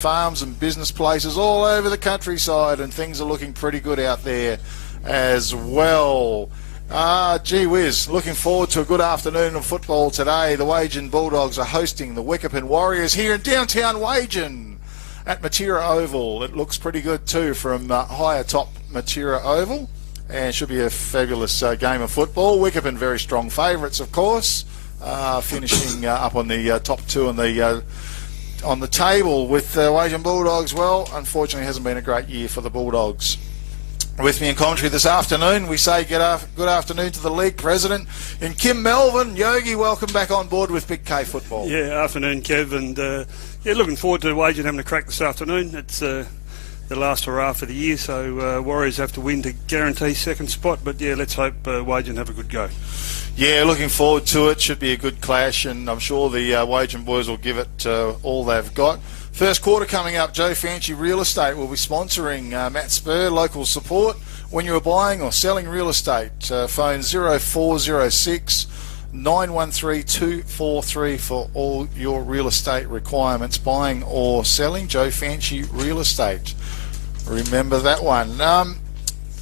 farms and business places all over the countryside, and things are looking pretty good out there as well. Gee whiz, looking forward to a good afternoon of football today. The Wagin Bulldogs are hosting the Wickepin Warriors here in downtown Wagin at Matera Oval. It looks pretty good too from higher top Matera Oval, and should be a fabulous game of football. Wickepin very strong favourites, of course, finishing up on the top two on the table with the Wagin Bulldogs. Well, unfortunately, it hasn't been a great year for the Bulldogs. With me in commentary this afternoon, we say good afternoon to the league president in Kim Melvin. Yogi, welcome back on board with Big K Football. Yeah, afternoon, Kev, and looking forward to Wagin having a crack this afternoon. It's the last hurrah for the year, so Warriors have to win to guarantee second spot, but yeah, let's hope Wagin have a good go. Yeah, looking forward to it. Should be a good clash, and I'm sure the Wagin boys will give it all they've got. First quarter coming up. Joe Fancy Real Estate will be sponsoring Matt Spur, local support. When you're buying or selling real estate, phone 0406 913 243 for all your real estate requirements, buying or selling. Joe Fancy Real Estate. Remember that one.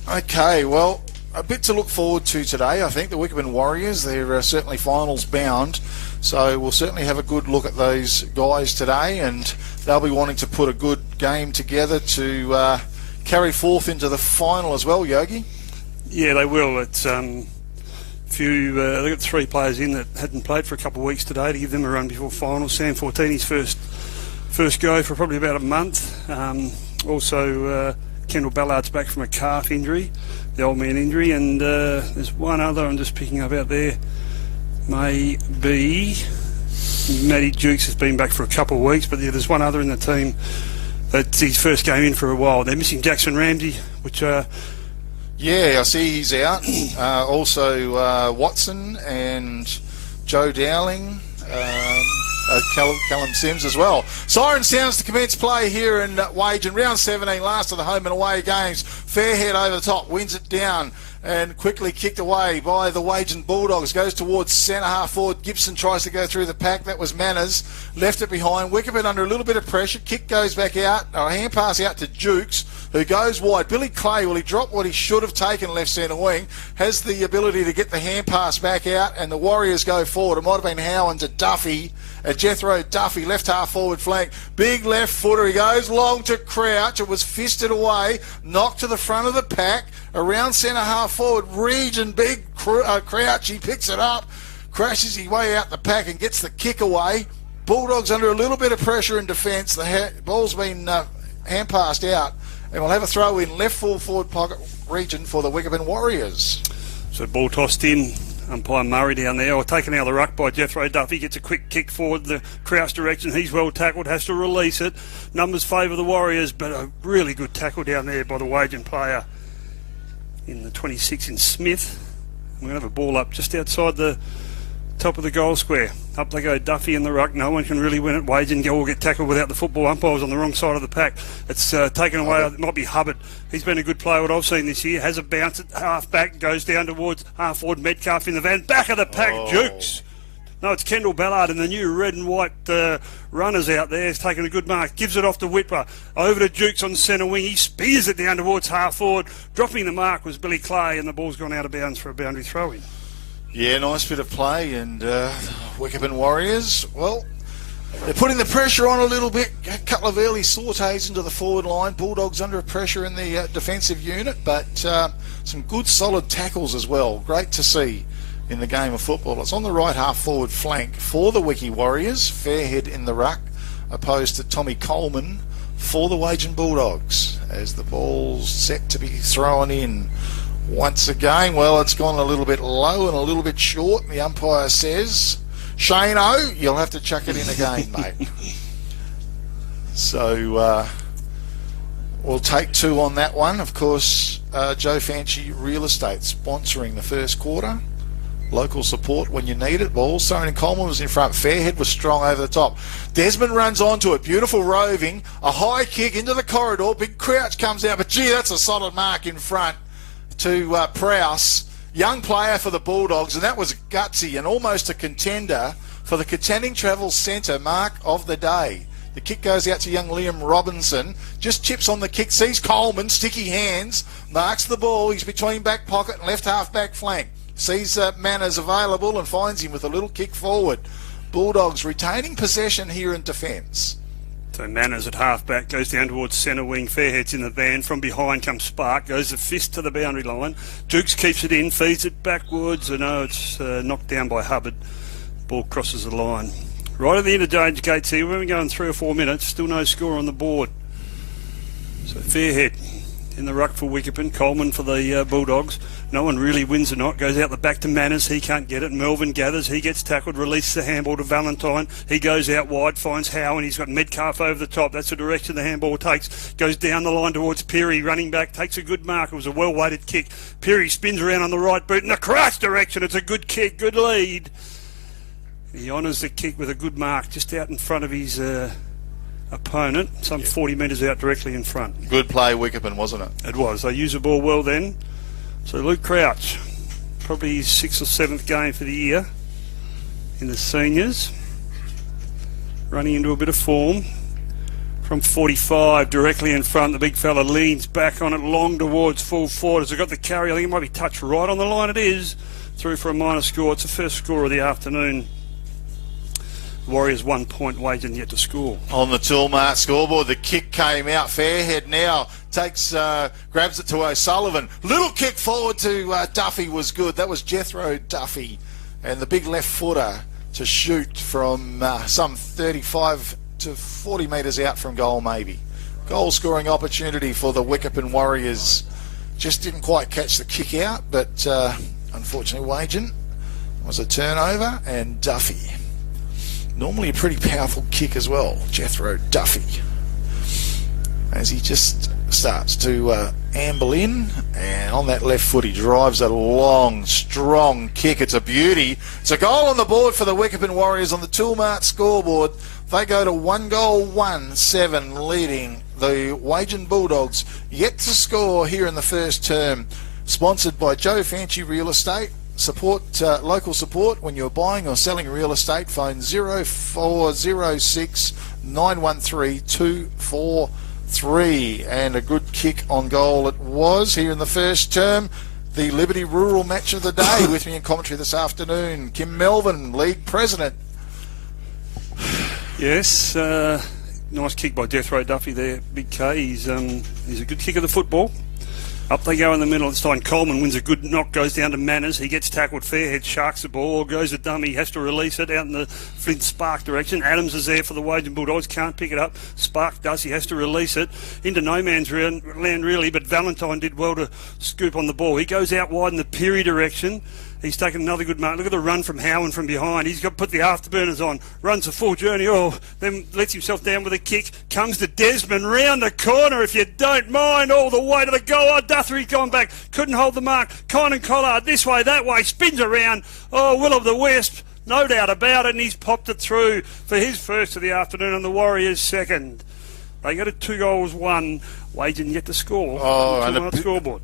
Okay, well, a bit to look forward to today. I think the Wickepin Warriors, they're certainly finals bound, so we'll certainly have a good look at those guys today, and they'll be wanting to put a good game together to carry forth into the final as well, Yogi. Yeah, they will. It's they've got three players in that hadn't played for a couple of weeks today to give them a run before finals. Sam Fortini's first go for probably about a month. Also, Kendall Ballard's back from a calf injury, the old man injury, and there's one other I'm just picking up out there. Maybe Matty Dukes has been back for a couple of weeks, but there's one other in the team that's his first game in for a while. They're missing Jackson Ramsey, which yeah, I see he's out. Also Watson and Joe Dowling, Callum Sims as well. Siren sounds to commence play here in Wagin. Round 17, last of the home and away games. Fairhead over the top, wins it down and quickly kicked away by the Wagin Bulldogs. Goes towards centre half forward. Gibson tries to go through the pack. That was Manners. Left it behind. Wickepin under a little bit of pressure. Kick goes back out. A hand pass out to Dukes, who goes wide. Billy Clay, well, he dropped what he should have taken left centre wing. Has the ability to get the hand pass back out, and the Warriors go forward. It might have been Howen to Duffy. Jethro Duffy, left half forward flank. Big left footer. He goes long to Crouch. It was fisted away. Knocked to the front of the pack. Around centre half forward. Region big Crouch. He picks it up. Crashes his way out the pack and gets the kick away. Bulldogs under a little bit of pressure in defence. The ball's been hand passed out. And we'll have a throw in left full forward pocket region for the Wickepin Warriors. So ball tossed in. Umpire Murray down there, or taken out of the ruck by Jethro Duffy, gets a quick kick forward the Crouch direction. He's well tackled, has to release it. Numbers favour the Warriors, but a really good tackle down there by the Wagin player in the 26 in Smith. We're going to have a ball up just outside the top of the goal square. Up they go, Duffy in the ruck. No one can really win it. Wagin will get tackled without the football. Umpire's on the wrong side of the pack. It's taken away. It might be Hubbard. He's been a good player, what I've seen this year. Has a bounce at half back, goes down towards half forward. Metcalf in the van. Back of the pack, Dukes. No, it's Kendall Ballard and the new red and white runners out there. He's taken a good mark. Gives it off to Whitwer. Over to Dukes on the centre wing. He spears it down towards half forward. Dropping the mark was Billy Clay, and the ball's gone out of bounds for a boundary throw-in. Yeah, nice bit of play, and Wickepin Warriors, well, they're putting the pressure on a little bit. A couple of early sautés into the forward line. Bulldogs under pressure in the defensive unit, but some good solid tackles as well. Great to see in the game of football. It's on the right half forward flank for the Wiki Warriors. Fairhead in the ruck, opposed to Tommy Coleman for the Wagin Bulldogs, as the ball's set to be thrown in. Once again, well, it's gone a little bit low and a little bit short, the umpire says. Shane-O, you'll have to chuck it in again, mate. So we'll take two on that one. Of course, Joe Fancy Real Estate sponsoring the first quarter. Local support when you need it. Ball thrown in. Coleman was in front. Fairhead was strong over the top. Desmond runs onto it. Beautiful roving. A high kick into the corridor. Big Crouch comes out, but gee, that's a solid mark in front to Prowse, young player for the Bulldogs, and that was gutsy and almost a contender for the Katanning Travel Centre mark of the day. The kick goes out to young Liam Robinson. Just chips on the kick, sees Coleman, sticky hands, marks the ball. He's between back pocket and left half back flank. Sees Manners available and finds him with a little kick forward. Bulldogs retaining possession here in defence. So Manners at half-back, goes down towards centre wing. Fairhead's in the van. From behind comes Spark, goes the fist to the boundary line. Dukes keeps it in, feeds it backwards. And it's knocked down by Hubbard. Ball crosses the line. Right at the interchange gates here, we're going 3 or 4 minutes, still no score on the board. So Fairhead in the ruck for Wickepin, Coleman for the Bulldogs. No one really wins or not. Goes out the back to Manners. He can't get it. Melvin gathers. He gets tackled. Releases the handball to Valentine. He goes out wide. Finds Howe, and he's got Metcalf over the top. That's the direction the handball takes. Goes down the line towards Peary. Running back. Takes a good mark. It was a well-weighted kick. Peary spins around on the right boot in the Crouch direction. It's a good kick. Good lead. He honours the kick with a good mark just out in front of his opponent. Some 40 metres out directly in front. Good play, Wickepin, wasn't it? It was. They used the ball well then. So Luke Crouch, probably his 6th or 7th game for the year in the seniors. Running into a bit of form. From 45, directly in front, the big fella leans back on it, long towards full forward. Has it got the carry? I think it might be touched right on the line. It is. Through for a minor score. It's the first score of the afternoon. Warriors 1 point, Wagin yet to score. On the Toolmart scoreboard, the kick came out. Fairhead now grabs it to O'Sullivan. Little kick forward to Duffy was good. That was Jethro Duffy. And the big left footer to shoot from some 35 to 40 metres out from goal maybe. Goal scoring opportunity for the Wickepin Warriors. Just didn't quite catch the kick out, but unfortunately Wagin was a turnover, and Duffy. Normally a pretty powerful kick as well, Jethro Duffy. As he just starts to amble in, and on that left foot he drives a long, strong kick. It's a beauty. It's a goal on the board for the Wickepin Warriors on the Toolmart scoreboard. They go to 1-7 leading the Wagin Bulldogs, yet to score here in the first term. Sponsored by Joe Fanchi Real Estate. Support local support when you're buying or selling real estate. Phone 0406 913 243. And a good kick on goal it was here in the first term. The Liberty Rural match of the day. With me in commentary this afternoon, Kim Melvin, league president. Yes, nice kick by Jethro Duffy there, Big K. He's a good kick of the football. Up they go in the middle. This time Coleman wins a good knock, goes down to Manners. He gets tackled. Fairhead sharks the ball, goes a dummy, has to release it out in the Flint Spark direction. Adams is there for the Wagin Bulldogs, can't pick it up. Spark does, he has to release it into no man's land really, but Valentine did well to scoop on the ball. He goes out wide in the Peary direction. He's taken another good mark. Look at the run from Howan from behind. He's got to put the afterburners on. Runs a full journey. Then lets himself down with a kick. Comes to Desmond round the corner, if you don't mind. All the way to the goal. Duthary's gone back. Couldn't hold the mark. Kynan Collard this way, that way. Spins around. Will of the Wisp. No doubt about it. And he's popped it through for his first of the afternoon and the Warriors' second. They go to 2-1. Wagin yet to score. And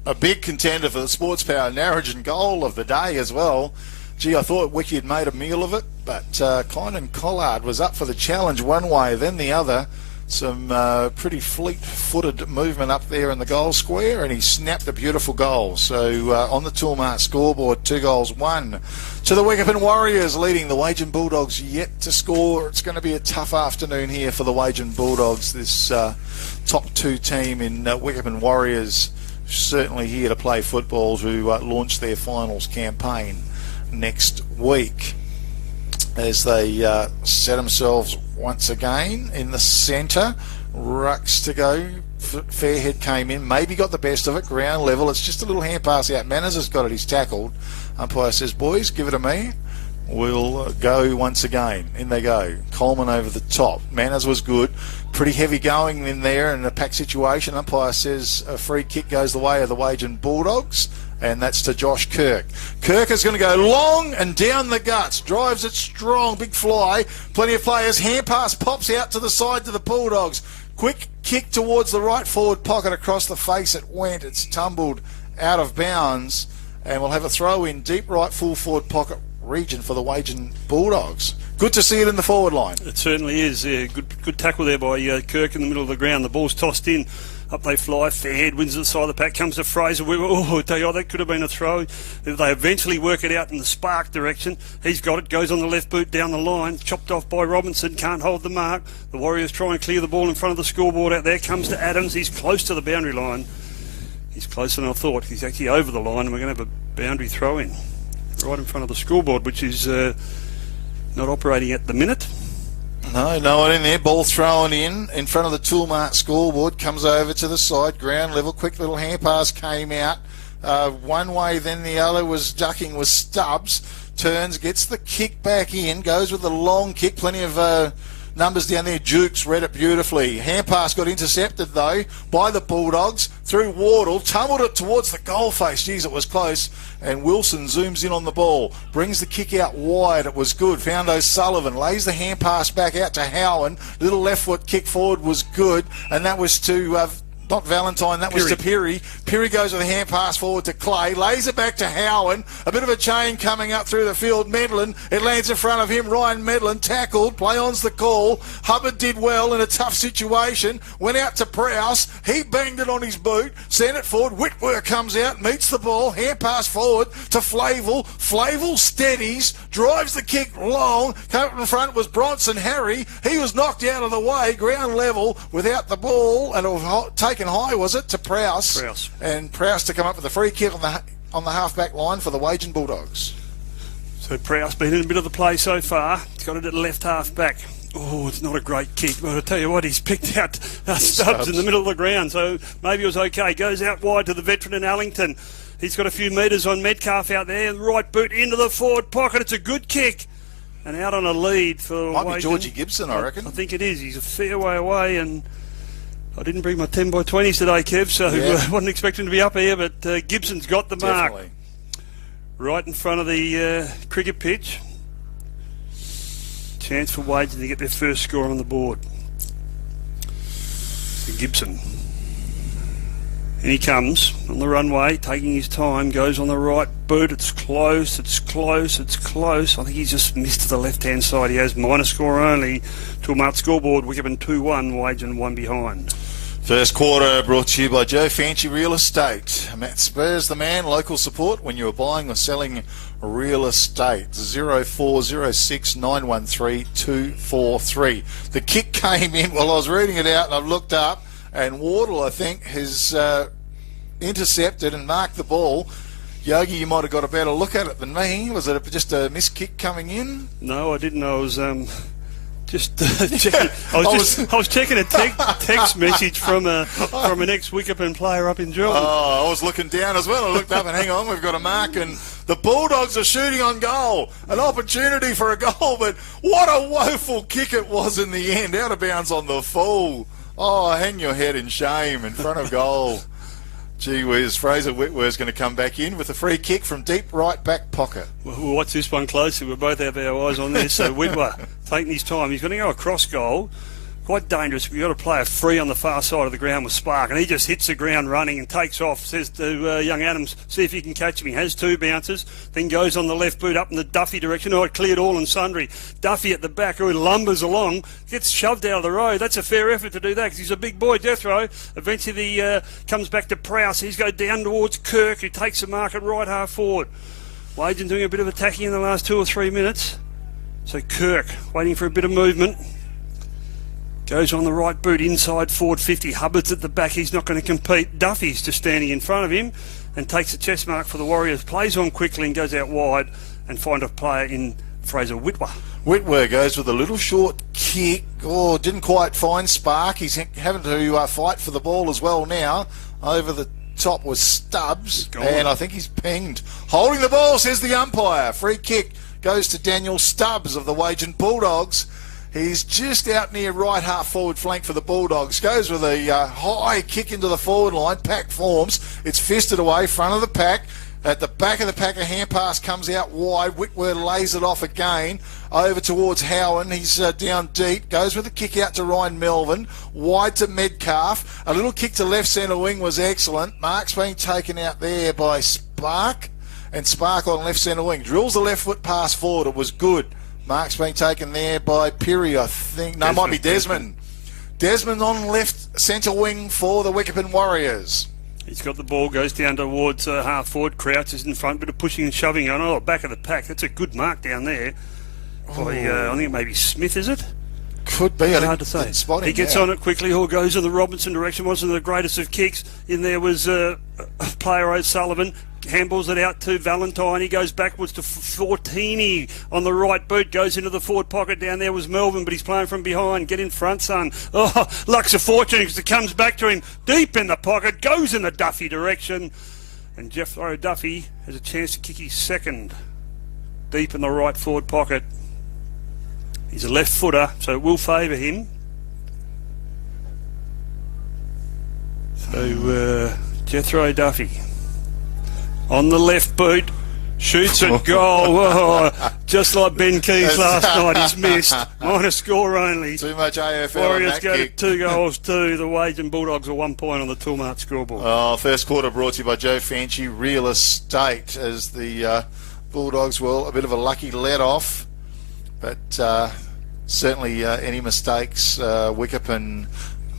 a big contender for the Sports Power Narrogin goal of the day as well. Gee, I thought Wiki had made a meal of it, but Kynan Collard was up for the challenge one way, then the other. Some pretty fleet-footed movement up there in the goal square, and he snapped a beautiful goal. So on the Toolmart scoreboard, 2-1 to the Wickepin Warriors, leading the Wagin Bulldogs yet to score. It's going to be a tough afternoon here for the Wagin Bulldogs. This top 2 team in Wickepin Warriors certainly here to play football to launch their finals campaign next week, as they set themselves once again in the centre. Rucks to go. Fairhead came in, maybe got the best of it, ground level. It's just a little hand pass out. Manners has got it, he's tackled. Umpire says, boys, give it to me. We'll go once again. In they go. Coleman over the top. Manners was good. Pretty heavy going in there in a pack situation. Umpire says a free kick goes the way of the Wagin Bulldogs, and that's to Josh Kirk. Kirk is going to go long and down the guts. Drives it strong. Big fly. Plenty of players. Hand pass pops out to the side to the Bulldogs. Quick kick towards the right forward pocket. Across the face it went. It's tumbled out of bounds, and we'll have a throw in deep right full forward pocket region for the Wagin Bulldogs. good to see it in the forward line. It certainly is. Yeah, good tackle there by Kirk in the middle of the ground. The ball's tossed in. Up they fly. Fairhead wins at the side of the pack. Comes to Fraser. Oh, I tell you, that could have been a throw. They eventually work it out in the spark direction. He's got it. Goes on the left boot down the line. Chopped off by Robinson. Can't hold the mark. The Warriors try and clear the ball in front of the scoreboard out there. Comes to Adams. He's close to the boundary line. He's closer than I thought. He's actually over the line, and we're going to have a boundary throw in right in front of the scoreboard, which is not operating at the minute. No one in there. Ball thrown in front of the Toolmart scoreboard. Comes over to the side, ground level. Quick little hand pass came out. One way, then the other was ducking was Stubbs. Turns, gets the kick back in. Goes with the long kick. Plenty of numbers down there. Jukes read it beautifully. Hand pass got intercepted though by the Bulldogs through Wardle. Tumbled it towards the goal face. Geez, it was close. And Wilson zooms in on the ball. Brings the kick out wide. It was good. Found O'Sullivan. Lays the hand pass back out to Howan. Little left foot kick forward was good. And that was to... not Valentine, that was to Pirri. Pirri goes with a hand pass forward to Clay. Lays it back to Howan. A bit of a chain coming up through the field. Medlin, it lands in front of him. Ryan Medlin tackled. Play on's the call. Hubbard did well in a tough situation. Went out to Prowse. He banged it on his boot. Sent it forward. Whitworth comes out, meets the ball. Hand pass forward to Flavel. Flavel steadies. Drives the kick long. Came up in front was Bronson Harry. He was knocked out of the way. Ground level without the ball. And it was taken high, was it, to Prowse? And Prowse to come up with a free kick on the half-back line for the Wagin Bulldogs. So Prowse been in a bit of the play so far. He's got it at left half-back. Oh, it's not a great kick, but I tell you what, he's picked out Stubbs in the middle of the ground, so maybe it was okay. Goes out wide to the veteran in Allington. He's got a few metres on Metcalf out there. Right boot into the forward pocket. It's a good kick. And out on a lead for Might Wagin. be Georgie Gibson, I reckon. I think it is. He's a fair way away, and I didn't bring my 10x20s today, Kev, so I wasn't expecting to be up here, but Gibson's got the mark. Definitely. Right in front of the cricket pitch. Chance for Wagin to get their first score on the board. Gibson. And he comes on the runway, taking his time, goes on the right boot. It's close, it's close, it's close. I think he's just missed to the left-hand side. He has minor score only. Toolmart scoreboard, Wickepin 2-1, Wagin 1 behind. First quarter brought to you by Joe Fancy Real Estate. Matt Spurs, the man. Local support when you are buying or selling real estate. 0406 913 243. The kick came in while I was reading it out and I've looked up, and Wardle, I think, has intercepted and marked the ball. Yogi, you might have got a better look at it than me. Was it just a missed kick coming in? No, I didn't. I was just checking. I was checking a text message from an ex-Wickepin player up in Geelong. Oh, I was looking down as well. I looked up and hang on, we've got a mark, and the Bulldogs are shooting on goal. An opportunity for a goal, but what a woeful kick it was in the end. Out of bounds on the full. Oh, hang your head in shame in front of goal. Gee whiz, Fraser Whitworth's going to come back in with a free kick from deep right back pocket. We'll watch this one closely. We both have our eyes on this. So Whitworth taking his time. He's going to go across goal. Quite dangerous. We've got to play a free on the far side of the ground with Spark, and he just hits the ground running and takes off. Says to young Adams, see if you can catch him. He has two bounces, then goes on the left boot up in the Duffy direction. Oh, it cleared all and sundry. Duffy at the back, who lumbers along, gets shoved out of the road. That's a fair effort to do that because he's a big boy, Jethro. Eventually comes back to Prowse. He's go down towards Kirk, who takes the mark at right half forward. Wagin doing a bit of attacking in the last 2 or 3 minutes. So Kirk waiting for a bit of movement. Goes on the right boot, inside forward 50. Hubbard's at the back, he's not going to compete. Duffy's just standing in front of him and takes a chest mark for the Warriors. Plays on quickly and goes out wide and find a player in Fraser Whitworth. Whitworth goes with a little short kick. Oh, didn't quite find Spark. He's having to fight for the ball as well now. Over the top was Stubbs, and I think he's pinged. Holding the ball, says the umpire. Free kick goes to Daniel Stubbs of the Wagin Bulldogs. He's just out near right half forward flank for the Bulldogs. Goes with a high kick into the forward line. Pack forms. It's fisted away, front of the pack. At the back of the pack, a hand pass comes out wide. Whitworth lays it off again. Over towards Howan. He's down deep. Goes with a kick out to Ryan Melvin. Wide to Metcalf. A little kick to left centre wing was excellent. Mark's being taken out there by Spark. And Spark on left centre wing. Drills the left foot pass forward. It was good. Mark's been taken there by Piri, I think. No, it might be Desmond. Desmond on left centre wing for the Wickepin Warriors. He's got the ball, goes down towards half forward. Crouch is in front, bit of pushing and shoving on. Oh, back of the pack. That's a good mark down there. By, I think it may be Smith, is it? Could be. Hard to say. He gets on it quickly. Hall goes in the Robinson direction. Wasn't the greatest of kicks. In there was player O'Sullivan. Handballs it out to Valentine. He goes backwards to Fortini on the right boot. Goes into the forward pocket. Down there was Melvin, but he's playing from behind. Get in front, son. Oh, luck's a fortune because it comes back to him deep in the pocket. Goes in the Duffy direction. And Jethro Duffy has a chance to kick his second deep in the right forward pocket. He's a left footer, so it will favour him. So Jethro Duffy on the left boot, shoots at goal. Oh, just like Ben Keys last night, he's missed. Minor score only. Too much AFL. Warriors go to 2 goals to the Wagin Bulldogs are 1 point on the Toolmart scoreboard. Oh, first quarter brought to you by Joe Fanchi Real Estate, as the Bulldogs will a bit of a lucky let off, but certainly any mistakes, Wickepin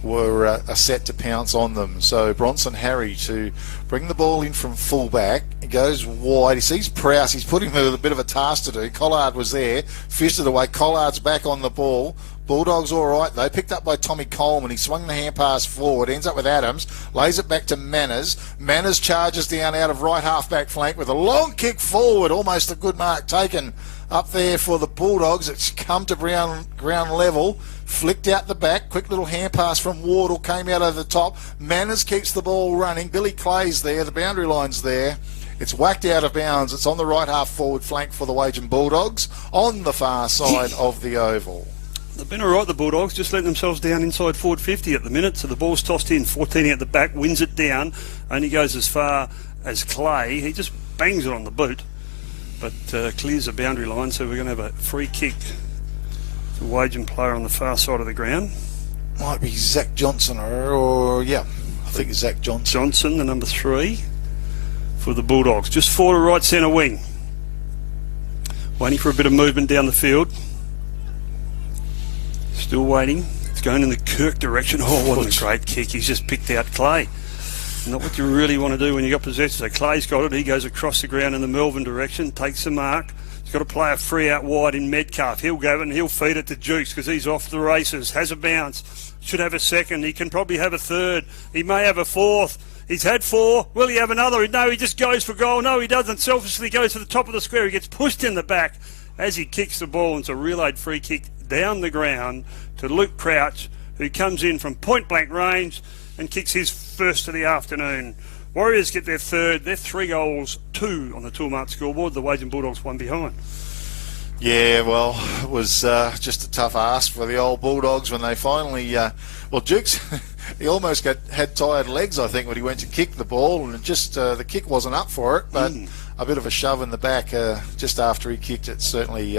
were set to pounce on them. So Bronson Harry to bring the ball in from fullback. He goes wide. He sees Prowse. He's put him with a bit of a task to do. Collard was there. Fished it away. Collard's back on the ball. Bulldogs all right, though. Picked up by Tommy Coleman. He swung the hand pass forward. Ends up with Adams. Lays it back to Manners. Manners charges down out of right half-back flank with a long kick forward. Almost a good mark taken up there for the Bulldogs. It's come to ground level. Flicked out the back. Quick little hand pass from Wardle. Came out over the top. Manners keeps the ball running. Billy Clay's there. The boundary line's there. It's whacked out of bounds. It's on the right half forward flank for the Wagin Bulldogs on the far side of the oval. They've been all right, the Bulldogs, just letting themselves down inside forward 50 at the minute. So the ball's tossed in, 14 at the back, wins it down, only goes as far as Clay. He just bangs it on the boot, but clears the boundary line. So we're going to have a free kick to Wagin player on the far side of the ground. Might be Zach Johnson or yeah, I think it's Zach Johnson. Johnson, the number 3 for the Bulldogs. Just forward to right centre wing. Waiting for a bit of movement down the field. Still waiting. It's going in the Kirk direction. Oh, what a great kick. He's just picked out Clay. Not what you really want to do when you've got possession. So Clay's got it. He goes across the ground in the Melbourne direction, takes the mark. He's got to play a free out wide in Metcalf. He'll go and he'll feed it to Jukes because he's off the races. Has a bounce. Should have a second. He can probably have a third. He may have a fourth. He's had 4. Will he have another? No, he just goes for goal. No, he doesn't. Selfishly goes to the top of the square. He gets pushed in the back as he kicks the ball. It's a relayed free kick down the ground to Luke Crouch, who comes in from point blank range and kicks his first of the afternoon. Warriors get their third. They're 3 goals, 2 on the Toolmart scoreboard. The Wagin Bulldogs 1 behind. Yeah, well, it was just a tough ask for the old Bulldogs when they finally... well, Jukes, he almost had tired legs, I think, when he went to kick the ball, and just the kick wasn't up for it, but a bit of a shove in the back just after he kicked it certainly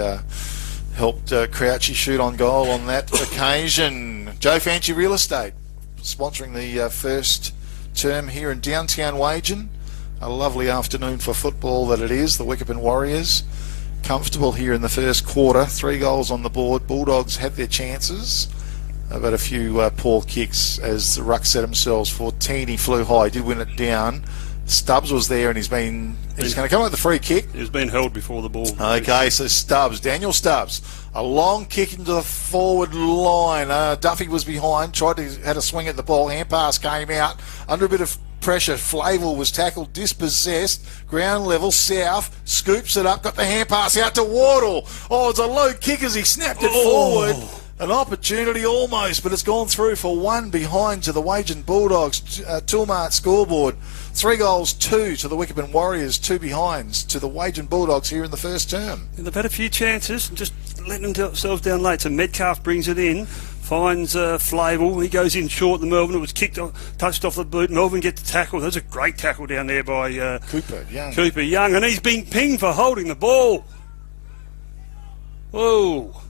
helped Crouchy shoot on goal on that occasion. Joe Fanchi Real Estate sponsoring the first term here in downtown Wagin. A lovely afternoon for football that it is. The Wickepin Warriors comfortable here in the first quarter. 3 goals on the board. Bulldogs had their chances, but a few poor kicks as the ruck set themselves. Fortini flew high, did win it down. Stubbs was there, and he's going to come with the free kick. He's been held before the ball. Okay, so Daniel Stubbs, a long kick into the forward line. Duffy was behind, had a swing at the ball. Hand pass came out under a bit of pressure. Flavel was tackled, dispossessed, ground level, South scoops it up, got the hand pass out to Wardle. Oh, it's a low kick as he snapped it forward. An opportunity almost, but it's gone through for 1 behind to the Wagin Bulldogs. Toolmart scoreboard. 3 goals, 2 to the Wickepin Warriors, 2 behinds to the Wagin Bulldogs here in the first term. And they've had a few chances, just letting themselves down late. So Metcalf brings it in, finds Flavel. He goes in short. The Melbourne, it was touched off the boot. Melbourne gets the tackle. There's a great tackle down there by Cooper Young, and he's been pinged for holding the ball. Whoa.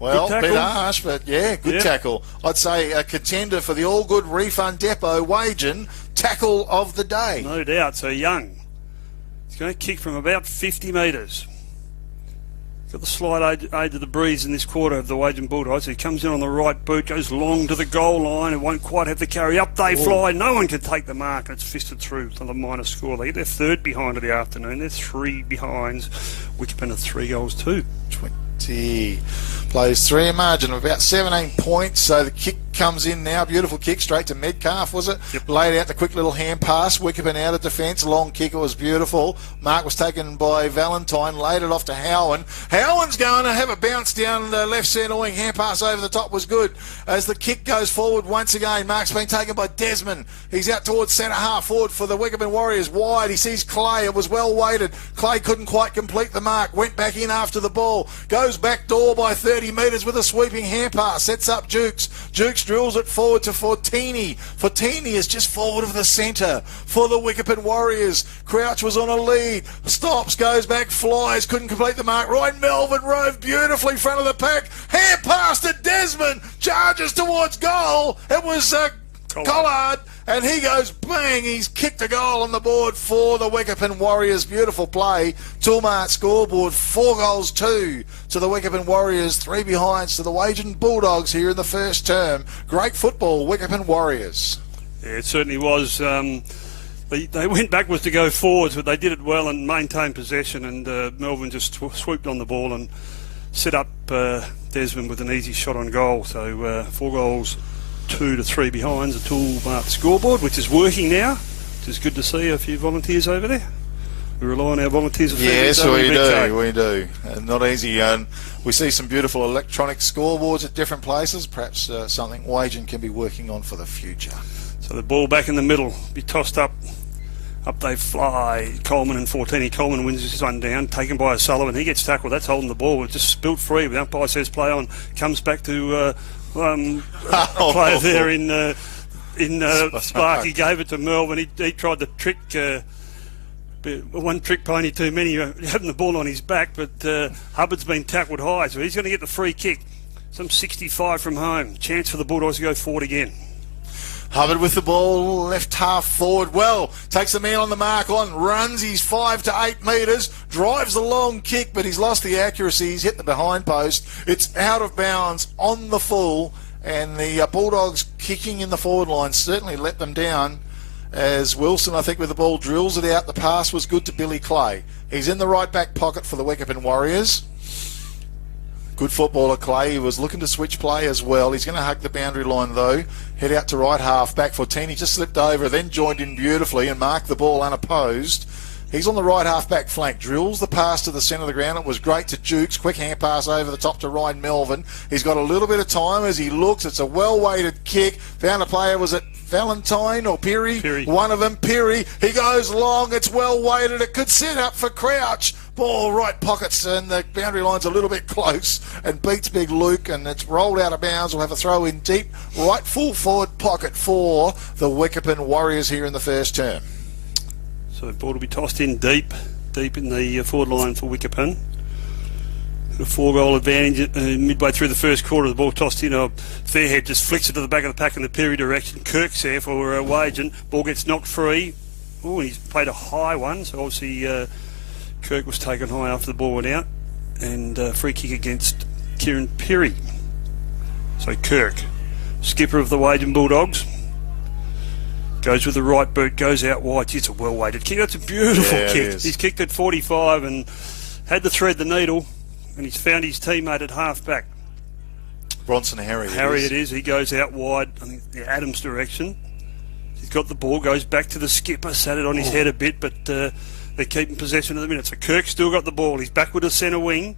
Well, a bit harsh, but yeah, good tackle. I'd say a contender for the all-good refund depot, Wagin, tackle of the day. No doubt. So Young, he's going to kick from about 50 metres. Got the slight aid of the breeze in this quarter of the Wagin Bulldogs. He comes in on the right boot, goes long to the goal line and won't quite have the carry. Up they fly. No one can take the mark, and it's fisted through to the minor score. They get their third behind of the afternoon. They're 3 behinds. Wickepin are 3 goals too. 20 plays 3, a margin of about 17 points. So the kick comes in now. Beautiful kick straight to Metcalf, was it? Yep. Laid out the quick little hand pass. Wickepin out of defence. Long kick. It was beautiful. Mark was taken by Valentine. Laid it off to Howen. Howen's going to have a bounce down the left centre wing. Hand pass over the top was good. As the kick goes forward once again, Mark's been taken by Desmond. He's out towards centre half forward for the Wickepin Warriors. Wide. He sees Clay. It was well weighted. Clay couldn't quite complete the mark. Went back in after the ball. Goes back door by 30 metres with a sweeping hand pass. Sets up Jukes. Jukes drills it forward to Fortini. Fortini is just forward of the centre for the Wickepin Warriors. Crouch was on a lead. Stops, goes back, flies. Couldn't complete the mark. Ryan Melvin rove beautifully front of the pack. Hand pass to Desmond. Charges towards goal. It was Collard, and he goes bang. He's kicked a goal on the board for the Wickepin Warriors. Beautiful play. Toolmart scoreboard 4-2 to the Wickepin Warriors, 3 behinds to the Wagin Bulldogs here in the first term. Great football, Wickepin Warriors. Yeah, it certainly was. They went backwards to go forwards, but they did it well and maintained possession, and Melvin just swooped on the ball and set up Desmond with an easy shot on goal. So 4-2 to 3 behinds, a Toolmart scoreboard, which is working now, which is good to see. A few volunteers over there. We rely on our volunteers. Yes, we do. Not easy. We see some beautiful electronic scoreboards at different places. Perhaps something Wagin can be working on for the future. So the ball back in the middle, be tossed up. Up they fly. Coleman and Fortini. Coleman wins this one down, taken by O'Sullivan. He gets tackled. That's holding the ball. It just spilt free. The umpire says play on. Comes back to a player there in Spark. He gave it to Melvin. He tried to trick. One trick pony too many, having the ball on his back, but Hubbard's been tackled high, so he's going to get the free kick. Some 65 from home. Chance for the Bulldogs to go forward again. Hubbard with the ball, left half forward. Well, takes the man on the mark on, runs his 5 to 8 metres, drives the long kick, but he's lost the accuracy. He's hit the behind post. It's out of bounds on the full, and the Bulldogs kicking in the forward line certainly let them down. As Wilson, I think, with the ball drills it out. The pass was good to Billy Clay. He's in the right back pocket for the Wickepin Warriors. Good footballer Clay. He was looking to switch play as well. He's going to hug the boundary line though. Head out to right half back. Fortini just slipped over, then joined in beautifully and marked the ball unopposed. He's on the right half-back flank, drills the pass to the centre of the ground. It was great to Jukes. Quick hand pass over the top to Ryan Melvin. He's got a little bit of time as he looks. It's a well-weighted kick. Found a player. Was it Valentine or Peary? Peary. One of them, Peary. He goes long. It's well-weighted. It could set up for Crouch. Ball right pockets, and the boundary line's a little bit close and beats Big Luke, and it's rolled out of bounds. We'll have a throw in deep right full forward pocket for the Wickepin Warriors here in the first term. So the ball will be tossed in deep in the forward line for Wickepin. A 4-goal advantage midway through the first quarter. The ball tossed in. Fairhead just flicks it to the back of the pack in the Peary direction. Kirk's there for Wagin. Ball gets knocked free. Oh, he's played a high one, so obviously Kirk was taken high after the ball went out. And free kick against Kieran Peary. So Kirk, skipper of the Wagin Bulldogs, goes with the right boot, goes out wide. It's a well-weighted kick. That's a beautiful kick. He's kicked at 45 and had to thread the needle, and he's found his teammate at half-back. Bronson Harry. It is. He goes out wide, I think the Adams direction. He's got the ball, goes back to the skipper, sat it on his head a bit, but they're keeping possession at the minute. So Kirk's still got the ball. He's back with the centre wing.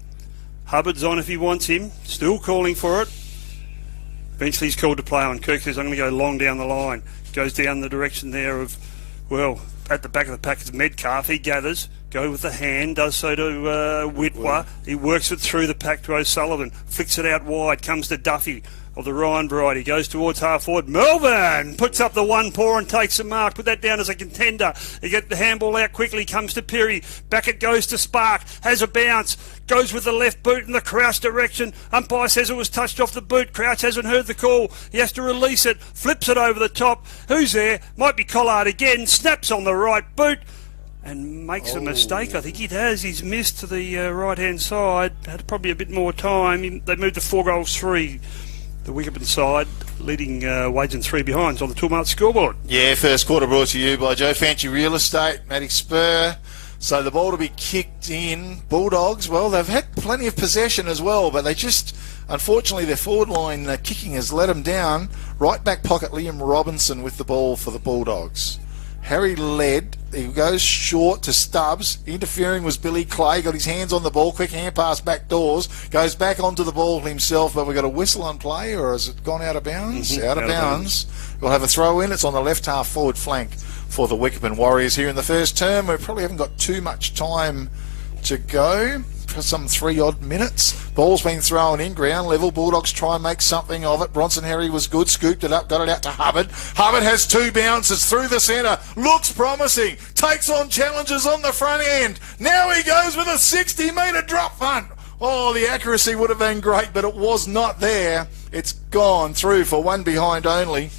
Hubbard's on if he wants him. Still calling for it. Eventually he's called to play on. Kirk says, I'm going to go long down the line. Goes down the direction there of, well, at the back of the pack is Metcalf. He gathers, go with the hand, does so to Whitwer. He works it through the pack to O'Sullivan, flicks it out wide, comes to Duffy of the Ryan variety, goes towards half forward. Melvin puts up the one paw and takes a mark. Put that down as a contender. He gets the handball out quickly, comes to Peary. Back it goes to Spark, has a bounce, goes with the left boot in the Crouch direction. Umpire says it was touched off the boot. Crouch hasn't heard the call. He has to release it, flips it over the top. Who's there? Might be Collard again. Snaps on the right boot. and makes a mistake. I think he has. He's missed to the right-hand side. Had probably a bit more time. They moved to 4-3. The Wickepin side leading Wagin 3 behinds on the Toolmart scoreboard. Yeah, first quarter brought to you by Joe Fancy Real Estate, Matty Spur. So the ball to be kicked in. Bulldogs, well, they've had plenty of possession as well, but they just, unfortunately, their forward line kicking has let them down. Right back pocket, Liam Robinson with the ball for the Bulldogs. Harry led. He goes short to Stubbs. Interfering was Billy Clay. Got his hands on the ball. Quick hand pass back doors. Goes back onto the ball himself. But we've got a whistle on play, or has it gone out of bounds? Out of bounds. We'll have a throw in. It's on the left half forward flank for the Wickepin Warriors here in the first term. We probably haven't got too much time to go. For some 3-odd minutes. Ball's been thrown in, ground level. Bulldogs try and make something of it. Bronson Harry was good, scooped it up, got it out to Hubbard. Hubbard has 2 bounces through the centre. Looks promising. Takes on challenges on the front end. Now he goes with a 60-metre drop punt. Oh, the accuracy would have been great, but it was not there. It's gone through for 1 behind only.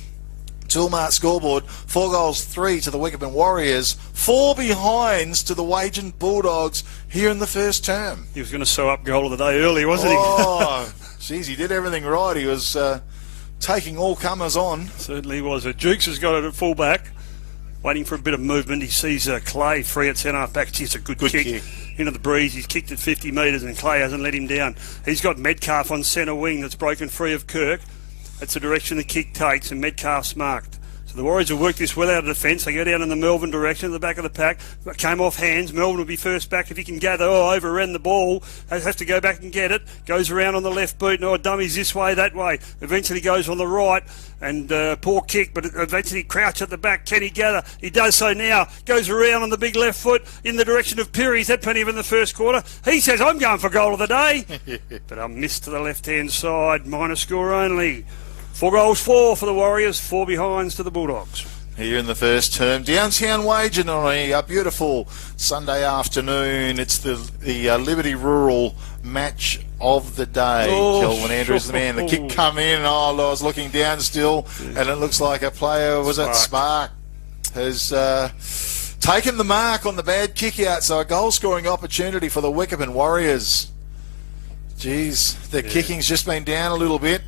Toolmart scoreboard, 4-3 to the Wickepin Warriors, 4 behinds to the Wagin Bulldogs here in the first term. He was going to sew up goal of the day early, wasn't he? Oh, geez, he did everything right. He was taking all comers on. Certainly was. Jukes has got it at full back, waiting for a bit of movement. He sees Clay free at centre half back. It's a good kick. Into the breeze. He's kicked it 50 metres and Clay hasn't let him down. He's got Metcalf on centre wing that's broken free of Kirk. That's the direction the kick takes, and Metcalf's marked. So the Warriors will work this well out of defence. They go down in the Melbourne direction, at the back of the pack. Came off hands. Melbourne will be first back if he can gather. Overran the ball. Has to go back and get it. Goes around on the left boot. No, dummies this way, that way. Eventually goes on the right. And poor kick, but eventually crouch at the back. Can he gather? He does so now. Goes around on the big left foot in the direction of Perry. He's had plenty of in the first quarter. He says, I'm going for goal of the day. But I missed to the left-hand side. Minor score only. 4-4 for the Warriors, 4 behinds to the Bulldogs. Here in the first term, downtown Wagin on a beautiful Sunday afternoon. It's the Liberty Rural match of the day. Kelvin Andrews, the man. The kick come in. I was looking down still, and it looks like a player, Spark, has taken the mark on the bad kick out. So a goal-scoring opportunity for the Wickepin Warriors. Geez, the kicking's just been down a little bit.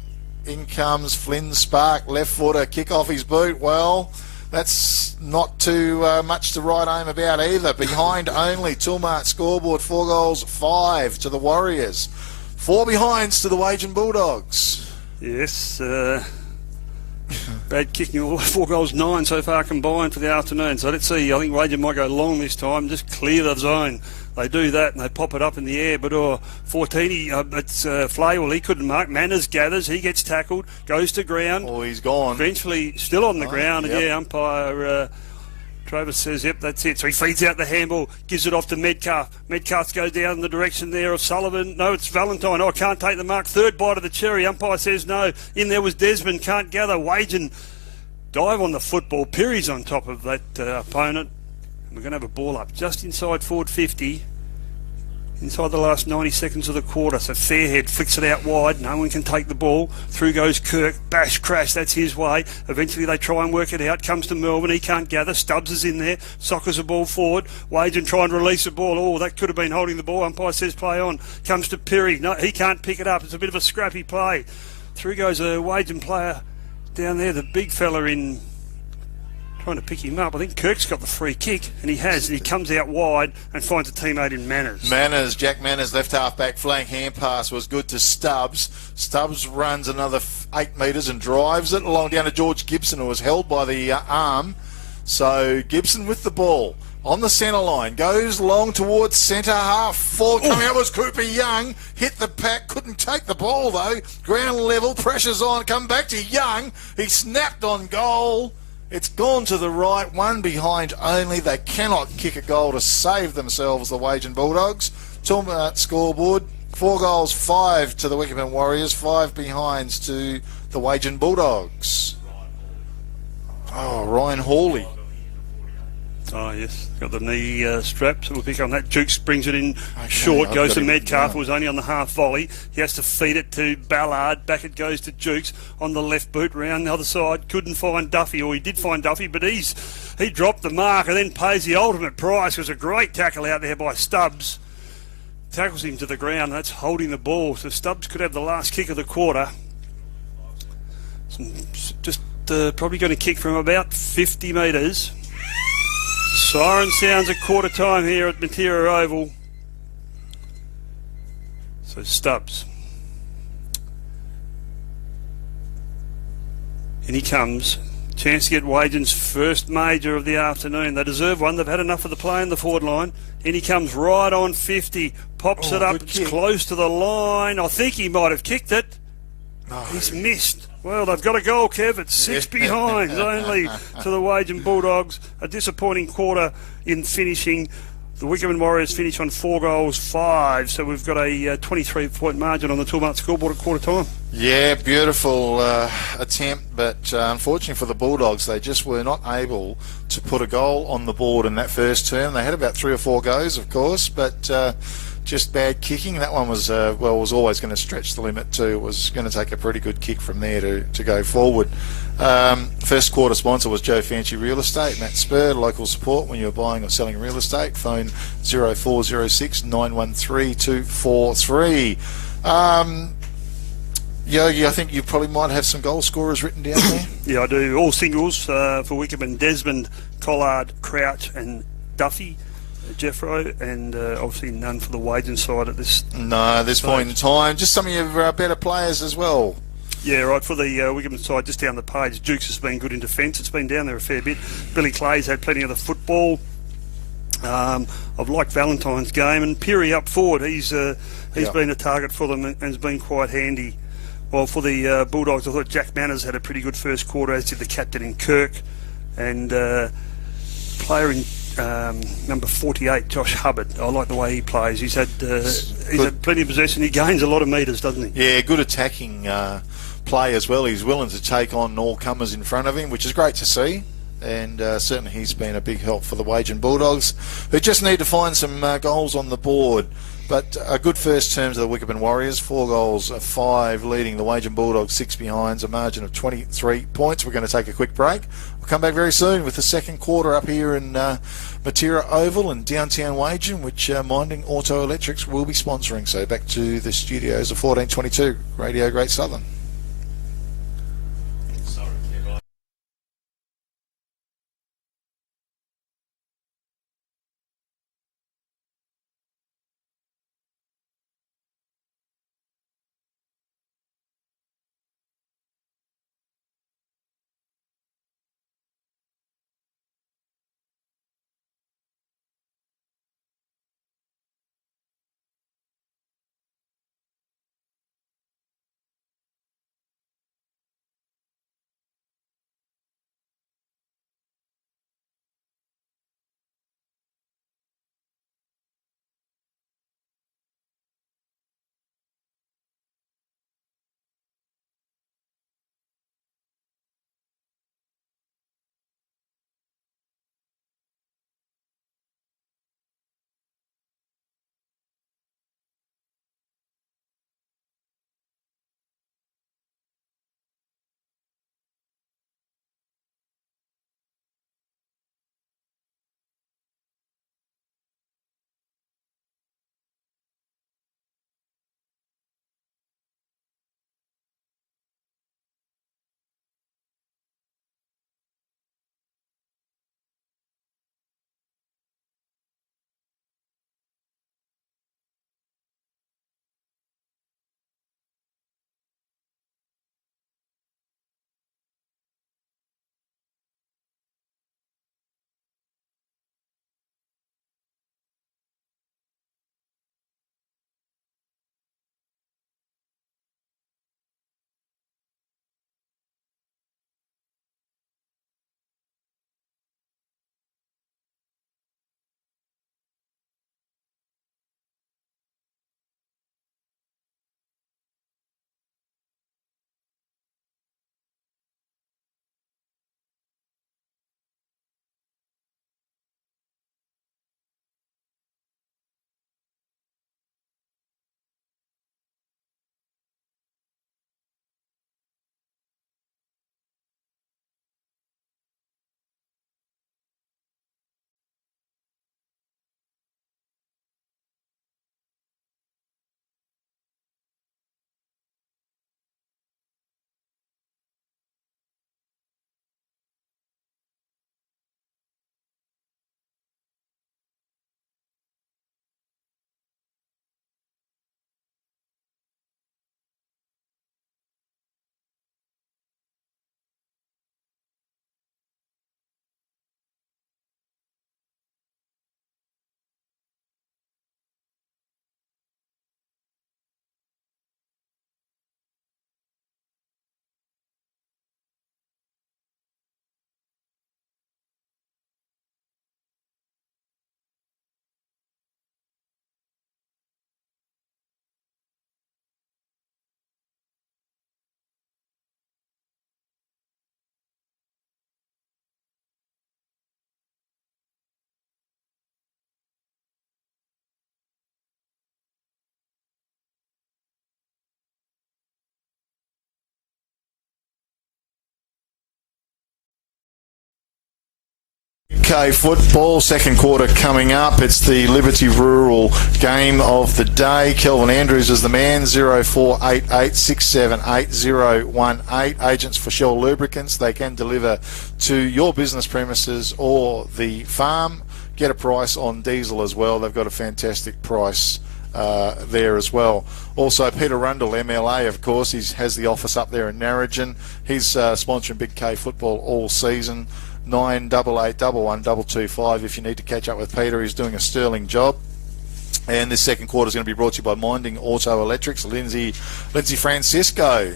In comes Flynn Spark, left footer, kick off his boot. Well, that's not too much to write home about either. Behind only, Toolmart scoreboard, 4-5 to the Warriors. 4 behinds to the Wagin Bulldogs. Yes, bad kicking, 4-9 so far combined for the afternoon. So let's see, I think Wagin might go long this time, just clear the zone. They do that and they pop it up in the air. But 14, it's Flay. Well, he couldn't mark. Manners gathers. He gets tackled. Goes to ground. Oh, he's gone. Eventually, still on the ground. Yep. And umpire Travis says, yep, that's it. So he feeds out the handball, gives it off to Metcalf. Metcalf goes down in the direction there of Sullivan. No, it's Valentine. Oh, can't take the mark. Third bite of the cherry. Umpire says no. In there was Desmond. Can't gather. Wagin dive on the football. Perry's on top of that opponent. We're going to have a ball up just inside forward 50, inside the last 90 seconds of the quarter. So Fairhead flicks it out wide. No one can take the ball. Through goes Kirk. Bash, crash. That's his way. Eventually they try and work it out. Comes to Melbourne. He can't gather. Stubbs is in there. Sockers the ball forward. Wagin try and release the ball. Oh, that could have been holding the ball. Umpire says play on. Comes to Perry. No, he can't pick it up. It's a bit of a scrappy play. Through goes a Wagin player down there. The big fella in... trying to pick him up. I think Kirk's got the free kick, and he has. And he comes out wide and finds a teammate in Manners. Jack Manners, left half back flank hand pass was good to Stubbs. Stubbs runs another 8 metres and drives it along down to George Gibson, who was held by the arm. So Gibson with the ball on the centre line, goes long towards centre half. Forward coming out was Cooper Young. Hit the pack, couldn't take the ball though. Ground level, pressure's on. Come back to Young. He snapped on goal. It's gone to the right, 1 behind only. They cannot kick a goal to save themselves, the Wagin Bulldogs. Toolmart scoreboard, 4-5 to the Wickepin Warriors, 5 behinds to the Wagin Bulldogs. Oh, Ryan Hawley. Oh, yes. Got the knee strap, so we'll pick on that. Jukes brings it in short, I've goes got to him Metcalf, down. was only on the half volley. He has to feed it to Ballard. Back it goes to Jukes on the left boot, round the other side. Couldn't find Duffy, or he did find Duffy, but he dropped the mark and then pays the ultimate price. It was a great tackle out there by Stubbs. Tackles him to the ground. That's holding the ball. So Stubbs could have the last kick of the quarter. Just probably going to kick from about 50 metres. Siren sounds at quarter time here at Matera Oval. So Stubbs. In he comes. Chance to get Wagin's first major of the afternoon. They deserve one. They've had enough of the play in the forward line. In he comes right on 50. Pops it up. It's close to the line. I think he might have kicked it. No. He's missed. Well, they've got a goal, Kev. It's 6 behinds only to the Wagin Bulldogs. A disappointing quarter in finishing. The Wickepin Warriors finish on 4 goals, 5. So we've got a 23-point margin on the Toolmart scoreboard at quarter time. Yeah, beautiful attempt, but unfortunately for the Bulldogs, they just were not able to put a goal on the board in that first term. They had about 3 or 4 goes, of course, but just bad kicking. That one was was always going to stretch the limit too. It was going to take a pretty good kick from there to go forward. First quarter sponsor was Joe Fancy Real Estate, Matt Spur, local support when you're buying or selling real estate. Phone 0406 913 243. Yogi, I think you probably might have some goal scorers written down there. Yeah, I do. All singles for Wickepin: Desmond, Collard, Crouch and Duffy. Jeffro, and obviously none for the Wagin side at this point in time. Just some of your better players as well. Yeah, right. For the Wickepin side, just down the page, Jukes has been good in defence. It's been down there a fair bit. Billy Clay's had plenty of the football. I've liked Valentine's game, and Peary up forward. He's been a target for them and has been quite handy. Well, for the Bulldogs, I thought Jack Manners had a pretty good first quarter, as did the captain in Kirk, and player in number 48, Josh Hubbard. I like the way he plays. He's had plenty of possession. He gains a lot of metres, doesn't he? Yeah, good attacking play as well. He's willing to take on all comers in front of him, which is great to see. And certainly he's been a big help for the Wagin Bulldogs, who just need to find some goals on the board. But a good first terms of the Wickepin Warriors, 4 goals, 5 leading the Wagin Bulldogs, 6 behinds, a margin of 23 points. We're going to take a quick break. We'll come back very soon with the second quarter up here in Matera Oval in downtown Wagin, which Minding Auto Electrics will be sponsoring. So back to the studios of 1422 Radio Great Southern. UK football, second quarter coming up. It's the Liberty Rural game of the day. Kelvin Andrews is the man, 0488678018. Agents for Shell Lubricants. They can deliver to your business premises or the farm. Get a price on diesel as well. They've got a fantastic price there as well. Also, Peter Rundle, MLA, of course, he has the office up there in Narrogin. He's sponsoring Big K football all season. 98811225 if you need to catch up with Peter. He's doing a sterling job. And this second quarter is going to be brought to you by Minding Auto Electrics. Lindsay Francisco.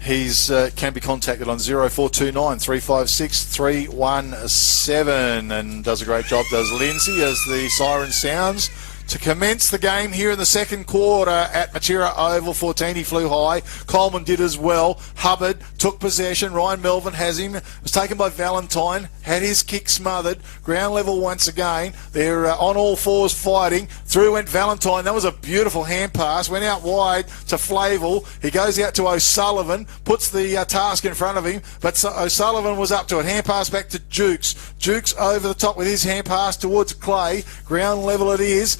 He's can be contacted on 0429 356 317 and does a great job, does Lindsay, as the siren sounds to commence the game here in the second quarter at Matera Oval. Fortini flew high. Coleman did as well. Hubbard took possession. Ryan Melvin has him. Was taken by Valentine. Had his kick smothered. Ground level once again. They're on all fours fighting. Through went Valentine. That was a beautiful hand pass. Went out wide to Flavel. He goes out to O'Sullivan. Puts the task in front of him. But O'Sullivan was up to it. Hand pass back to Jukes. Jukes over the top with his hand pass towards Clay. Ground level it is.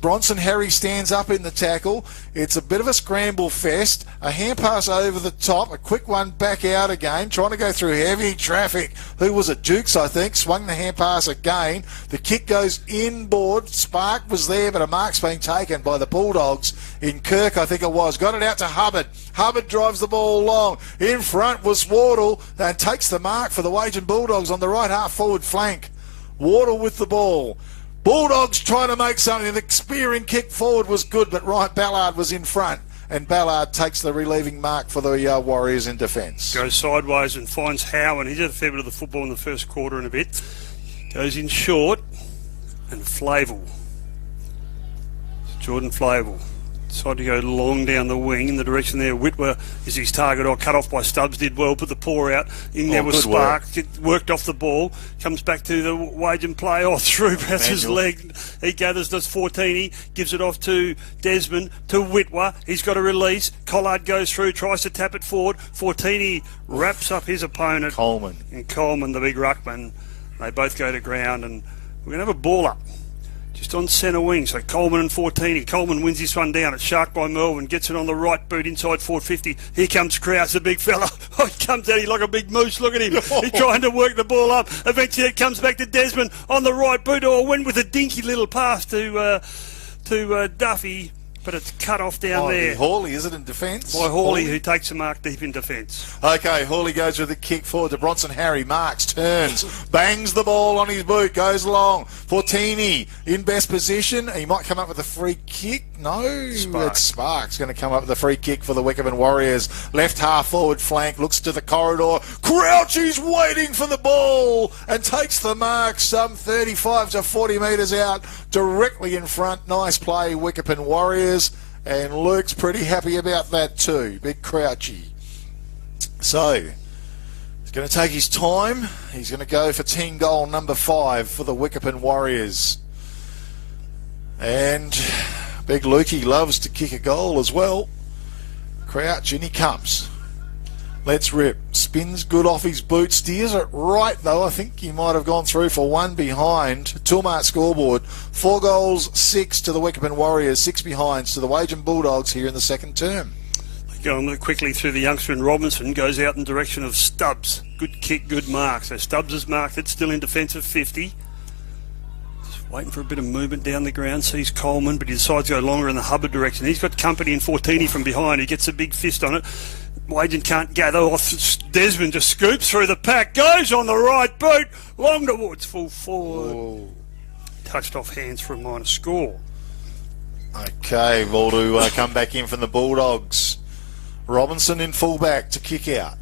Bronson Harry stands up in the tackle. It's a bit of a scramble fest. A hand pass over the top. A quick one back out again. Trying to go through heavy traffic. Who was it? Jukes, I think. Swung the hand pass again. The kick goes inboard. Spark was there, but a mark's been taken by the Bulldogs in Kirk, I think it was. Got it out to Hubbard. Hubbard drives the ball long. In front was Wardle and takes the mark for the Wagin Bulldogs on the right half forward flank. Wardle with the ball. Bulldogs trying to make something. The spearing kick forward was good, but Ryan Ballard was in front. And Ballard takes the relieving mark for the Warriors in defence. Goes sideways and finds Howe, and he did a fair bit of the football in the first quarter and a bit. Goes in short, and Flavel. Jordan Flavel. Decided to go long down the wing in the direction there. Whitwer is his target. Cut off by Stubbs. Did well. Put the paw out. In there was Spark. Worked off the ball. Comes back to the Wagin play. Through. That's his leg. He gathers. Does Fortini. Gives it off to Desmond. To Whitwer. He's got a release. Collard goes through. Tries to tap it forward. Fortini wraps up his opponent. Coleman. And Coleman, the big ruckman. They both go to ground. And we're going to have a ball up. Just on centre wing, so Coleman and Fortini. Coleman wins this one down. It's sharked by Melvin. Gets it on the right boot inside 450. Here comes Krause, the big fella. He comes at him like a big moose. Look at him. He's trying to work the ball up. Eventually it comes back to Desmond on the right boot. Went with a dinky little pass to Duffy. But it's cut off down there. Hawley, is it, in defence? By Hawley, who takes the mark deep in defence. Okay, Hawley goes with the kick forward to Bronson Harry. Marks, turns, bangs the ball on his boot, goes long. Fortini in best position. He might come up with a free kick. No, it's Sparks going to come up with a free kick for the Wickepin Warriors. Left half forward flank, looks to the corridor. Crouchy's waiting for the ball and takes the mark some 35 to 40 metres out, directly in front. Nice play, Wickepin Warriors. And Luke's pretty happy about that too. Big Crouchy. So, he's going to take his time. He's going to go for team goal number 5 for the Wickepin Warriors. And Big Lukey loves to kick a goal as well. Crouch, in he comes. Let's rip. Spins good off his boot. Steers it right, though. I think he might have gone through for one behind. Toolmart scoreboard. 4 goals, 6 to the Wickepin Warriors. 6 behinds to the Wagin Bulldogs here in the second term. Going quickly through the youngster, and Robinson goes out in direction of Stubbs. Good kick, good mark. So Stubbs has marked it. Still in defence of 50. Just waiting for a bit of movement down the ground. Sees Coleman, but he decides to go longer in the Hubbard direction. He's got company in Fortini from behind. He gets a big fist on it. Wagin can't gather off. Desmond just scoops through the pack. Goes on the right boot. Long towards full forward. Whoa. Touched off hands for a minor score. Okay, ball to come back in from the Bulldogs. Robinson in fullback to kick out.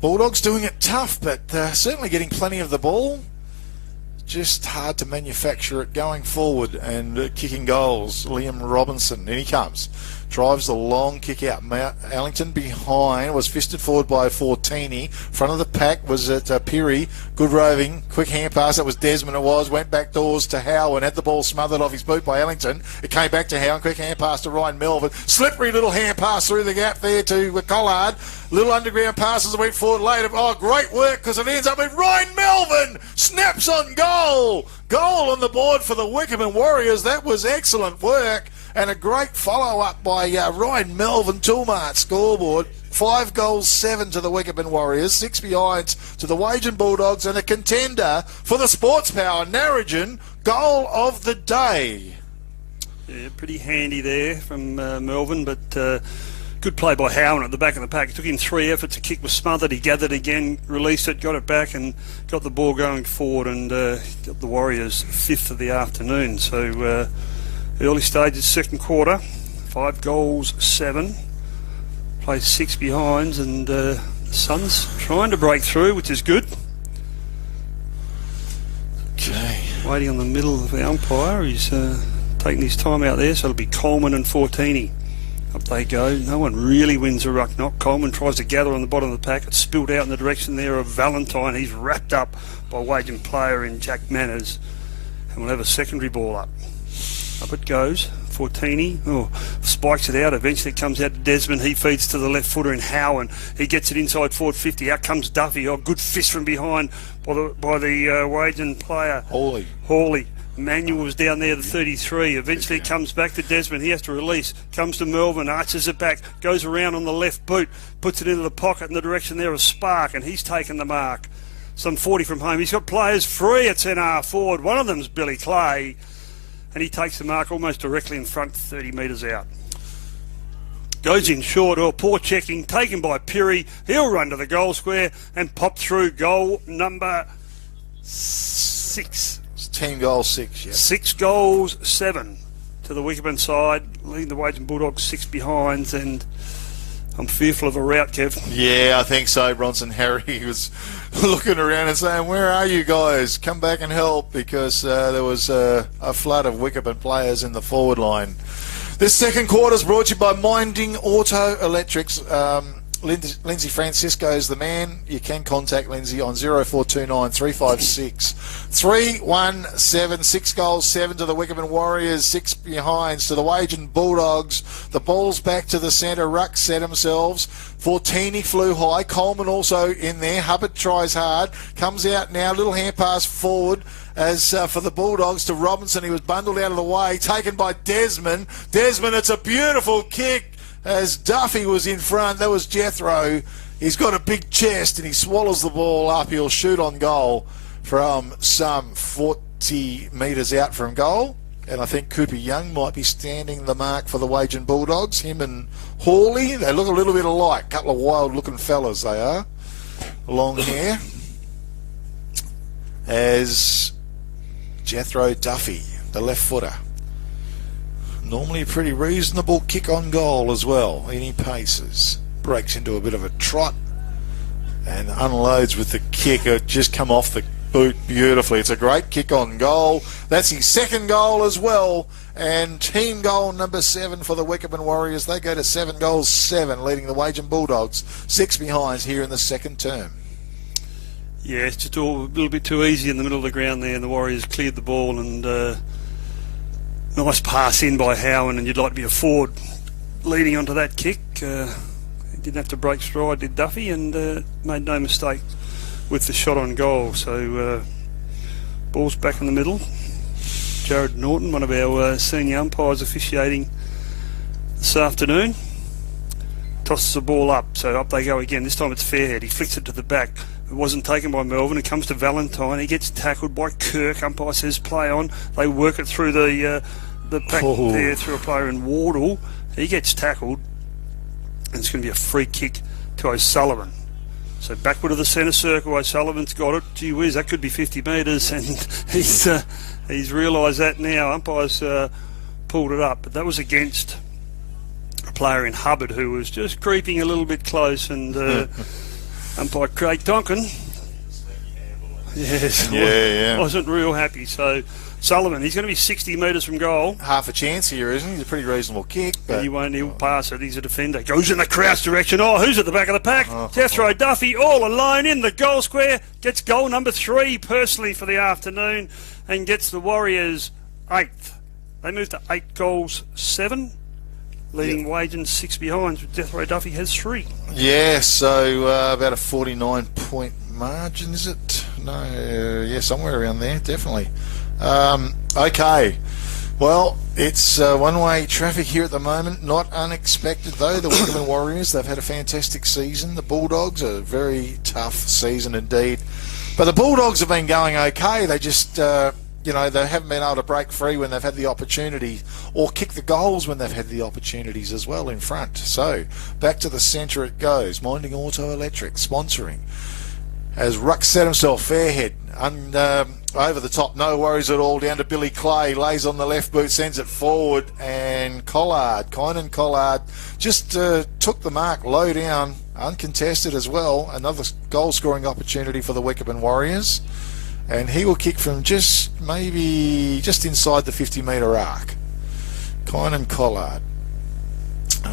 Bulldogs doing it tough, but certainly getting plenty of the ball. Just hard to manufacture it going forward and kicking goals. Liam Robinson, in he comes. drives the long kick out. Allington behind, was fisted forward by Fortini. Front of the pack was at Peary. Good roving, quick hand pass. That was Desmond. It was went back doors to Howe and had the ball smothered off his boot by Allington. It came back to Howe and quick hand pass to Ryan Melvin. Slippery little hand pass through the gap there to Collard. Little underground passes that went forward later. Oh, great work, because it ends up with Ryan Melvin snaps on goal. Goal on the board for the Wickepin Warriors. That was excellent work, and a great follow-up by Ryan Melvin. Toolmart scoreboard. 5 goals, 7 to the Wickepin Warriors, 6 behinds to the Wagin Bulldogs, and a contender for the Sports Power Narrogin goal of the day. Yeah, pretty handy there from Melvin, but good play by Howan at the back of the pack. It took him 3 efforts. A kick was smothered. He gathered again, released it, got it back, and got the ball going forward, and got the Warriors 5th of the afternoon. So early stages, second quarter, 5 goals, 7. Plays 6 behinds, and the Suns trying to break through, which is good. Okay. Waiting on the middle of the umpire. He's taking his time out there, so it'll be Coleman and Fortini. Up they go. No one really wins a ruck knock. Coleman tries to gather on the bottom of the pack. It's spilled out in the direction there of Valentine. He's wrapped up by Wagin player in Jack Manners. And we'll have a secondary ball up. Up it goes. Fortini spikes it out. Eventually it comes out to Desmond. He feeds to the left footer in Howan. He gets it inside forward 50. Out comes Duffy. Oh, good fist from behind by the Wagin player. Hawley. Manuel was down there, the 33. Eventually it comes back to Desmond. He has to release. Comes to Melvin. Arches it back. Goes around on the left boot. Puts it into the pocket in the direction there of Spark. And he's taken the mark. Some 40 from home. He's got players free at centre forward. One of them's Billy Clay. And he takes the mark almost directly in front, 30 metres out. Goes in short, poor checking, taken by Peary. He'll run to the goal square and pop through goal number 6. It's 10 goals, 6, yeah. 6 goals, 7 to the Wickepin side, leading the Wagin Bulldogs 6 behinds, and I'm fearful of a rout, Kev. Yeah, I think so. Bronson Harry was looking around and saying, where are you guys? Come back and help, because there was a flood of Wickepin players in the forward line. This second quarter is brought to you by Minding Auto Electrics. Lindsay Francisco is the man. You can contact Lindsay on 0429 356 317. 6 goals, 7 to the Wickepin Warriors, 6 behinds to the Wagin Bulldogs. The ball's back to the centre. Ruck set themselves. Fortini flew high. Coleman also in there. Hubbard tries hard. Comes out now. Little hand pass forward as for the Bulldogs to Robinson. He was bundled out of the way. Taken by Desmond. Desmond, it's a beautiful kick. As Duffy was in front, that was Jethro. He's got a big chest and he swallows the ball up. He'll shoot on goal from some 40 metres out from goal. And I think Cooper Young might be standing the mark for the Wagin Bulldogs. Him and Hawley, they look a little bit alike. A couple of wild-looking fellas they are. Long hair. As Jethro Duffy, the left footer. Normally a pretty reasonable kick on goal as well. Any paces. Breaks into a bit of a trot and unloads with the kick. It just come off the boot beautifully. It's a great kick on goal. That's his second goal as well. And team goal number 7 for the Wickepin Warriors. They go to 7 goals, 7, leading the Wagin Bulldogs 6 behinds here in the second term. Yeah, it's just all a little bit too easy in the middle of the ground there, and the Warriors cleared the ball, and nice pass in by Howan, and you'd like to be a forward leading onto that kick. He didn't have to break stride, did Duffy, and made no mistake with the shot on goal. So ball's back in the middle. Jared Norton, one of our senior umpires officiating this afternoon, tosses the ball up. So up they go again. This time it's Fairhead. He flicks it to the back. It wasn't taken by Melvin. It comes to Valentine. He gets tackled by Kirk. Umpire says play on. They work it through the pack there through a player in Wardle. He gets tackled, and it's going to be a free kick to O'Sullivan. So backward of the centre circle, O'Sullivan's got it. Gee whiz, that could be 50 metres, and he's realised that now. Umpire's pulled it up, but that was against a player in Hubbard who was just creeping a little bit close, and umpire Craig Tonkin, Yes. Yeah. Wasn't real happy. So Sullivan, he's going to be 60 metres from goal. Half a chance here, isn't he? He's a pretty reasonable kick. But He'll pass it. He's a defender. Goes in the Crouch direction. Oh, who's at the back of the pack? Jethro Duffy, all alone in the goal square. Gets goal number 3 personally for the afternoon and gets the Warriors 8th. They move to 8 goals, 7. Leading Wagin 6 behind. Jethro Duffy has 3. Yeah, so about a 49-point margin, is it? No, yeah, somewhere around there, definitely. Okay, well, it's one-way traffic here at the moment. Not unexpected, though. The Wickepin Warriors, they've had a fantastic season. The Bulldogs, a very tough season indeed. But the Bulldogs have been going okay. They just, they haven't been able to break free when they've had the opportunity, or kick the goals when they've had the opportunities as well in front. So, back to the centre it goes. Minding Auto Electric sponsoring. As Ruck set himself, Fairhead, over the top, no worries at all, down to Billy Clay, lays on the left boot, sends it forward, and Kynan Collard, just took the mark low down, uncontested as well. Another goal-scoring opportunity for the Wickepin Warriors, and he will kick from just inside the 50-metre arc. Kynan Collard,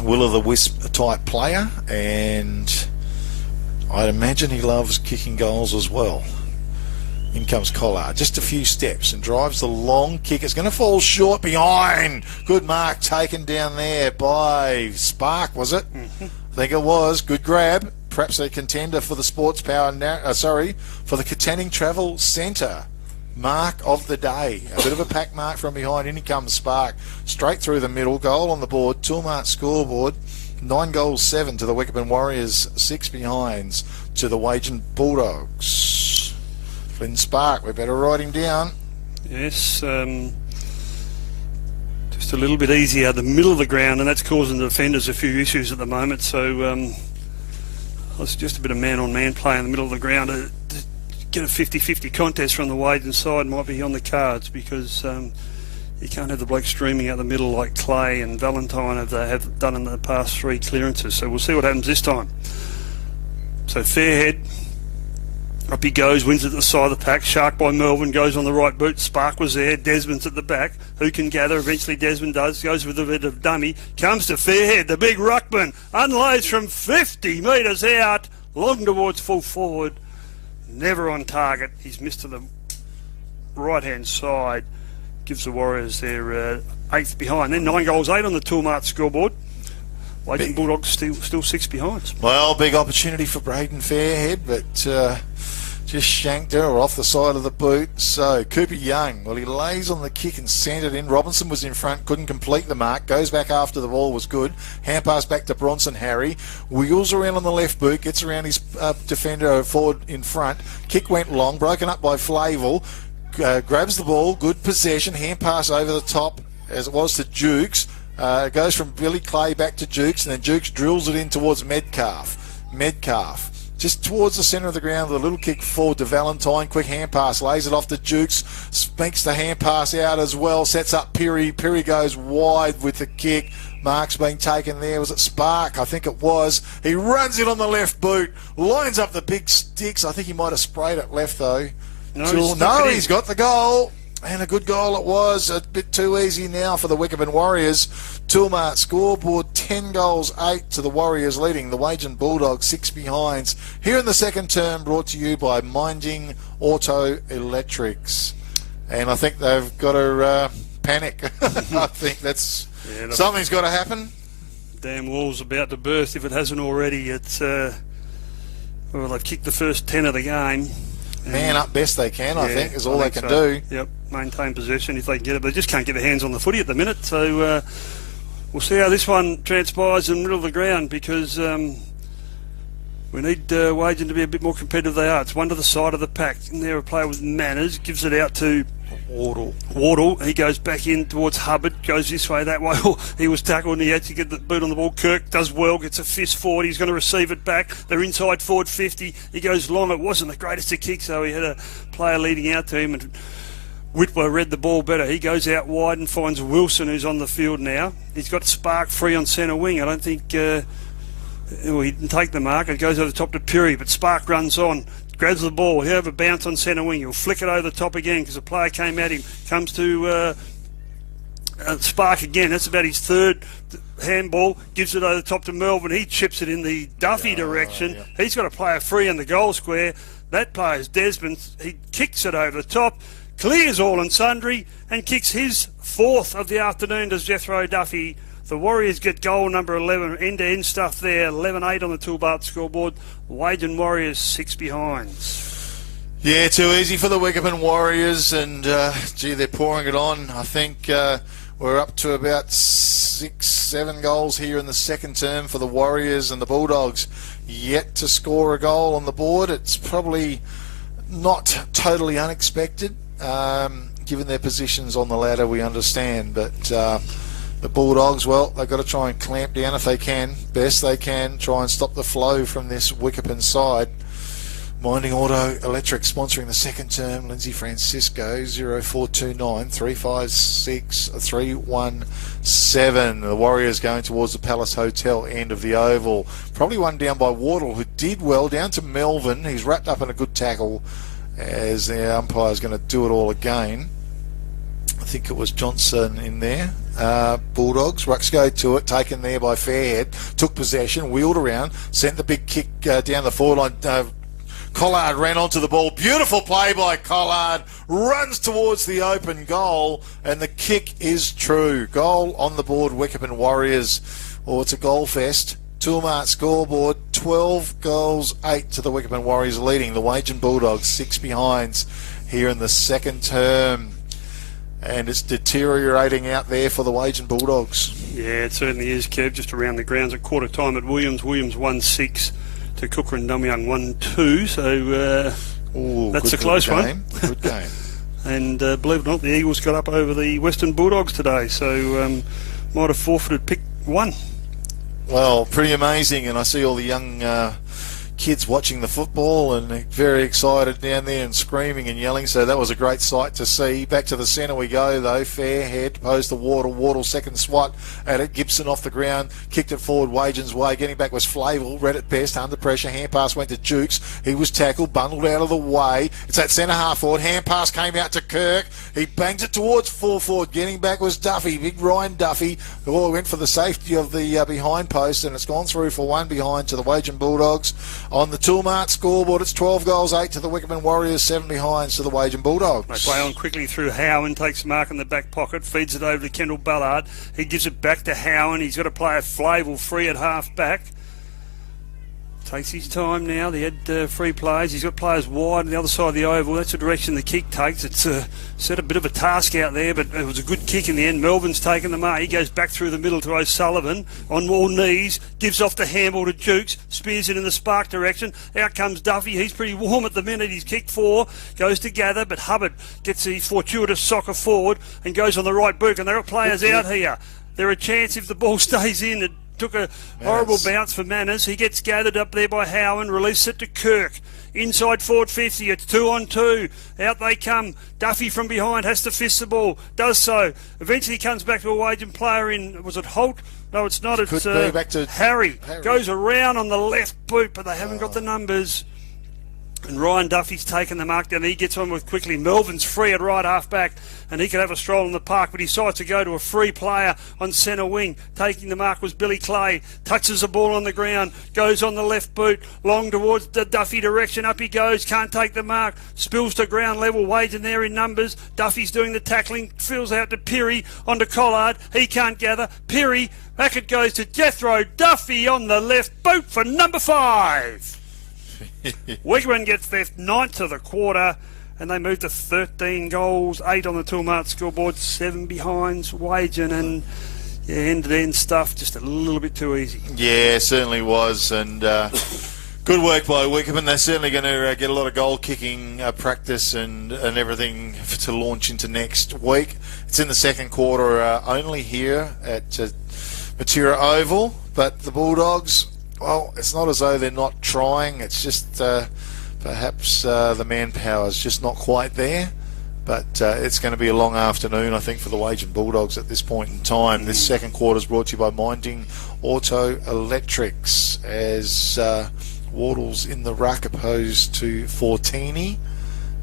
will-o'-the-wisp type player, and I'd imagine he loves kicking goals as well. In comes Collard, just a few steps, and drives the long kick. It's going to fall short behind. Good mark taken down there by Spark, was it? Mm-hmm. I think it was. Good grab. Perhaps a contender for the Sports Power, for the Katanning Travel Centre. Mark of the day. A bit of a pack mark from behind. In comes Spark. Straight through the middle. Goal on the board. Toolmart scoreboard. 9 goals, 7 to the Wickepin Warriors. 6 behinds to the Wagin Bulldogs. Flynn Spark, we better write him down. Yes, just a little bit easier the middle of the ground, and that's causing the defenders a few issues at the moment. So it's just a bit of man-on-man play in the middle of the ground. To get a 50-50 contest from the Wagin side might be on the cards, because you can't have the bloke streaming out the middle like Clay and Valentine have done in the past 3 clearances. So we'll see what happens this time. So Fairhead, up he goes, wins at the side of the pack. Shark by Melbourne goes on the right boot. Spark was there. Desmond's at the back. Who can gather? Eventually Desmond does. Goes with a bit of dummy. Comes to Fairhead. The big ruckman unloads from 50 metres out. Long towards full forward. Never on target. He's missed to the right-hand side. Gives the Warriors their 8th behind. Then 9 goals, 8 on the Toolmart scoreboard. Wagin Bulldogs still 6 behind. Well, big opportunity for Braden Fairhead, but just shanked her off the side of the boot. So Cooper Young, well, he lays on the kick and sent it in. Robinson was in front, couldn't complete the mark. Goes back after the ball, was good. Hand pass back to Bronson Harry. Wheels around on the left boot, gets around his defender forward in front. Kick went long, broken up by Flavel. Grabs the ball, good possession. Hand pass over the top, as it was to Jukes. It goes from Billy Clay back to Jukes, and then Jukes drills it in towards Metcalf. Just towards the centre of the ground with a little kick forward to Valentine. Quick hand pass, lays it off to Jukes. Makes the hand pass out as well. Sets up Pirri. Pirri goes wide with the kick. Mark's being taken there. Was it Spark? I think it was. He runs it on the left boot. Lines up the big sticks. I think he might have sprayed it left though. No, he's got the goal. And a good goal it was. A bit too easy now for the Wickepin Warriors. Toolmart scoreboard, 10 goals, 8 to the Warriors, leading the Wagin Bulldogs 6 behinds. Here in the second term, brought to you by Minding Auto Electrics. And I think they've got to panic. I think that's something's got to happen. Damn wall's about to burst if it hasn't already. It's well, they've kicked the first 10 of the game. Man up best they can, I think, is all they can do. Yep, maintain possession if they get it, but they just can't get their hands on the footy at the minute. So we'll see how this one transpires in the middle of the ground, because we need Wagin to be a bit more competitive. They are. It's one to the side of the pack. And there a player with manners, gives it out to Wardle. He goes back in towards Hubbard, goes this way, that way. He was tackled and he had to get the boot on the ball. Kirk does well, gets a fist forward. He's going to receive it back. They're inside forward 50. He goes long. It wasn't the greatest of kicks, so he had a player leading out to him, and Whitwer read the ball better. He goes out wide and finds Wilson, who's on the field now. He's got Spark free on centre wing. I don't think he didn't take the mark. It goes over the top to Pirri, but Spark runs on. grabs the ball, he'll have a bounce on centre wing, he'll flick it over the top again because the player came at him, comes to spark again. That's about his third handball, gives it over the top to Melvin. He chips it in the Duffy direction. Yeah. He's got a player free in the goal square. That player is Desmond. He kicks it over the top, clears all and sundry, and kicks his fourth of the afternoon, does Jethro Duffy. The Warriors get goal number 11, end-to-end stuff there, 11-8 on the Toolbart scoreboard. Wagin Warriors 6 behinds. Yeah, too easy for the Wickepin Warriors, and gee, they're pouring it on. I think we're up to about 6-7 goals here in the second term for the Warriors, and the Bulldogs yet to score a goal on the board. It's probably not totally unexpected, given their positions on the ladder, we understand, but the Bulldogs, well, they've got to try and clamp down if they can, best they can, try and stop the flow from this Wickepin side. Minding Auto Electric sponsoring the second term. Lindsay Francisco, 0429 356 317. The Warriors going towards the Palace Hotel end of the oval. Probably one down by Wardle, who did well, down to Melvin. He's wrapped up in a good tackle as the umpire's going to do it all again. I think it was Johnson in there. Bulldogs, Rucks go to it, taken there by Fairhead, took possession, wheeled around, sent the big kick down the forward line. Collard ran onto the ball. Beautiful play by Collard. Runs towards the open goal, and the kick is true. Goal on the board, Wickepin Warriors. Oh, it's a goal fest. Toolmart scoreboard, 12 goals, 8 to the Wickepin Warriors, leading the Wagin Bulldogs 6 behinds here in the second term. And it's deteriorating out there for the Wagin Bulldogs. Yeah, it certainly is, Kev. Just around the grounds at quarter time at Williams. Williams 1-6 to Cooker and Dumyoung 1-2. So that's a close one. Good game. And believe it or not, the Eagles got up over the Western Bulldogs today. So might have forfeited pick 1. Well, pretty amazing. And I see all the young kids watching the football and very excited down there and screaming and yelling, so that was a great sight to see. Back to the centre we go though. Fairhead posed to Wardle, second swat at it. Gibson off the ground, kicked it forward Wagin's way. Getting back was Flavel, read it best, under pressure. Hand pass went to Jukes. He was tackled, bundled out of the way. It's that centre half forward. Hand pass came out to Kirk. He bangs it towards full forward. Getting back was Duffy, big Ryan Duffy, who went for the safety of the behind post, and it's gone through for one behind to the Wagin Bulldogs. On the Toolmart scoreboard, it's 12 goals, 8 to the Wickepin Warriors, 7 behinds to the Wagin Bulldogs. They play on quickly through Howen, takes the mark in the back pocket, feeds it over to Kendall Ballard. He gives it back to Howen. He's got to play a Flavel free at half back. Takes his time now. They had free players. He's got players wide on the other side of the oval. That's the direction the kick takes. It's set a bit of a task out there, but it was a good kick in the end. Melvin's taken the mark. He goes back through the middle to O'Sullivan on all knees, gives off the handball to Jukes, spears it in the spark direction. Out comes Duffy. He's pretty warm at the minute. He's kicked 4, goes to gather, but Hubbard gets the fortuitous soccer forward and goes on the right boot. And there are players out here. There are a chance if the ball stays in. It took a horrible bounce for Manners. He gets gathered up there by Howen, releases it to Kirk. Inside forward 50, it's 2-on-2. Out they come. Duffy from behind has to fist the ball. Does so. Eventually comes back to a Wagin player in, was it Holt? No, it's not. It's back to Harry. Goes around on the left boot, but they haven't got the numbers. And Ryan Duffy's taken the mark down. He gets on with quickly. Melvin's free at right half back, and he could have a stroll in the park, but he decides to go to a free player on centre wing. Taking the mark was Billy Clay. Touches the ball on the ground, goes on the left boot, long towards the Duffy direction. Up he goes, can't take the mark. Spills to ground level. Wagin there in numbers. Duffy's doing the tackling. Fills out to Pirri, onto Collard. He can't gather. Pirri, back it goes to Jethro Duffy on the left boot for number 5. Wickepin gets their 9th of the quarter, and they move to 13 goals, 8 on the Toolmart scoreboard, 7 behinds Wagin, and end-to-end stuff just a little bit too easy. Yeah, certainly was, and good work by Wickepin. They're certainly going to get a lot of goal kicking practice and everything to launch into next week. It's in the second quarter only here at Matera Oval, but the Bulldogs, well, it's not as though they're not trying. It's just perhaps the manpower is just not quite there. But it's going to be a long afternoon, I think, for the Wagin Bulldogs at this point in time. This second quarter is brought to you by Minding Auto Electrics as Wardle's in the ruck opposed to Fortini.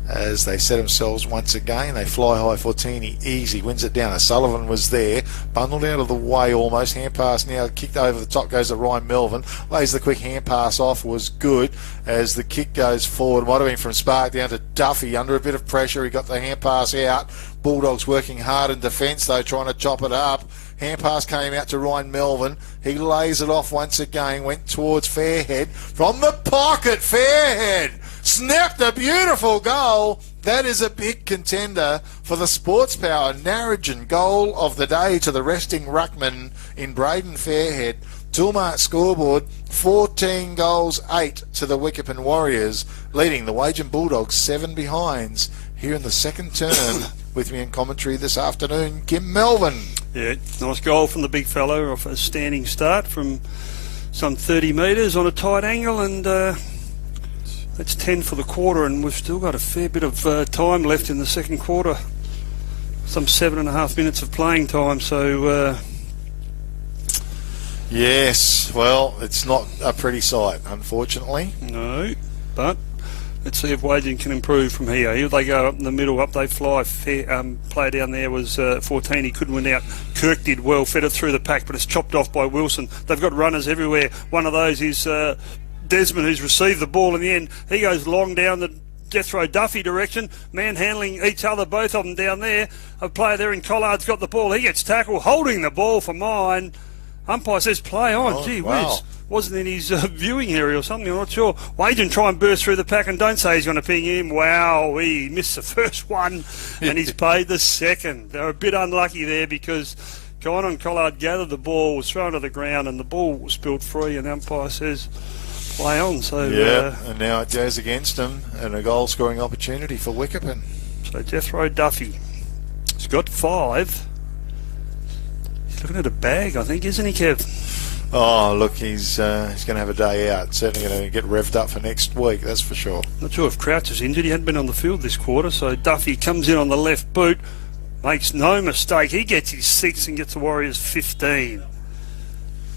As they set themselves once again, they fly high. Fortini easy, wins it down. Sullivan was there, bundled out of the way almost. Hand pass now kicked over the top, goes to Ryan Melvin. Lays the quick hand pass off, was good. As the kick goes forward, might have been from Spark down to Duffy. Under a bit of pressure, he got the hand pass out. Bulldogs working hard in defence though, trying to chop it up. Hand pass came out to Ryan Melvin. He lays it off once again, went towards Fairhead. From the pocket, Fairhead snapped a beautiful goal. That is a big contender for the Sports Power Narrogin goal of the day to the resting ruckman in Braden Fairhead. Toolmart scoreboard, 14 goals, 8 to the Wickepin Warriors, leading the Wagin Bulldogs 7 behinds here in the second term. With me in commentary this afternoon, Kim Melvin. Yeah, nice goal from the big fellow off a standing start from some 30 metres on a tight angle, and that's 10 for the quarter, and we've still got a fair bit of time left in the second quarter. Some 7.5 minutes of playing time, so... Yes, well, it's not a pretty sight, unfortunately. No, but... let's see if Wagin can improve from here. Here they go up in the middle, up they fly. Player down there was 14. He couldn't win out. Kirk did well, fed it through the pack, but it's chopped off by Wilson. They've got runners everywhere. One of those is Desmond, who's received the ball in the end. He goes long down the Jethro Duffy direction, manhandling each other, both of them down there. A player there in Collard's got the ball. He gets tackled, holding the ball for mine. Umpire says play on. Gee whiz. Wasn't in his viewing area or something, I'm not sure. Wagin try and burst through the pack, and don't say he's going to ping him. Wow, he missed the first one and he's paid the second. They're a bit unlucky there because Guyon and Collard gathered the ball, was thrown to the ground, and the ball was spilled free, and the umpire says play on. So yeah, and now it goes against him, and a goal scoring opportunity for Wickepin. So Jethro Duffy, he's got 5. He's looking at a bag, I think, isn't he, Kev? Oh, look, he's going to have a day out. Certainly going to get revved up for next week, that's for sure. Not sure if Crouch is injured. He hadn't been on the field this quarter, so Duffy comes in on the left boot, makes no mistake. He gets his 6 and gets the Warriors 15.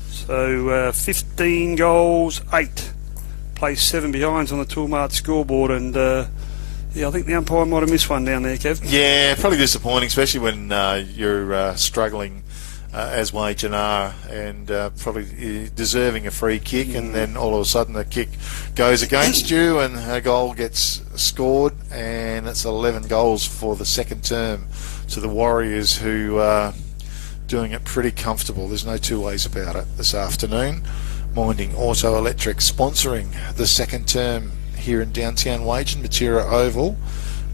So 15 goals, 8. Plays 7 behinds on the Toolmart scoreboard, and yeah, I think the umpire might have missed one down there, Kev. Yeah, probably disappointing, especially when you're struggling as Wagin are, and probably deserving a free kick, and then all of a sudden the kick goes against you and a goal gets scored, and it's 11 goals for the second term to the Warriors, who are doing it pretty comfortable. There's no two ways about it this afternoon. Minding Auto Electric sponsoring the second term here in downtown Wagin, Matera Oval.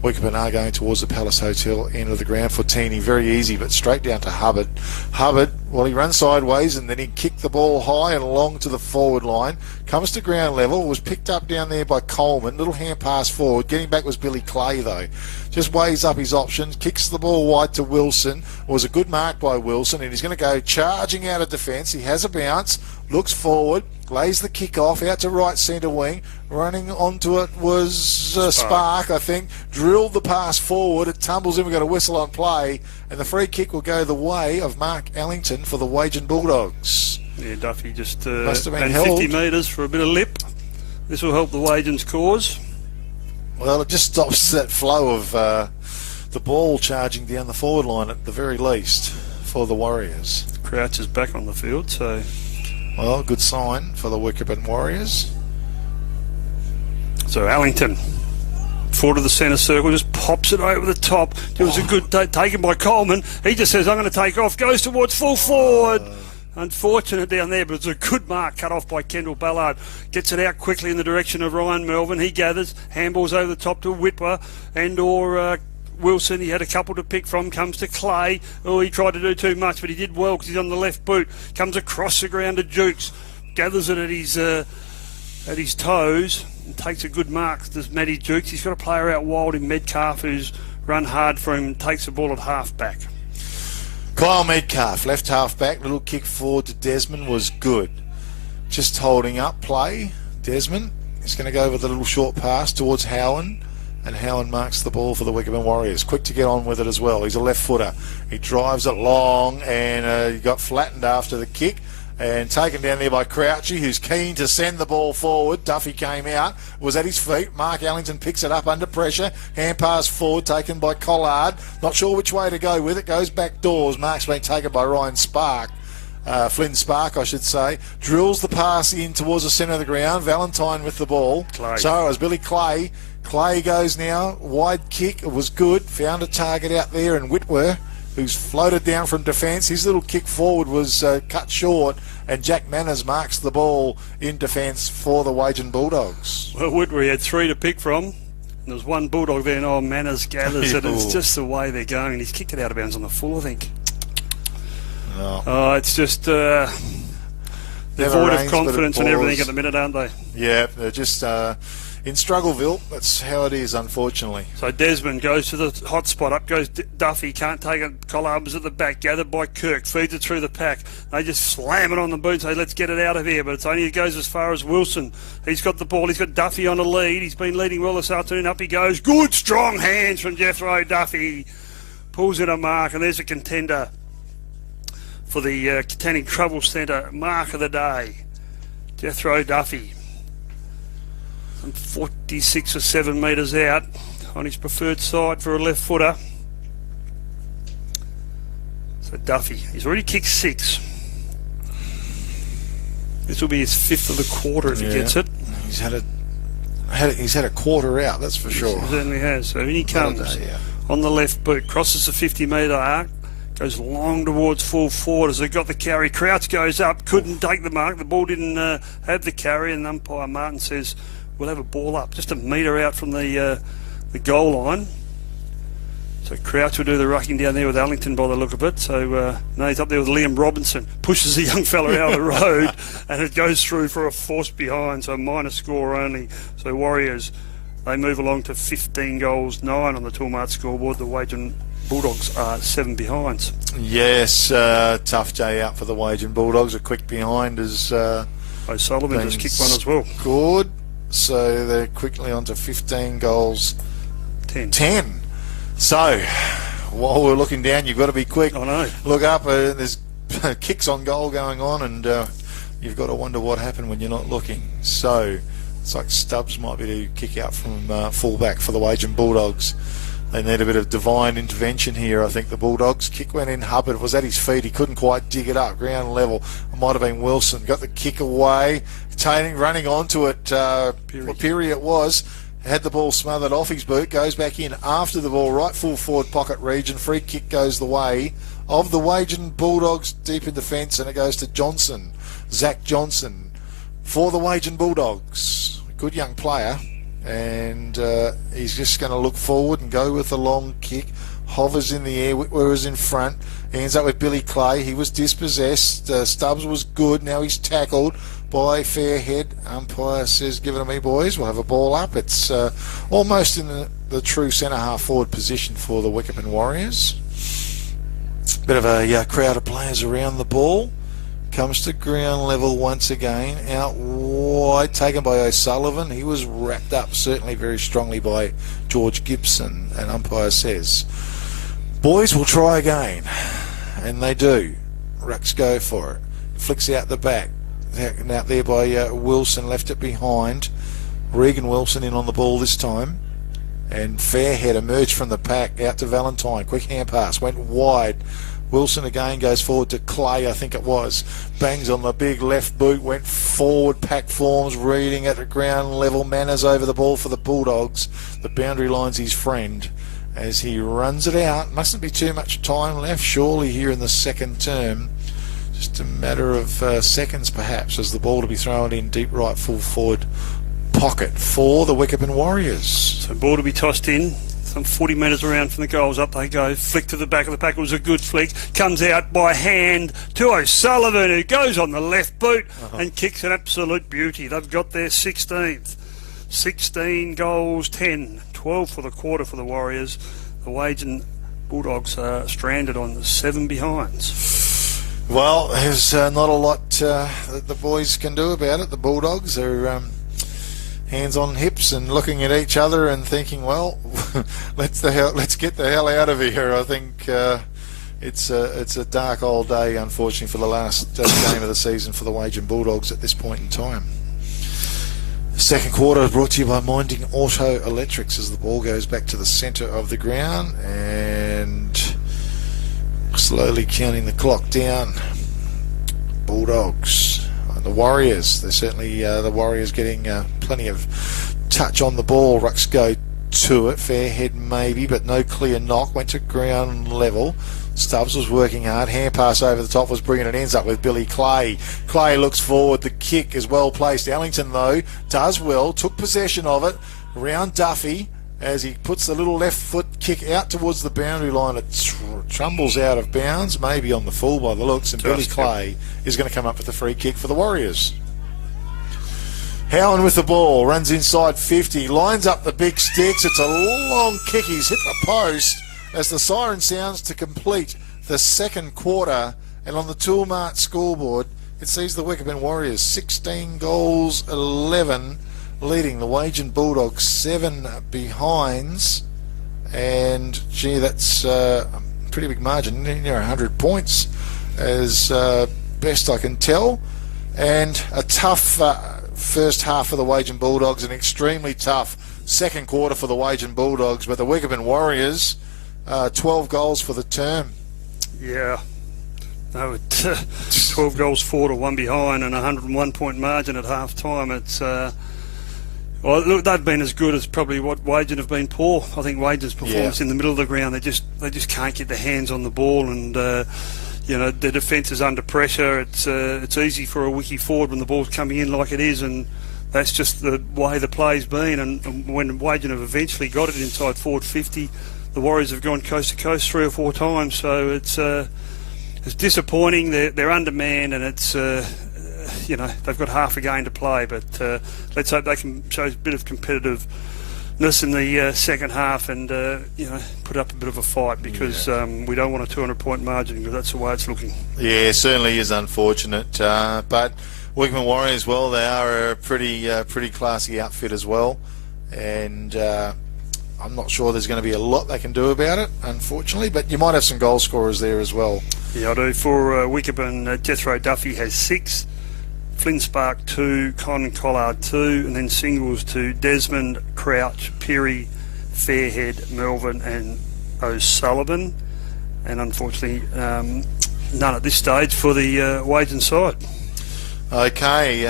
Wickepin are going towards the Palace Hotel end of the ground. Fortini, very easy, but straight down to Hubbard. Hubbard, well, he runs sideways and then he kicked the ball high and along to the forward line. Comes to ground level, was picked up down there by Coleman. Little hand pass forward. Getting back was Billy Clay, though. Just weighs up his options, kicks the ball wide to Wilson. It was a good mark by Wilson, and he's going to go charging out of defence. He has a bounce, looks forward, lays the kick off out to right centre wing. Running onto it was Spark, I think. Drilled the pass forward. It tumbles in. We've got a whistle on play, and the free kick will go the way of Mark Allington for the Wagin Bulldogs. Yeah, Duffy just Must have been ran held. 50 metres for a bit of lip. This will help the Wagin's cause. Well, it just stops that flow of the ball charging down the forward line at the very least for the Warriors. Crouch is back on the field, so... Well, good sign for the Wickepin Warriors. So Allington, forward of the centre circle, just pops it over the top. It was a good taken by Coleman. He just says, I'm going to take off, goes towards full forward. Unfortunate down there, but it's a good mark cut off by Kendall Ballard. Gets it out quickly in the direction of Ryan Melvin. He gathers, handballs over the top to Whitwer and or Wilson. He had a couple to pick from. Comes to Clay. Oh, he tried to do too much, but he did well because he's on the left boot. Comes across the ground to Jukes. Gathers it at his toes and takes a good mark. There's Matty Jukes. He's got a player out wild in Metcalf who's run hard for him and takes the ball at half back. Kyle Metcalf, left half back, little kick forward to Desmond was good. Just holding up play. Desmond is going to go with a little short pass towards Howan, and Howan marks the ball for the Wickepin Warriors. Quick to get on with it as well. He's a left footer. He drives it long, and he got flattened after the kick. and taken down there by Crouchy, who's keen to send the ball forward. Duffy came out, was at his feet. Mark Allington picks it up under pressure. Hand pass forward, taken by Collard. Not sure which way to go with it. Goes back doors. Mark's been taken by Ryan Spark. Flynn Spark, I should say. Drills the pass in towards the centre of the ground. Valentine with the ball. Clay. So it was Billy Clay. Clay goes now. Wide kick. It was good. Found a target out there in Whitwer, who's floated down from defence. His little kick forward was cut short, and Jack Manners marks the ball in defence for the Wagin Bulldogs. Well, Whitwer had 3 to pick from. And there's one Bulldog there, and Manners gathers it. It's just the way they're going, and he's kicked it out of bounds on the full, I think. Oh, it's just they're void of confidence and everything at the minute, aren't they? Yeah, they're just in Struggleville. That's how it is, unfortunately. So Desmond goes to the hot spot. Up goes Duffy. Can't take it. Collarbs at the back. Gathered by Kirk. Feeds it through the pack. They just slam it on the boot and say, let's get it out of here. But it's only it goes as far as Wilson. He's got the ball. He's got Duffy on a lead. He's been leading well this afternoon. Up he goes. Good, strong hands from Jethro Duffy. Pulls in a mark, and there's a contender for the Katanning Trouble Centre mark of the day. Jethro Duffy. 46 or 7 metres out on his preferred side for a left footer. So Duffy, he's already kicked 6. This will be his 5th of the quarter if he gets it. He's had a quarter out, that's for sure. He certainly has. So in he comes on the left boot, crosses the 50-metre arc, goes long towards full forward as they got the carry. Crouch goes up, couldn't take the mark. The ball didn't have the carry, and umpire Martin says, we'll have a ball up just a metre out from the goal line. So Crouch will do the rucking down there with Allington by the look of it. So no, he's up there with Liam Robinson. Pushes the young fella out of the road, and it goes through for a force behind. So minor score only. So Warriors, they move along to 15 goals, 9 on the Toolmart scoreboard. The Wagin Bulldogs are 7 behinds. Yes, tough day out for the Wagin Bulldogs. A quick behind as O'Sullivan just kicked one as well. Good. So they're quickly on to 15 goals. 10. So while we're looking down, you've got to be quick. I know. Look up. There's kicks on goal going on, and you've got to wonder what happened when you're not looking. So it's like Stubbs might be to kick out from fullback for the Wagin Bulldogs. They need a bit of divine intervention here, I think, the Bulldogs. Kick went in. Hubbard was at his feet. He couldn't quite dig it up. Ground level. It might have been Wilson. Got the kick away. Running onto it. Peary it was. Had the ball smothered off his boot. Goes back in after the ball. Right full forward pocket region. Free kick goes the way of the Wagin Bulldogs deep in defence. And it goes to Johnson. Zach Johnson for the Wagin Bulldogs. Good young player. And he's just going to look forward and go with the long kick. Hovers in the air. Whitwer is in front. He ends up with Billy Clay. He was dispossessed. Stubbs was good. Now he's tackled by Fairhead. Umpire says, give it to me, boys. We'll have a ball up. It's almost in the true centre-half forward position for the Wickepin Warriors. Bit of a crowd of players around the ball. Comes to ground level once again. Out wide, taken by O'Sullivan. He was wrapped up certainly very strongly by George Gibson. And umpire says, boys, will try again. And they do. Rucks go for it. Flicks out the back. Out there by Wilson, left it behind. Regan Wilson in on the ball this time. And Fairhead emerged from the pack out to Valentine. Quick hand pass. Went wide. Wilson again goes forward to Clay, I think it was. Bangs on the big left boot, went forward, pack forms, reading at the ground level. Manners over the ball for the Bulldogs. The boundary line's his friend as he runs it out. Mustn't be too much time left, surely, here in the second term. Just a matter of seconds, perhaps, as the ball to be thrown in deep right full forward pocket for the Wickepin Warriors. So ball to be tossed in. Some 40 metres around from the goals. Up they go. Flick to the back of the pack. It was a good flick. Comes out by hand to O'Sullivan, who goes on the left boot and kicks an absolute beauty. They've got their 16th. 16 goals, 10. 12 for the quarter for the Warriors. The Wagin Bulldogs are stranded on the 7 behinds. Well, there's not a lot that the boys can do about it. The Bulldogs are hands on hips and looking at each other and thinking, well, let's get the hell out of here. I think it's a dark old day, unfortunately, for the last game of the season for the Wagin Bulldogs at this point in time. Second quarter is brought to you by Minding Auto Electrics as the ball goes back to the centre of the ground and slowly counting the clock down. Bulldogs, the Warriors. They're certainly the Warriors getting plenty of touch on the ball. Rucks go to it, fair head maybe, but no clear knock. Went to ground level. Stubbs was working hard. Hand pass over the top was bringing it. Ends up with Billy Clay. Clay looks forward. The kick is well placed. Ellington, though, does well. Took possession of it. Around Duffy as he puts the little left foot kick out towards the boundary line. It trumbles out of bounds, maybe on the full by the looks. And Billy Clay is going to come up with the free kick for the Warriors. Howen with the ball. Runs inside 50. Lines up the big sticks. It's a long kick. He's hit the post as the siren sounds to complete the second quarter. And on the Toolmart scoreboard, it sees the Wickepin Warriors 16 goals, 11, leading the Wagin Bulldogs 7 behinds. And gee, that's a pretty big margin, near 100 points as best I can tell. And a tough first half for the Wagin Bulldogs, an extremely tough second quarter for the Wagin Bulldogs, but the Wickepin Warriors 12 goals for the term. Yeah. No, 12 goals, 4 to 1 behind, and a 101 point margin at half time. It's well, look, they've been as good as probably what Wagin have been poor. I think Wagin's performance in the middle of the ground, they just can't get their hands on the ball, and you know, the defence is under pressure. It's easy for a wiki forward when the ball's coming in like it is, and that's just the way the play's been. And when Wagin have eventually got it inside forward 50, the Warriors have gone coast to coast 3 or 4 times. So it's disappointing. They're undermanned, and it's you know, they've got half a game to play. But let's hope they can show a bit of competitiveness in the second half and you know, put up a bit of a fight, because we don't want a 200-point margin, because that's the way it's looking. Yeah, it certainly is unfortunate. But Wickepin Warriors, well, they are a pretty classy outfit as well, and I'm not sure there's going to be a lot they can do about it, unfortunately, but you might have some goal scorers there as well. Yeah, I do. For Wickepin, Jethro Duffy has 6, Flynn Spark 2, Con Collard 2, and then singles to Desmond, Crouch, Peary, Fairhead, Melvin and O'Sullivan, and unfortunately none at this stage for the Wagin side. Okay,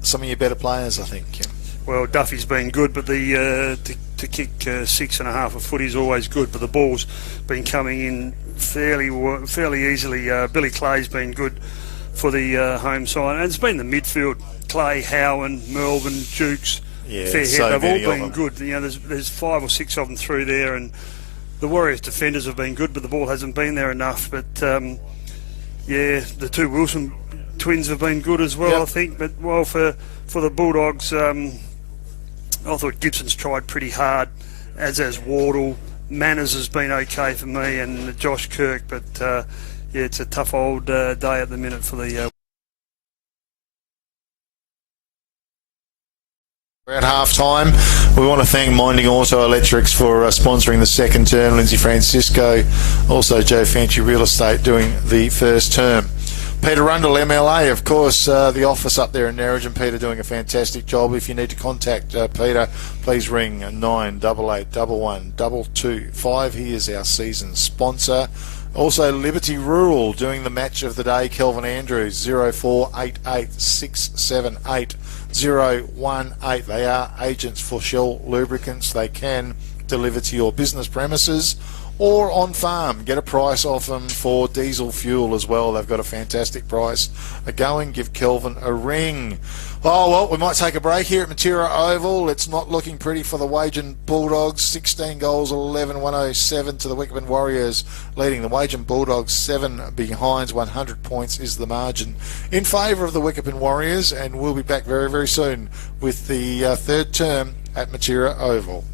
some of your better players, I think. Well, Duffy's been good, but the to kick 6.5 a foot is always good, but the ball's been coming in fairly easily. Billy Clay's been good for the home side, and it's been the midfield: Clay, Howen, Melvin, Jukes, Fairhead. So they've all been good. You know, there's 5 or 6 of them through there, and the Warriors defenders have been good, but the ball hasn't been there enough. But yeah, the 2 Wilson twins have been good as well, I think. But well, for the Bulldogs, I thought Gibson's tried pretty hard, as has Wardle. Manners has been okay for me, and Josh Kirk, but yeah, it's a tough old day at the minute for the We're at half time. We want to thank Minding Auto Electrics for sponsoring the second term, Lindsay Francisco, also Joe Fanchi Real Estate doing the first term. Peter Rundle, MLA, of course, the office up there in Narrogin. Peter doing a fantastic job. If you need to contact Peter, please ring 9888112225. He is our season sponsor. Also, Liberty Rural doing the match of the day. Kelvin Andrews, 0488678018. They are agents for Shell Lubricants. They can deliver to your business premises or on farm. Get a price off them for diesel fuel as well. They've got a fantastic price. Go and give Kelvin a ring. Oh, well, we might take a break here at Matera Oval. It's not looking pretty for the Wagin Bulldogs. 16 goals, 11, 107 to the Wickepin Warriors, leading the Wagin Bulldogs 7 behinds. 100 points is the margin in favour of the Wickepin Warriors, and we'll be back very, very soon with the third term at Matera Oval.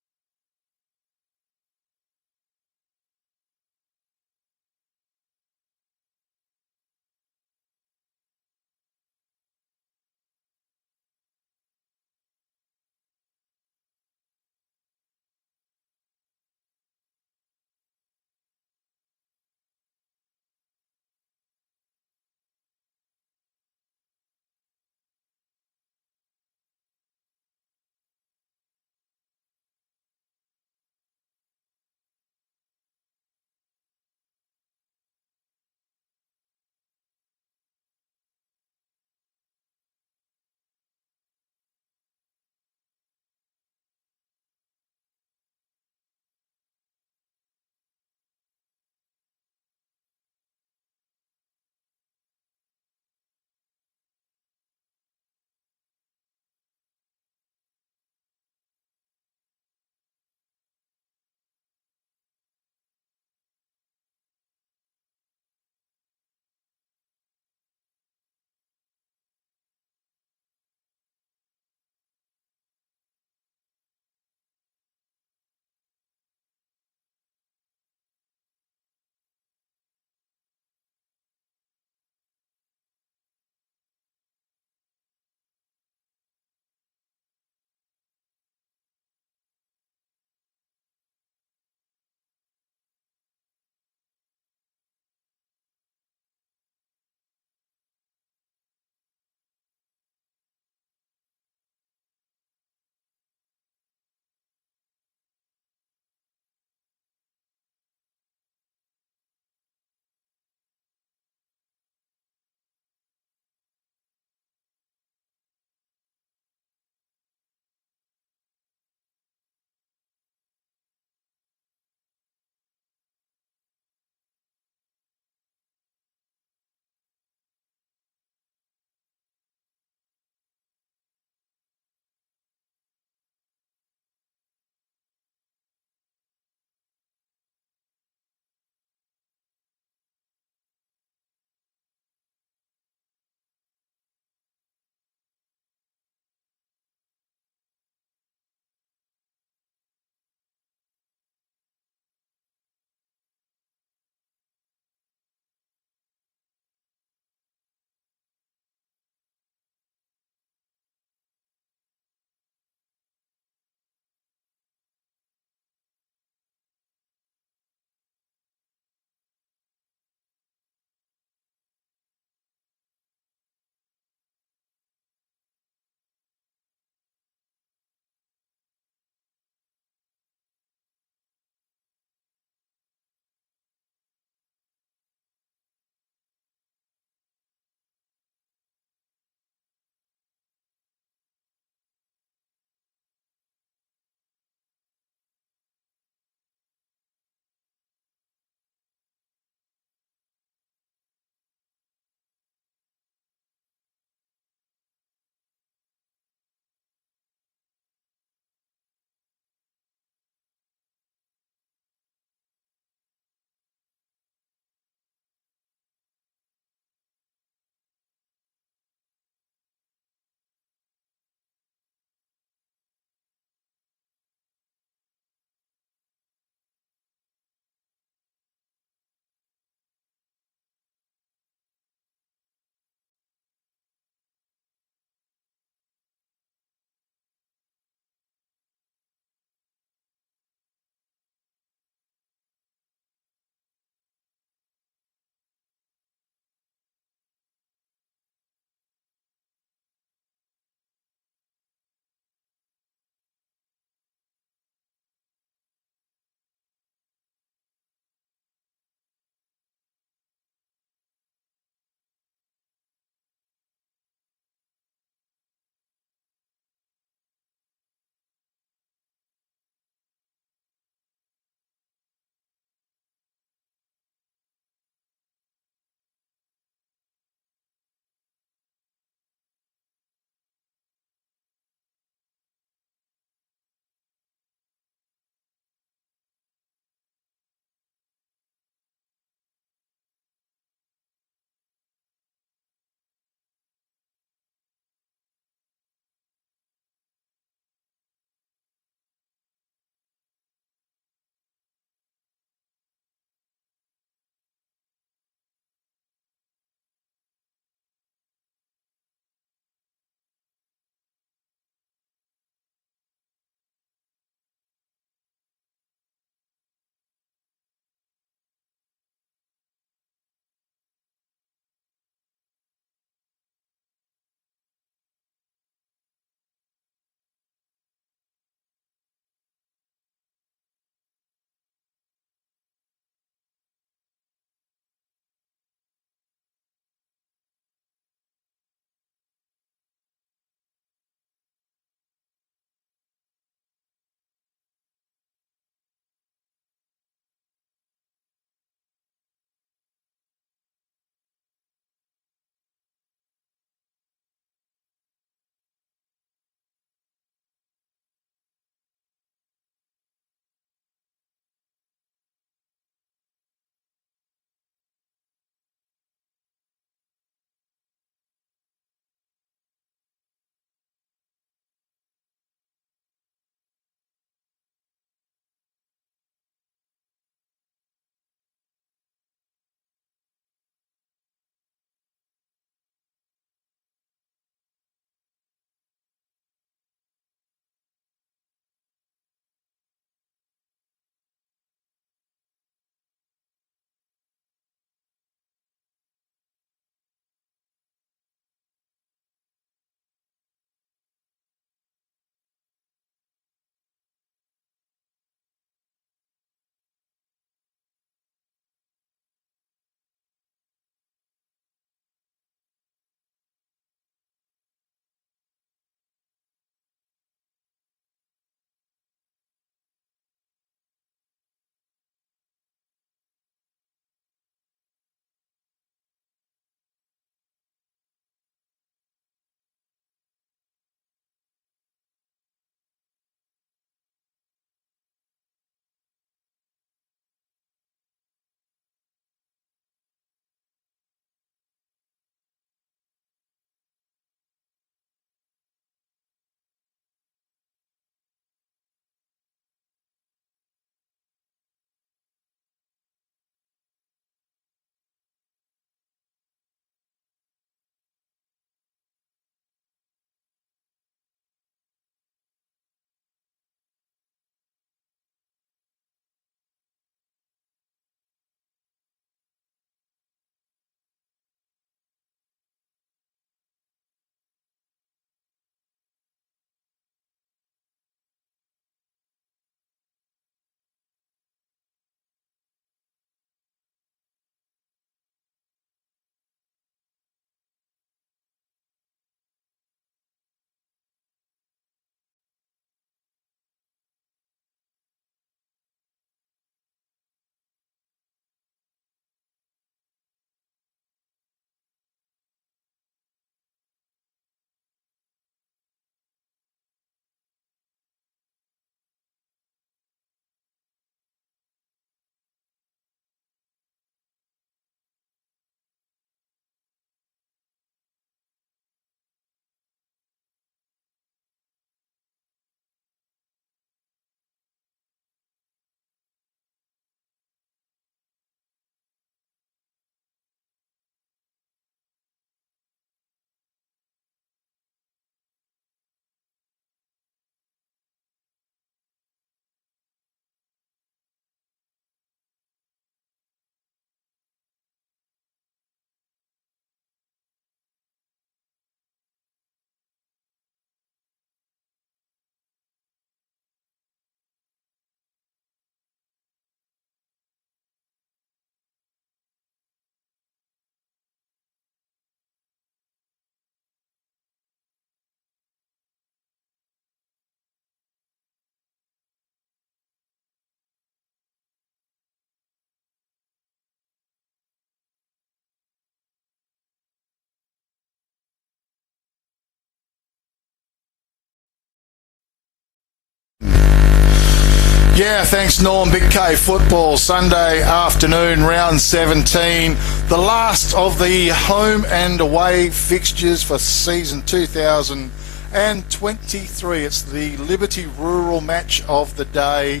Yeah, thanks, Norm. Big K football, Sunday afternoon, round 17. The last of the home and away fixtures for season 2023. It's the Liberty Rural match of the day.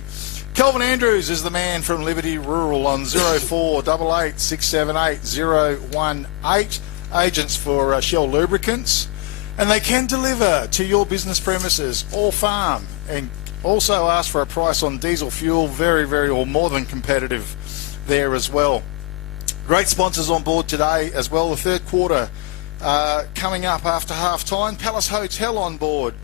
Kelvin Andrews is the man from Liberty Rural on 0488 678 018. Agents for Shell Lubricants. And they can deliver to your business premises or farm, and also ask for a price on diesel fuel, very, or more than competitive there as well. Great sponsors on board today as well. The third quarter coming up after half time. Palace Hotel on board,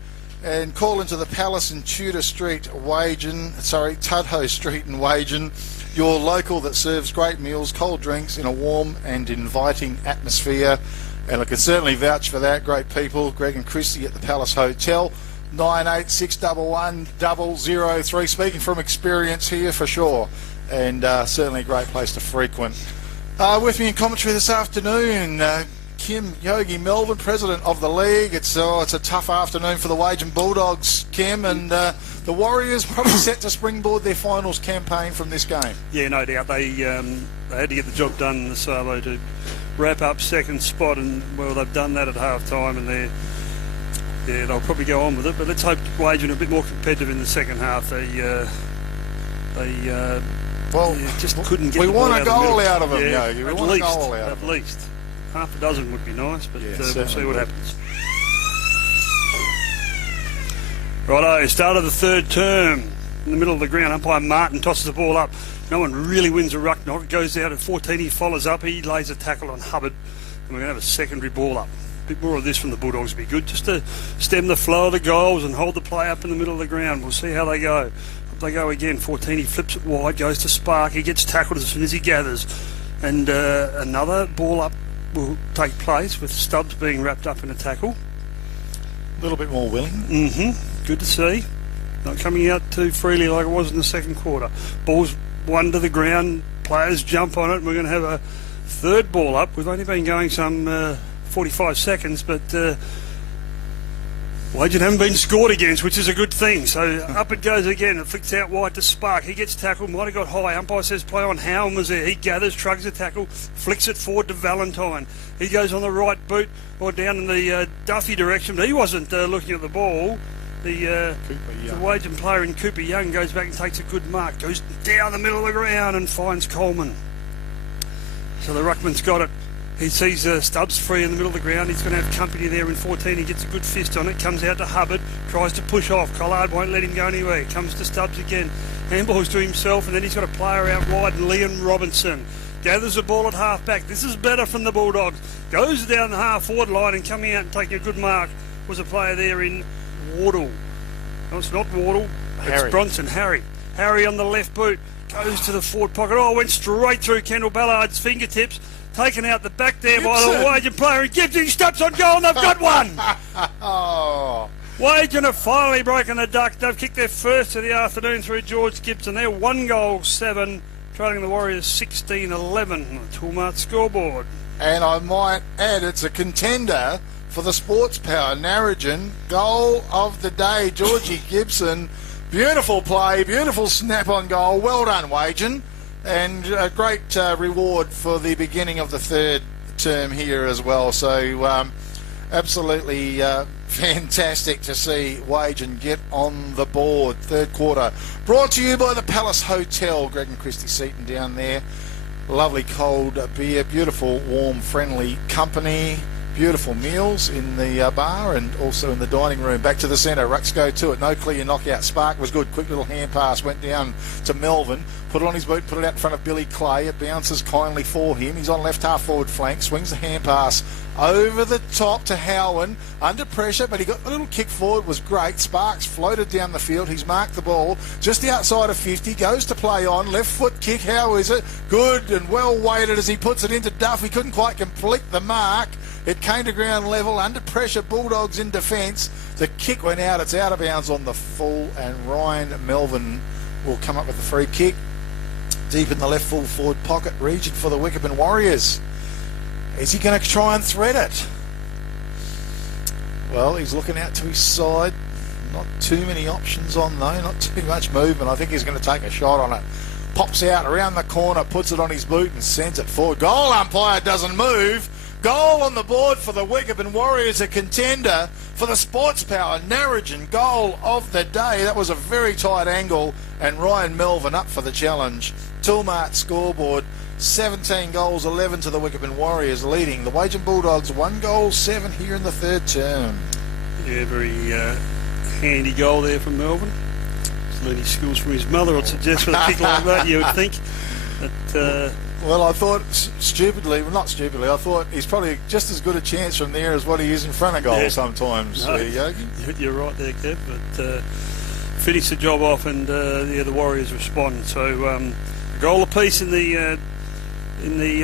and call into the Palace in Tudor Street, Tudhoe Street in Wagin. Your local that serves great meals, cold drinks in a warm and inviting atmosphere. And I can certainly vouch for that. Great people. Greg and Christy at the Palace Hotel. 986111 003. Speaking from experience here for sure. And certainly a great place to frequent. With me in commentary this afternoon, Kim Yogi Melvin, President of the League. It's a tough afternoon for the Wagin Bulldogs, Kim, and the Warriors probably set to springboard their finals campaign from this game. Yeah, no doubt. They had to get the job done in the Savo to wrap up second spot, and well, they've done that at half time, and they'll probably go on with it. But let's hope Wagin are a bit more competitive in the second half. They just couldn't get. We the want ball a goal out of them, yeah, Yogi. We want a goal out of them. At least half a dozen would be nice, but we'll see what happens. Righto, start of the third term. In the middle of the ground, umpire Martin tosses the ball up. No one really wins a ruck knock. It goes out at 14. He follows up. He lays a tackle on Hubbard. And we're going to have a secondary ball up. A bit more of this from the Bulldogs would be good, just to stem the flow of the goals and hold the play up in the middle of the ground. We'll see how they go. Up they go again. 14. He flips it wide, goes to Spark. He gets tackled as soon as he gathers. And another ball up will take place with Stubbs being wrapped up in a tackle. A little bit more willing. Mm-hmm. Good to see. Not coming out too freely like it was in the second quarter. Ball's one to the ground. Players jump on it. We're going to have a third ball up. We've only been going some 45 seconds, but Wagin haven't been scored against, which is a good thing. So up it goes again. It flicks out wide to Spark. He gets tackled. Might have got high. Umpire says play on. Howell was there. He gathers, shrugs the tackle, flicks it forward to Valentine. He goes on the right boot or down in the Duffy direction, but he wasn't looking at the ball. The Wagin player in Cooper Young goes back and takes a good mark, goes down the middle of the ground and finds Coleman. So the ruckman's got it. He sees Stubbs free in the middle of the ground. He's going to have company there in 14. He gets a good fist on it, comes out to Hubbard, tries to push off. Collard won't let him go anywhere. Comes to Stubbs again. Handballs to himself, and then he's got a player out wide, Liam Robinson. Gathers the ball at half back. This is better from the Bulldogs. Goes down the half forward line, and coming out and taking a good mark was a player there in Wardle. No, it's not Wardle. It's Bronson. Harry on the left boot. Goes to the forward pocket. Oh, went straight through Kendall Ballard's fingertips. Taken out the back there by the Wagin player. And Gibson steps on goal, and they've got one. Wagin have finally broken the duck. They've kicked their first of the afternoon through George Gibson. They're 1-7, trailing the Warriors 16-11 on the Toolmart scoreboard. And I might add, it's a contender for the Sports Power Narrogin goal of the day. Georgie Gibson, beautiful play, beautiful snap on goal. Well done, Wagin, and a great reward for the beginning of the third term here as well. So absolutely fantastic to see Wagin get on the board. Third quarter brought to you by the Palace Hotel. Greg and Christy Seaton down there. Lovely cold beer, beautiful, warm, friendly company. Beautiful meals in the bar and also in the dining room. Back to the centre. Rucks go to it. No clear knockout. Spark was good. Quick little hand pass. Went down to Melvin. Put it on his boot. Put it out in front of Billy Clay. It bounces kindly for him. He's on left half forward flank. Swings the hand pass over the top to Howen. Under pressure, but he got a little kick forward. Was great. Sparks floated down the field. He's marked the ball just outside of 50. Goes to play on. Left foot kick. How is it? Good and well weighted as he puts it into Duff. He couldn't quite complete the mark. It came to ground level, under pressure, Bulldogs in defence. The kick went out, it's out of bounds on the full, and Ryan Melvin will come up with the free kick. Deep in the left full forward pocket region for the Wickepin Warriors. Is he going to try and thread it? Well, he's looking out to his side. Not too many options on though, not too much movement. I think he's going to take a shot on it. Pops out around the corner, puts it on his boot and sends it forward. Goal umpire doesn't move. Goal on the board for the Wickepin Warriors, a contender for the Sports Power Narrogin goal of the day. That was a very tight angle, and Ryan Melvin up for the challenge. Toolmart scoreboard, 17 goals, 11 to the Wickepin Warriors, leading the Wagin Bulldogs 1 goal, 7 here in the third term. Yeah, very handy goal there from Melvin. He's learning skills from his mother, I'd suggest, with a kick like that, you would think. But, well, I thought not stupidly, I thought he's probably just as good a chance from there as what he is in front of goal sometimes. No, you're right there, Kev, but finish the job off and the Warriors respond. So a goal apiece in the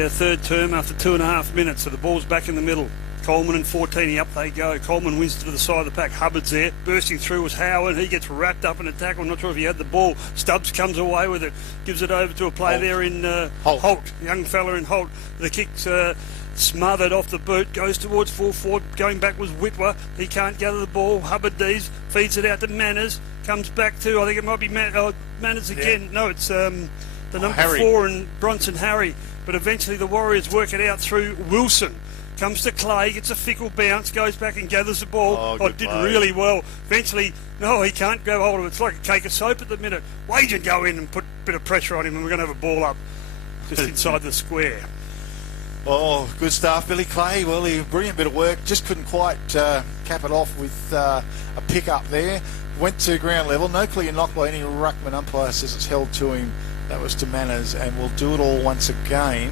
third term after 2.5 minutes. So the ball's back in the middle. Coleman and 14, up they go. Coleman wins to the side of the pack. Hubbard's there. Bursting through was Howard. He gets wrapped up in a tackle. I'm not sure if he had the ball. Stubbs comes away with it. Gives it over to a play there in Holt. Young fella in Holt. The kick's smothered off the boot. Goes towards full forward. Going back was Whitwer. He can't gather the ball. Hubbard Dees feeds it out to Manners. Comes back to, I think it might be Manners again. Yeah. No, it's the number 4 and Bronson Harry. But eventually the Warriors work it out through Wilson. Comes to Clay, gets a fickle bounce, goes back and gathers the ball. Did really well. Eventually, no, he can't go hold of it. It's like a cake of soap at the minute. Wagin go in and put a bit of pressure on him, and we're going to have a ball up just inside the square. Oh, good stuff, Billy Clay. Well, he brilliant bit of work. Just couldn't quite cap it off with a pick-up there. Went to ground level. No clear knock by any ruckman. Umpire says it's held to him. That was to Manners, and we'll do it all once again.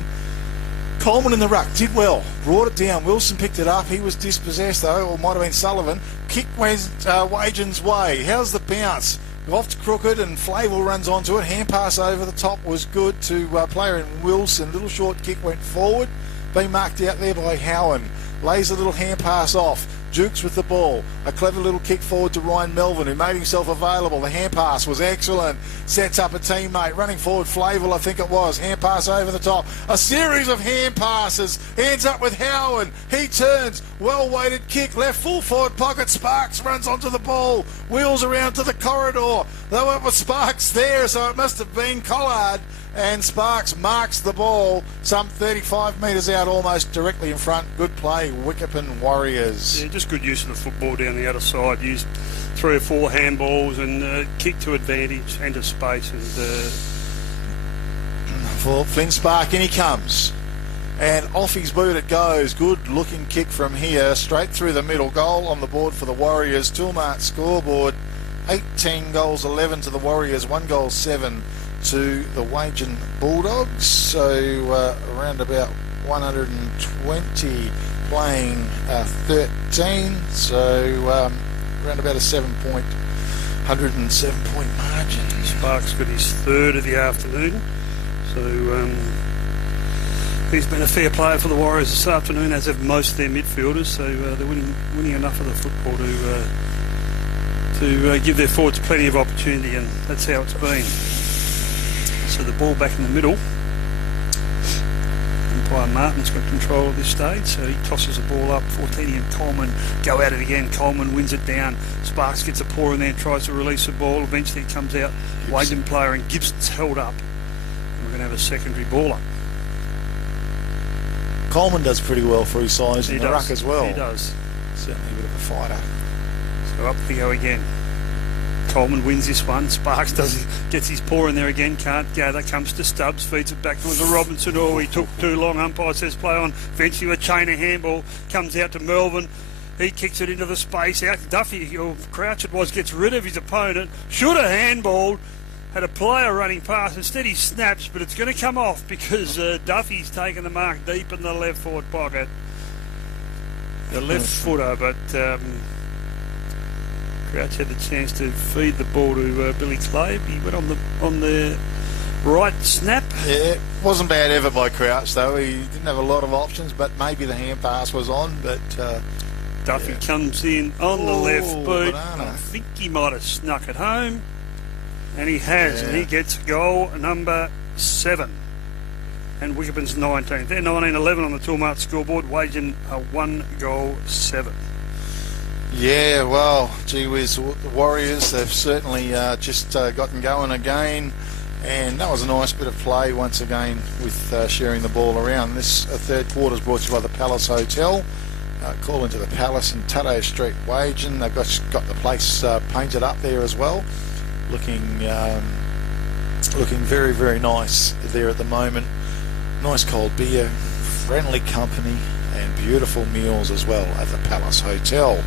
Coleman in the ruck did well, brought it down. Wilson picked it up. He was dispossessed though, or might have been Sullivan. Kick went Wagin's way. How's the bounce? Off to Crooked, and Flavel runs onto it. Hand pass over the top was good to player in Wilson. Little short kick went forward. Been marked out there by Howen. Lays a little hand pass off. Jukes with the ball. A clever little kick forward to Ryan Melvin, who made himself available. The hand pass was excellent. Sets up a teammate. Running forward, Flavel, I think it was. Hand pass over the top. A series of hand passes. Ends up with Howard. He turns. Well-weighted kick. Left full forward pocket. Sparks runs onto the ball. Wheels around to the corridor. They went with Sparks there, so it must have been Collard. And Sparks marks the ball some 35 metres out, almost directly in front. Good play, Wickepin Warriors. Yeah, just good use of the football down the outer side. Used 3 or 4 handballs and kick to advantage and to space. And for Flynn Spark, in he comes. And off his boot it goes. Good looking kick from here, straight through the middle. Goal on the board for the Warriors. Toolmart scoreboard, 18 goals, 11 to the Warriors, 1 goal, 7 to the Wagin Bulldogs. So around about 120 playing 13, so around about a 107-point margin. Sparks got his third of the afternoon, so he's been a fair player for the Warriors this afternoon, as have most of their midfielders. So they're winning enough of the football to give their forwards plenty of opportunity, and that's how it's been. So the ball back in the middle. Umpire Martin's got control at this stage, so he tosses the ball up. Fortini and Coleman go at it again. Coleman wins it down. Sparks gets a paw in there and tries to release the ball. Eventually it comes out. Wagin player, and Gibson's held up. And we're going to have a secondary ball up. Coleman does pretty well for his size in the ruck as well. He does. Certainly a bit of a fighter. So up we go again. Coleman wins this one. Sparks gets his paw in there again, can't gather, comes to Stubbs, feeds it back towards Robinson. Oh, he took too long. Umpire says play on. Eventually a chain of handball comes out to Melvin. He kicks it into the space. Out Duffy, or Crouch it was, gets rid of his opponent. Should have handballed. Had a player running past. Instead he snaps, but it's going to come off because Duffy's taken the mark deep in the left forward pocket. The left footer, but Crouch had the chance to feed the ball to Billy Clay. He went on the right snap. Yeah, it wasn't bad ever by Crouch though. He didn't have a lot of options, but maybe the hand pass was on. But Duffy comes in on the left boot. Banana. I think he might have snuck it home, and he has, and he gets goal number 7. And Wickepin's 19th. They're 19-11 on the Toolmart scoreboard. Wagin a 1 goal 7. Yeah, well, gee whiz, the Warriors, they've certainly just gotten going again, and that was a nice bit of play once again with sharing the ball around. This third quarter is brought to you by the Palace Hotel. Call into the Palace in Tudday Street, Wagin. They've got the place painted up there as well, looking very, very nice there at the moment. Nice cold beer, friendly company, and beautiful meals as well at the Palace Hotel.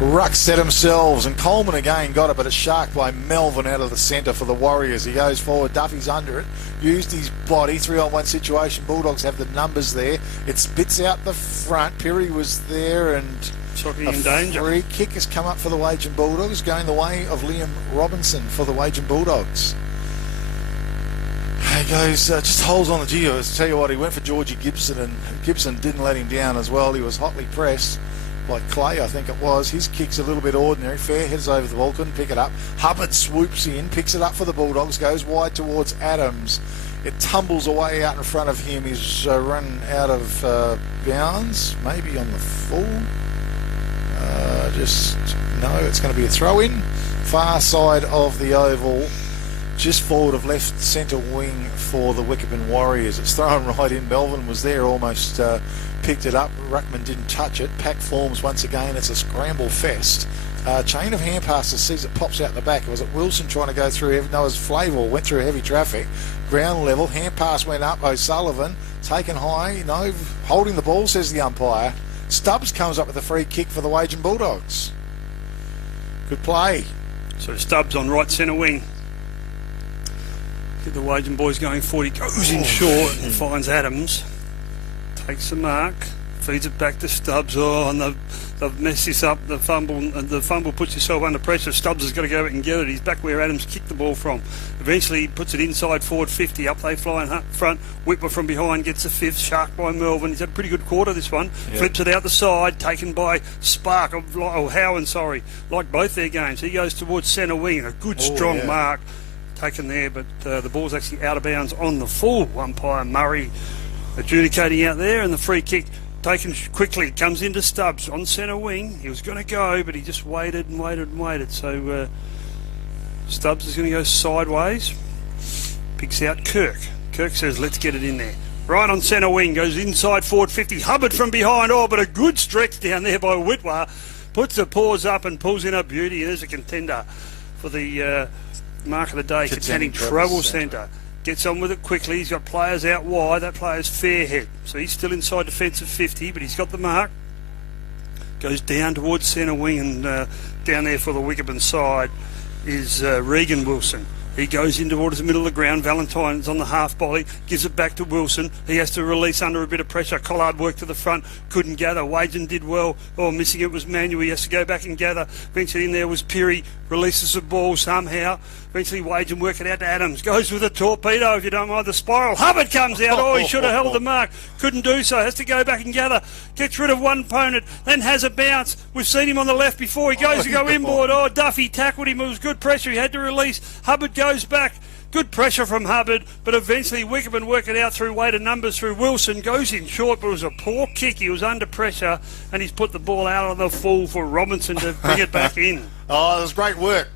Ruck set themselves, and Coleman again got it, but it's sharked by Melvin out of the centre for the Warriors. He goes forward, Duffy's under it, used his body, 3-on-1 situation. Bulldogs have the numbers there. It spits out the front. Perry was there, and in danger. Free kick has come up for the Wagin Bulldogs, going the way of Liam Robinson for the Wagin Bulldogs. He goes, just holds on the geos. Tell you what, he went for Georgie Gibson, and Gibson didn't let him down as well. He was hotly pressed by Clay, I think it was. His kick's a little bit ordinary. Fair heads over the ball, couldn't pick it up. Hubbard swoops in, picks it up for the Bulldogs, goes wide towards Adams. It tumbles away out in front of him. He's run out of bounds, maybe on the full. No, it's going to be a throw-in. Far side of the oval, just forward of left centre wing for the Wickepin Warriors. It's thrown right in. Melvin was there, almost picked it up. Ruckman didn't touch it. Pack forms once again. It's a scramble fest. Chain of hand passes, sees it pops out the back. Was it Wilson trying to go through? No, it was Flavel, went through heavy traffic. Ground level, hand pass went up. O'Sullivan taken high. No, holding the ball, says the umpire. Stubbs comes up with a free kick for the Wagin Bulldogs. Good play. So Stubbs on right centre wing. Get the Wagin boys going forward. He goes in short and finds Adams. Takes the mark, feeds it back to Stubbs. Oh, and they've messed this up. The fumble puts yourself under pressure. Stubbs has got to go back and get it. He's back where Adams kicked the ball from. Eventually he puts it inside forward 50. Up they fly in front. Whipper from behind gets the fifth. Shark by Melvin. He's had a pretty good quarter, this one. Yep. Flips it out the side. Taken by Spark. Howan, sorry. Like both their games. He goes towards centre wing. A good, strong mark taken there, but the ball's actually out of bounds on the full. Umpire Murray adjudicating out there, and the free kick taken quickly. Comes into Stubbs on centre wing. He was going to go, but he just waited and waited and waited. So Stubbs is going to go sideways. Picks out Kirk. Kirk says, let's get it in there. Right on centre wing, goes inside forward 50. Hubbard from behind. Oh, but a good stretch down there by Whitwer. Puts the paws up and pulls in a beauty. There's a contender for the mark of the day. Contending Treble Centre. Gets on with it quickly. He's got players out wide. That player's Fairhead. So he's still inside defensive 50, but he's got the mark. Goes down towards centre wing, and down there for the Wickepin side is Regan Wilson. He goes in towards the middle of the ground. Valentine's on the half volley. Gives it back to Wilson. He has to release under a bit of pressure. Collard worked to the front. Couldn't gather. Wagin did well. Oh, missing it was Manuel. He has to go back and gather. Eventually in there was Peary. Releases the ball somehow. Eventually Wagin work it out to Adams. Goes with a torpedo, if you don't mind the spiral. Hubbard comes out. Oh, he should have held the mark. Couldn't do so. Has to go back and gather. Gets rid of one opponent. Then has a bounce. We've seen him on the left before. He goes to go inboard. Oh, Duffy tackled him. It was good pressure. He had to release. Hubbard goes back. Good pressure from Hubbard, but eventually Wickepin work it out through weight of numbers through Wilson. Goes in short, but it was a poor kick. He was under pressure, and he's put the ball out on the full for Robinson to bring it back in. Oh, it was great work.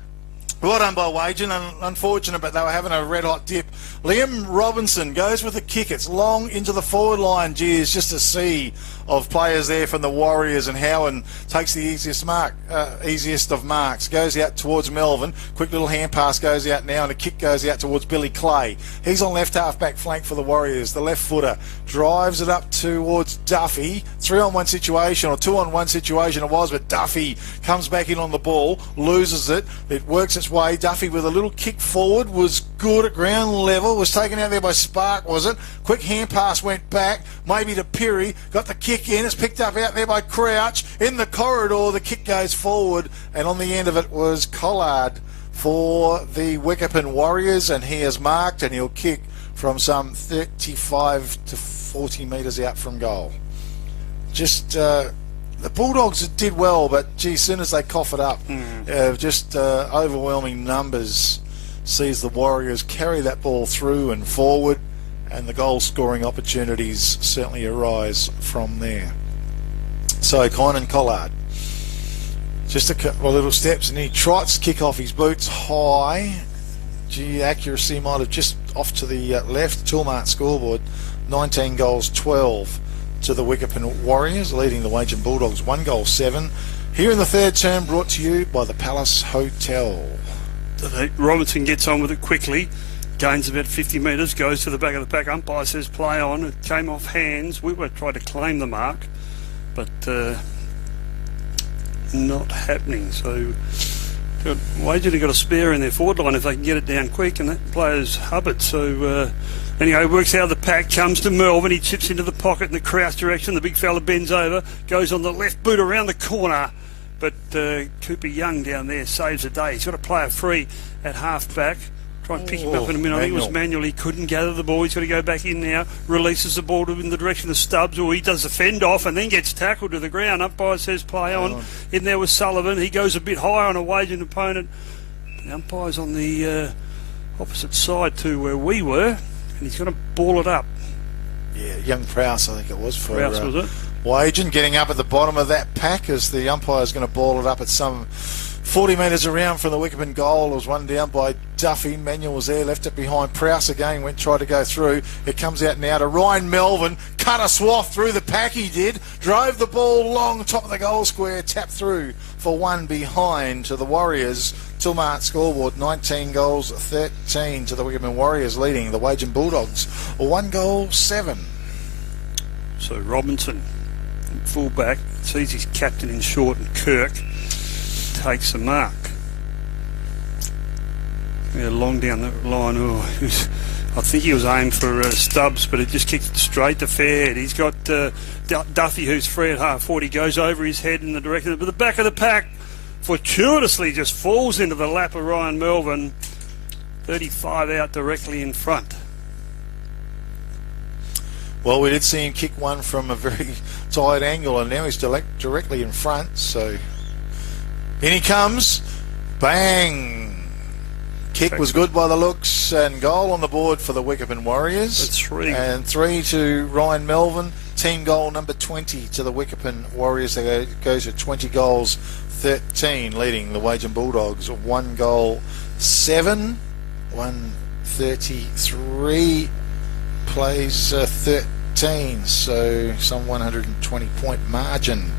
Well done by Wagin, and unfortunate, but they were having a red-hot dip. Liam Robinson goes with a kick. It's long into the forward line. Gee, it's just a sea of players there from the Warriors, and Howan takes the easiest of marks. Goes out towards Melvin. Quick little hand pass goes out now, and a kick goes out towards Billy Clay. He's on left half-back flank for the Warriors. The left footer drives it up towards Duffy. 3-on-1 situation, or 2-on-1 situation it was, but Duffy comes back in on the ball, loses it. It works its way. Duffy with a little kick forward was good at ground level. Was taken out there by Spark, was it? Quick hand pass went back, maybe to Peary. Got the kick in. It's picked up out there by Crouch. In the corridor, the kick goes forward, and on the end of it was Collard for the Wickepin Warriors, and he is marked, and he'll kick from some 35 to 40 metres out from goal. Just the Bulldogs did well, but gee, as soon as they cough it up, overwhelming numbers sees the Warriors carry that ball through and forward, and the goal scoring opportunities certainly arise from there. So Kynan Collard Just a couple of little steps, and he trots, kick off his boots high. Gee, accuracy might have just off to the left. Toolmart scoreboard, 19 goals, 12 to the Wickepin Warriors, leading the Wagin Bulldogs 1 goal, 7. Here in the third term, brought to you by the Palace Hotel. Robinson gets on with it quickly, gains about 50 metres, goes to the back of the pack. Umpire says play on. It came off hands. Whitworth tried to claim the mark, but not happening. So Wagin got a spare in their forward line if they can get it down quick, and that player's Hubbard. So anyway, works out of the pack, comes to Melvin. He chips into the pocket in the Kraus direction. The big fella bends over, goes on the left boot around the corner. But Cooper Young down there saves the day. He's got a player free at half back. Try and pick him up in a minute. I think it was manual. He couldn't gather the ball. He's got to go back in now. Releases the ball in the direction of Stubbs, or he does the fend off and then gets tackled to the ground. Umpire says play on. In there was Sullivan. He goes a bit higher on a Wagin opponent. The umpire's on the opposite side to where we were, and he's going to ball it up. Yeah, young Prowse, I think it was for Prowse, was it? Wagin getting up at the bottom of that pack as the umpire's going to ball it up at some 40 metres around from the Wickepin goal. It was one down by Duffy. Manuel was there, left it behind. Prowse again tried to go through. It comes out now to Ryan Melvin. Cut a swath through the pack, he did. Drove the ball long, top of the goal square, tapped through for one behind to the Warriors. Toolmart scoreboard, 19 goals, 13 to the Wickepin Warriors, leading the Wagin Bulldogs 1 goal, 7. So Robinson, full back, sees his captain in short, and Kirk takes the mark. Yeah, long down the line. I think he was aimed for Stubbs, but it just kicked it straight to Fairhead. He's got Duffy, who's free at half 40, goes over his head in the direction, but the back of the pack fortuitously just falls into the lap of Ryan Melvin. 35 out directly in front. Well, we did see him kick one from a very tight angle, and now he's directly in front. So in he comes. Bang. Kick was good by the looks, and goal on the board for the Wickepin Warriors. That's 3. And 3 to Ryan Melvin. Team goal number 20 to the Wickepin Warriors. They goes to 20 goals, 13, leading the Wagin Bulldogs 1 goal, 7. 133 plays 13, so some 120 point margin.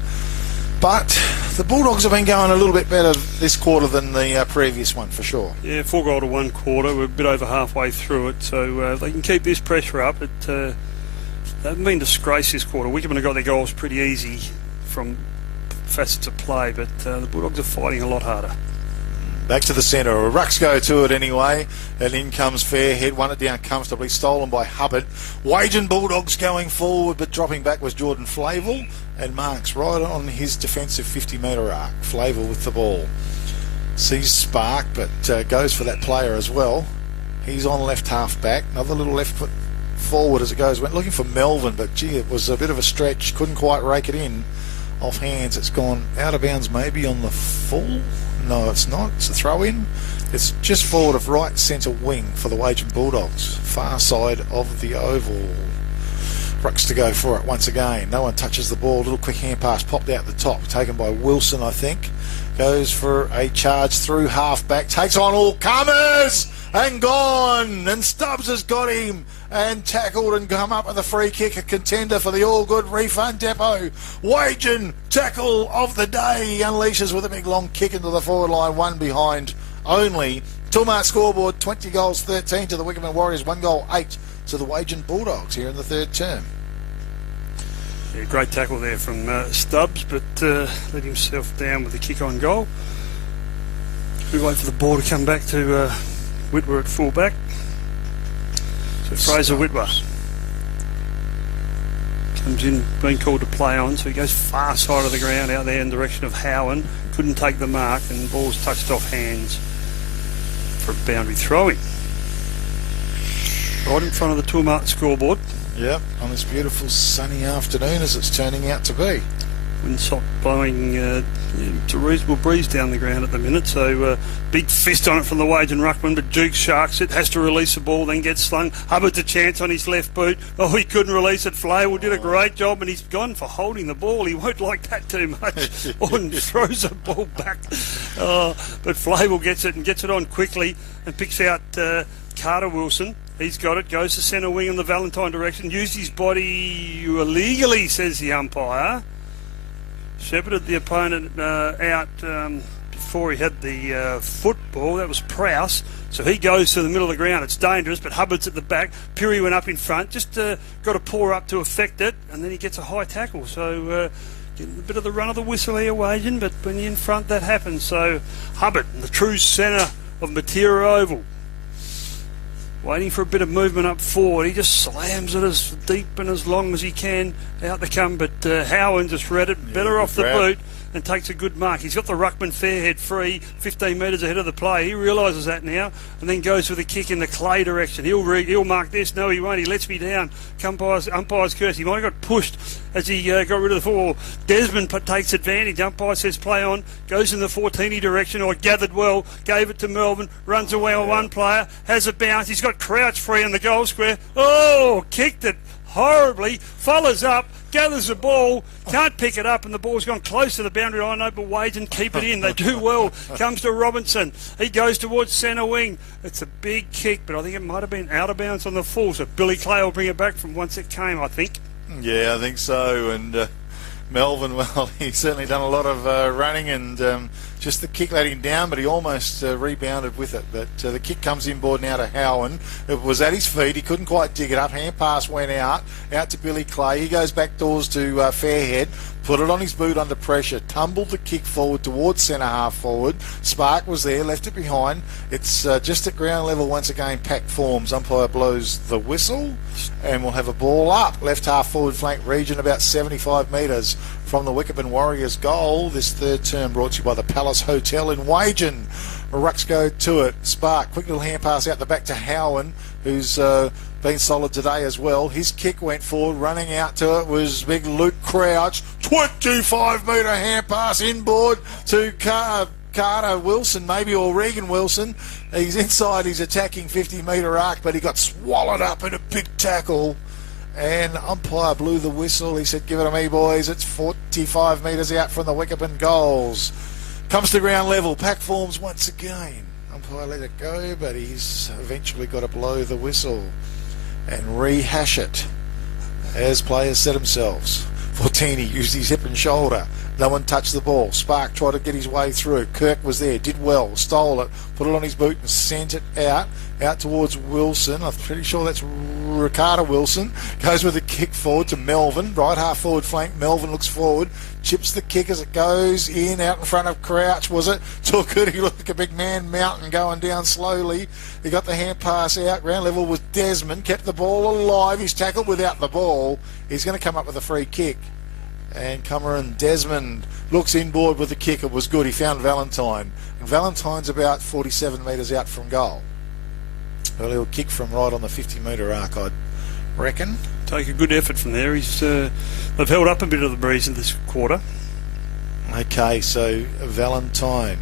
But the Bulldogs have been going a little bit better this quarter than the previous one, for sure. Yeah, 4 goal to 1 quarter. We're a bit over halfway through it, so they can keep this pressure up. They haven't been disgraced this quarter. Wickepin have got their goals pretty easy from facets of play, but the Bulldogs are fighting a lot harder. Back to the centre. Rucks go to it anyway, and in comes Fairhead. Won it down comfortably, stolen by Hubbard. Wagin Bulldogs going forward, but dropping back was Jordan Flavel, and marks right on his defensive 50-metre arc. Flavel with the ball. Sees Spark, but goes for that player as well. He's on left half back. Another little left foot forward as it goes. Went looking for Melvin, but gee, it was a bit of a stretch. Couldn't quite rake it in. Off hands, it's gone out of bounds maybe on the full. No, it's not. It's a throw-in. It's just forward of right centre wing for the Wagin Bulldogs. Far side of the oval. Rucks to go for it once again. No one touches the ball. Little quick hand pass popped out the top. Taken by Wilson, I think. Goes for a charge through half-back. Takes on all comers! And gone! And Stubbs has got him and tackled and come up with a free kick. A contender for the all-good refund depot. Wagin, tackle of the day. He unleashes with a big long kick into the forward line. One behind only. Toolmart scoreboard, 20 goals, 13 to the Wickepin Warriors. 1 goal, 8 to the Wagin Bulldogs here in the third term. Yeah, great tackle there from Stubbs, but let himself down with the kick on goal. We wait for the ball to come back to Whitwer at full back. So Fraser Whitwer comes in, being called to play on, so he goes far side of the ground out there in the direction of Howan. Couldn't take the mark, and the ball's touched off hands for a boundary throw-in. Right in front of the Toolmart scoreboard. Yep, on this beautiful sunny afternoon as it's turning out to be. Windsock blowing, it's a reasonable breeze down the ground at the minute, so big fist on it from the Wagin ruckman, but Duke sharks it, has to release the ball, then gets slung. Hubbard's a chance on his left boot. Oh, he couldn't release it. Flavel did a great job, and he's gone for holding the ball. He won't like that too much, and throws the ball back. But Flavel gets it and gets it on quickly and picks out Carter Wilson. He's got it, goes to centre wing in the Valentine direction, used his body illegally, says the umpire. Shepherded the opponent out before he had the football. That was Prowse. So he goes to the middle of the ground. It's dangerous, but Hubbard's at the back. Piri went up in front, just got a paw up to affect it, and then he gets a high tackle. So getting a bit of the run of the whistle here, Wagin, but when you're in front, that happens. So Hubbard, the true centre of Matera Oval, waiting for a bit of movement up forward. He just slams it as deep and as long as he can out to come, but Howard just read it better off the boot and takes a good mark. He's got the ruckman Fairhead free, 15 metres ahead of the play. He realises that now, and then goes with a kick in the clay direction. He'll mark this. No, he won't. He lets me down. Umpire's curse. He might have got pushed as he got rid of the ball. Desmond takes advantage. Umpire says play on. Goes in the 14 direction, or gathered well. Gave it to Melbourne. Runs away on one player. Has a bounce. He's got Crouch free in the goal square. Oh, kicked it horribly, follows up, gathers the ball, can't pick it up, and the ball's gone close to the boundary line. No, but Wagin keep it in. They do well. Comes to Robinson. He goes towards centre wing. It's a big kick, but I think it might have been out of bounds on the full, so Billy Clay will bring it back from whence it came, I think. Yeah, I think so. And Melvin, well, he's certainly done a lot of running, and just the kick let him down, but he almost rebounded with it. But the kick comes inboard now to Howen. It was at his feet. He couldn't quite dig it up. Hand pass went out to Billy Clay. He goes back doors to Fairhead. Put it on his boot under pressure. Tumbled the kick forward towards centre half forward. Spark was there, left it behind. It's just at ground level once again. Pack forms. Umpire blows the whistle, and we'll have a ball up. Left half forward flank region, about 75 metres from the Wickepin Warriors goal. This third term brought to you by the Palace Hotel in Wagin. Rucks go to it. Spark, quick little hand pass out the back to Howen, who's been solid today as well. His kick went forward. Running out to it was big Luke Crouch. 25-metre hand pass inboard to Carter Wilson, maybe, or Regan Wilson. He's inside his attacking 50-metre arc, but he got swallowed up in a big tackle. And umpire blew the whistle. He said, give it to me, boys. It's 45 metres out from the Wickepin goals. Comes to ground level. Pack forms once again. Umpire let it go, but he's eventually got to blow the whistle and rehash it as players set themselves. Fortini used his hip and shoulder. No one touched the ball. Spark tried to get his way through. Kirk was there, did well, stole it, put it on his boot and sent it out towards Wilson. I'm pretty sure that's Ricardo Wilson. Goes with a kick forward to Melvin. Right half forward flank. Melvin looks forward. Chips the kick as it goes in, out in front of Crouch, was it? Took it. He looked like a big man mountain going down slowly. He got the hand pass out. Ground level with Desmond. Kept the ball alive. He's tackled without the ball. He's going to come up with a free kick. And Cameron Desmond looks inboard with the kick. It was good. He found Valentine. And Valentine's about 47 metres out from goal. A little kick from right on the 50-metre arc, I'd reckon. Take a good effort from there. They've held up a bit of the breeze in this quarter. Okay, so Valentine.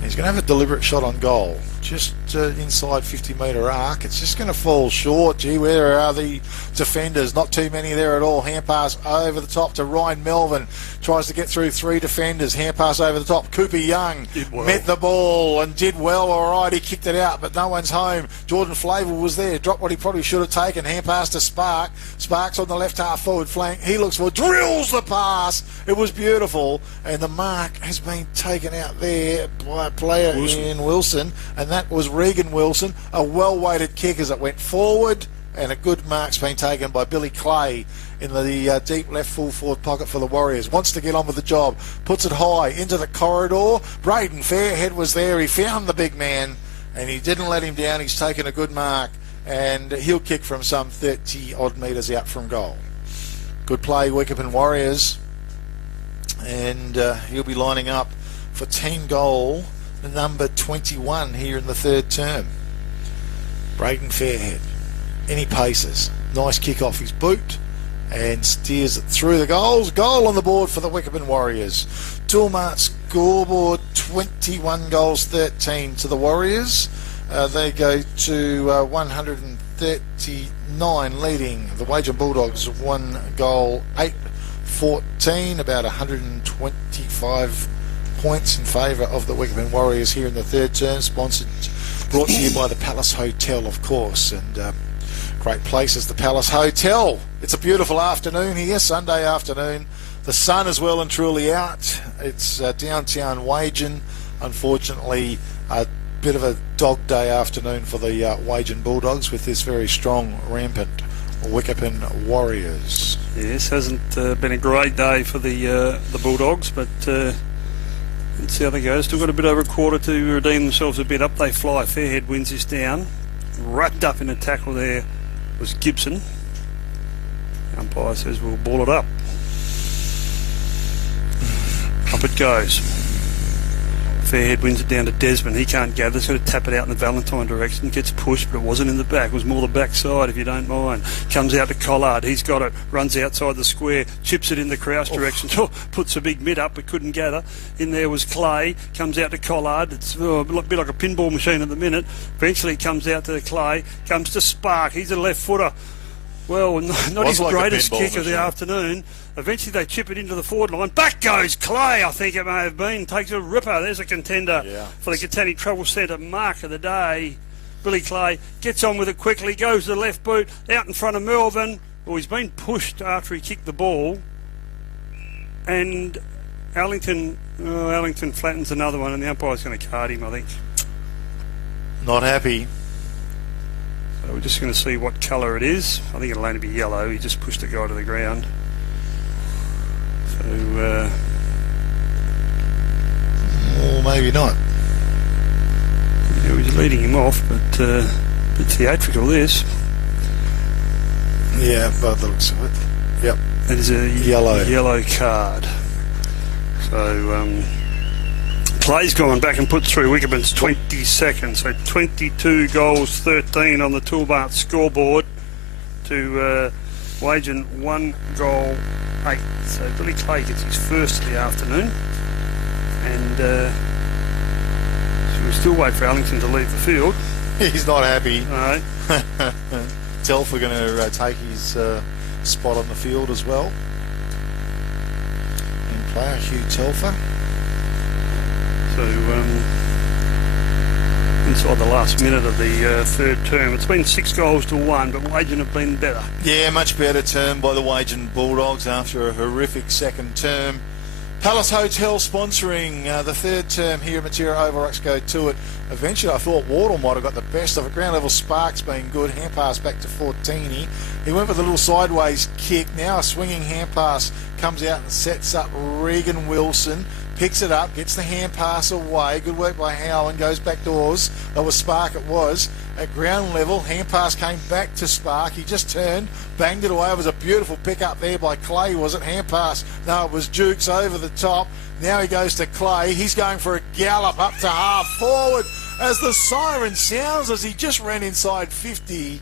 He's going to have a deliberate shot on goal. Just inside 50-metre arc. It's just going to fall short. Gee, where are the defenders? Not too many there at all. Hand pass over the top to Ryan Melvin. Tries to get through three defenders. Hand pass over the top. Cooper Young met the ball and did well. All right, he kicked it out, but no one's home. Jordan Flavel was there. Dropped what he probably should have taken. Hand pass to Spark. Spark's on the left half forward flank. He looks for, drills the pass. It was beautiful. And the mark has been taken out there by a player in Wilson. And that was Regan Wilson. A well-weighted kick as it went forward, and a good mark's been taken by Billy Clay in the deep left full forward pocket for the Warriors. Wants to get on with the job. Puts it high into the corridor. Braden Fairhead was there. He found the big man, and he didn't let him down. He's taken a good mark, and he'll kick from some 30-odd metres out from goal. Good play, Wickepin Warriors. And he'll be lining up for team goal number 21 here in the third term. Braden Fairhead. Any paces. Nice kick off his boot. and steers it through the goals. Goal on the board for the Wickepin Warriors. Toolmart scoreboard, 21 goals, 13 to the Warriors. They go to 139 leading. The Wagin Bulldogs 1 goal, 8-14, about 125 points in favour of the Wickepin Warriors here in the third term. Brought to you by the Palace Hotel, of course, and great place is the Palace Hotel. It's a beautiful afternoon here, Sunday afternoon. The sun is well and truly out. It's downtown Wagin. Unfortunately, a bit of a dog day afternoon for the Wagin Bulldogs with this very strong, rampant Wickepin Warriors. Yes, hasn't been a great day for the Bulldogs, but let's see how they go. Still got a bit over a quarter to redeem themselves a bit. Up they fly. Fairhead wins this down. Wrapped up in a tackle there was Gibson. Umpire says we'll ball it up. Up it goes. Fairhead wins it down to Desmond. He can't gather. He's got to tap it out in the Valentine direction. Gets pushed, but it wasn't in the back. It was more the back side, if you don't mind. Comes out to Collard. He's got it. Runs outside the square. Chips it in the Krause direction. Puts a big mid up, but couldn't gather. In there was Clay. Comes out to Collard. It's a bit like a pinball machine at the minute. Eventually comes out to Clay. Comes to Spark. He's a left footer. Well, not his like greatest kick machine of the afternoon. Eventually they chip it into the forward line. Back goes Clay, I think it may have been. Takes a ripper. There's a contender for the Catani Travel Centre mark of the day. Billy Clay gets on with it quickly, goes to the left boot, out in front of Melvin. Well, he's been pushed after he kicked the ball. And Allington flattens another one, and the umpire's going to card him, I think. Not happy. So we're just going to see what colour it is. I think it'll only be yellow. He just pushed the guy to the ground. So, or maybe not. Yeah, he's leading him off, but a bit theatrical this. Yeah, by the looks of it. Yep. It is a yellow card. So Clay's gone back and put through Wickepin's 20 seconds. So 22 goals, 13 on the Toolmart scoreboard to Wagin 1 goal, 8. So Billy Clay gets his first of the afternoon. And so we still wait for Allington to leave the field. He's not happy. No. Telfer going to take his spot on the field as well. And player Hugh Telfer. So inside the last minute of the third term, it's been 6 goals to 1, but Wagin have been better. Yeah, much better term by the Wagin Bulldogs after a horrific second term. Palace Hotel sponsoring the third term here at Matera. Overrocks go to it. Eventually I thought Wardle might have got the best of it. Ground level Sparks been good. Hand pass back to Fortini. He went with a little sideways kick. Now a swinging hand pass comes out and sets up Regan Wilson. Picks it up, gets the hand pass away. Good work by Howland. Goes back doors. That was Spark, it was. At ground level, hand pass came back to Spark. He just turned, banged it away. It was a beautiful pick up there by Clay, was it? Hand pass. No, it was Jukes over the top. Now he goes to Clay. He's going for a gallop up to half forward as the siren sounds as he just ran inside 50.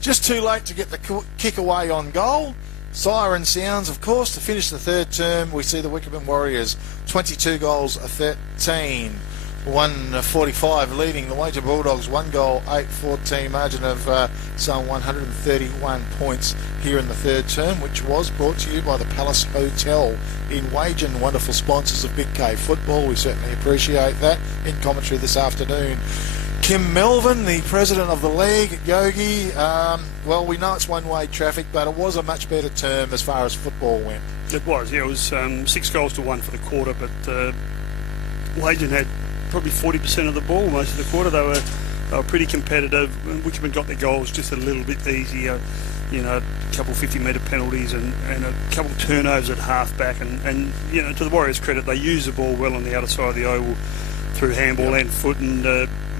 Just too late to get the kick away on goal. Siren sounds, of course, to finish the third term. We see the Wickepin Warriors 22 goals, 13, 145 leading the Wagin Bulldogs 1 goal, 8-14, margin of some 131 points here in the third term, which was brought to you by the Palace Hotel in Wagin, wonderful sponsors of Big K Football. We certainly appreciate that. In commentary this afternoon, Kim Melvin, the president of the league at Yogi. Well, we know it's one-way traffic, but it was a much better term as far as football went. It was, yeah. It was 6 goals to 1 for the quarter, but Wagin had probably 40% of the ball most of the quarter. They were pretty competitive. Wickepin got their goals just a little bit easier. You know, a couple 50-metre penalties and a couple turnovers at half-back. And, you know, to the Warriors' credit, they used the ball well on the outer side of the oval through handball and foot. And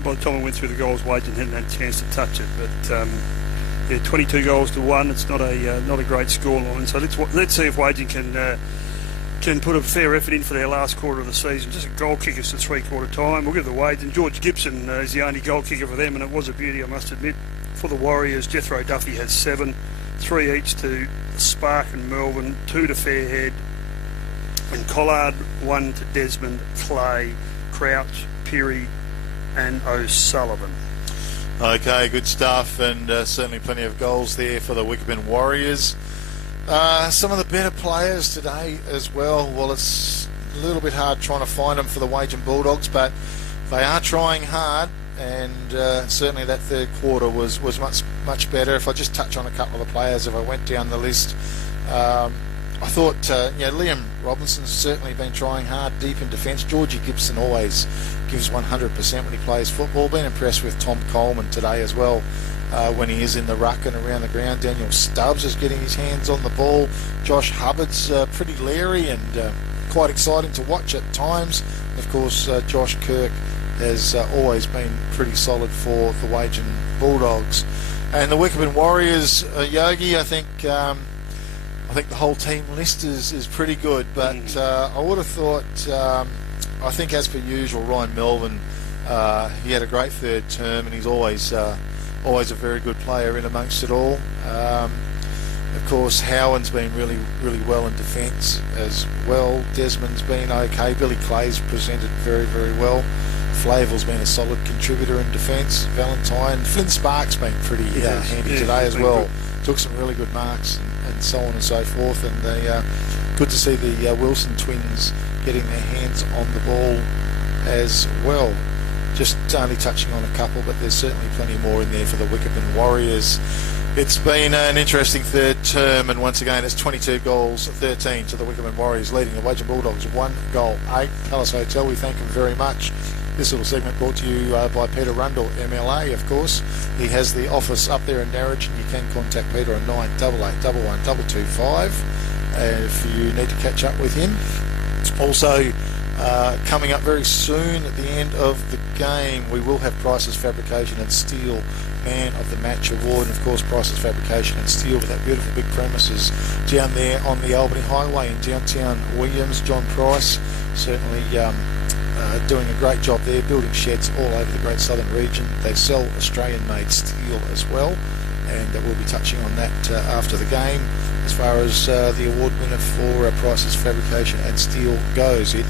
by the time we went through the goals, Wagin hadn't had a chance to touch it. But, yeah, 22 goals to 1. It's not a great scoreline. So let's see if Wagin can put a fair effort in for their last quarter of the season. Just a goal kickers to 3/4 time. We'll give the Wagin. George Gibson is the only goal kicker for them, and it was a beauty, I must admit. For the Warriors, Jethro Duffy has 7. 3 each to Spark and Melbourne, 2 to Fairhead, and Collard 1 to Desmond, Clay, Crouch, Peary and O'Sullivan. Okay, good stuff, and certainly plenty of goals there for the Wickepin Warriors. Some of the better players today as well. Well, it's a little bit hard trying to find them for the Wagin Bulldogs, but they are trying hard, and certainly that third quarter was much better. If I just touch on a couple of the players, if I went down the list, I thought Liam Robinson's certainly been trying hard deep in defence. Georgie Gibson always gives 100% when he plays football. Been impressed with Tom Coleman today as well when he is in the ruck and around the ground. Daniel Stubbs is getting his hands on the ball. Josh Hubbard's pretty leery and quite exciting to watch at times. Of course, Josh Kirk has always been pretty solid for the Wagin Bulldogs. And the Wickepin Warriors, Yogi, I think the whole team list is pretty good, but I would have thought, I think as per usual, Ryan Melvin, he had a great third term, and he's always a very good player in amongst it all. Of course, Howard's been really well in defence as well. Desmond's been okay. Billy Clay's presented very well. Flavel's been a solid contributor in defence. Valentine, Flynn Spark's been pretty handy today as well. Good. Took some really good marks and so on and so forth. And they good to see the Wilson twins getting their hands on the ball as well. Just only touching on a couple, but there's certainly plenty more in there for the Wickepin Warriors. It's been an interesting third term, and once again it's 22 goals, 13 to the Wickepin Warriors, leading the Wagin Bulldogs 1 goal 8. Palace Hotel, we thank them very much. This little segment brought to you by Peter Rundle, MLA, of course. He has the office up there in Narrogin. You can contact Peter on 98811225 if you need to catch up with him. Also, coming up very soon at the end of the game, we will have Price's Fabrication and Steel Man of the Match Award. And of course, Price's Fabrication and Steel with that beautiful big premises down there on the Albany Highway in downtown Williams. John Price certainly doing a great job there, building sheds all over the Great Southern region. They sell Australian-made steel as well, and we'll be touching on that after the game. As far as the award winner for Price's Fabrication and Steel goes, it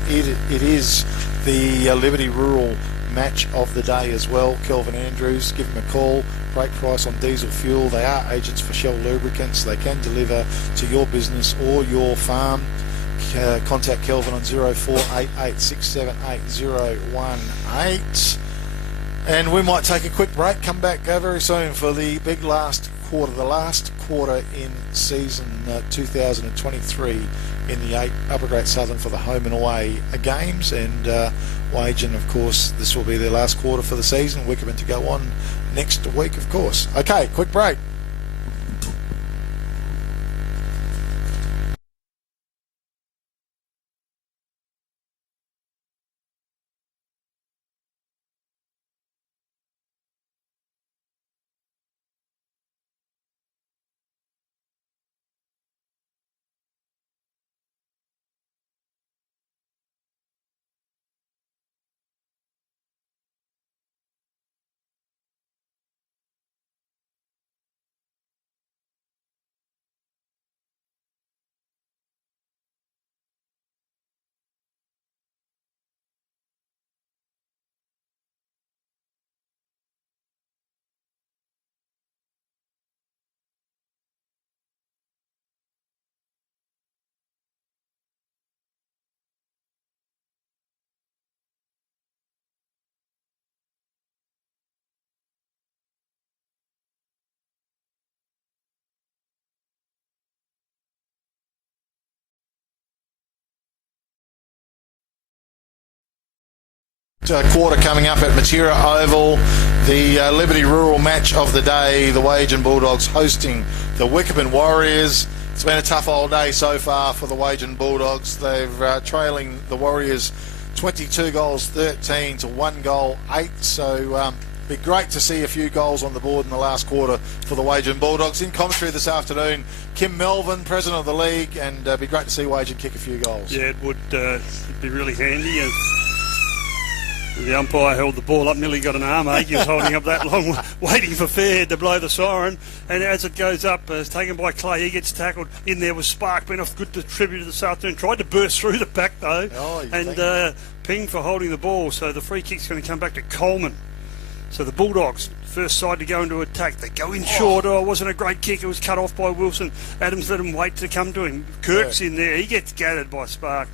is the Liberty Rural Match of the Day as well. Kelvin Andrews, give him a call. Great price on diesel fuel. They are agents for Shell Lubricants. They can deliver to your business or your farm. Contact Kelvin on 0488678018. And we might take a quick break, come back very soon for the big last quarter, the last quarter in season 2023 in the 8 Upper Great Southern for the home and away games. And Wagin, of course, this will be their last quarter for the season. Wickepin to go on next week, of course. Okay, quick break. Quarter coming up at Matera Oval, the Liberty Rural Match of the Day, the Wagin Bulldogs hosting the Wickepin Warriors. It's been a tough old day so far for the Wagin Bulldogs. They're trailing the Warriors 22 goals 13 to 1 goal 8, so be great to see a few goals on the board in the last quarter for the Wagin Bulldogs. In commentary this afternoon, Kim Melvin, president of the league, and be great to see Wagin kick a few goals. Yeah, it would be really handy. The umpire held the ball up, nearly got an arm ache. He was holding up that long, waiting for Fairhead to blow the siren. And as it goes up, it's taken by Clay. He gets tackled. In there was Spark, been off good distributor this afternoon. Tried to burst through the back though, and pinged for holding the ball. So the free kick's going to come back to Coleman. So the Bulldogs, first side to go into attack. They go in short. Oh, it wasn't a great kick. It was cut off by Wilson. Adams let him wait to come to him. Kirk's in there. He gets gathered by Spark.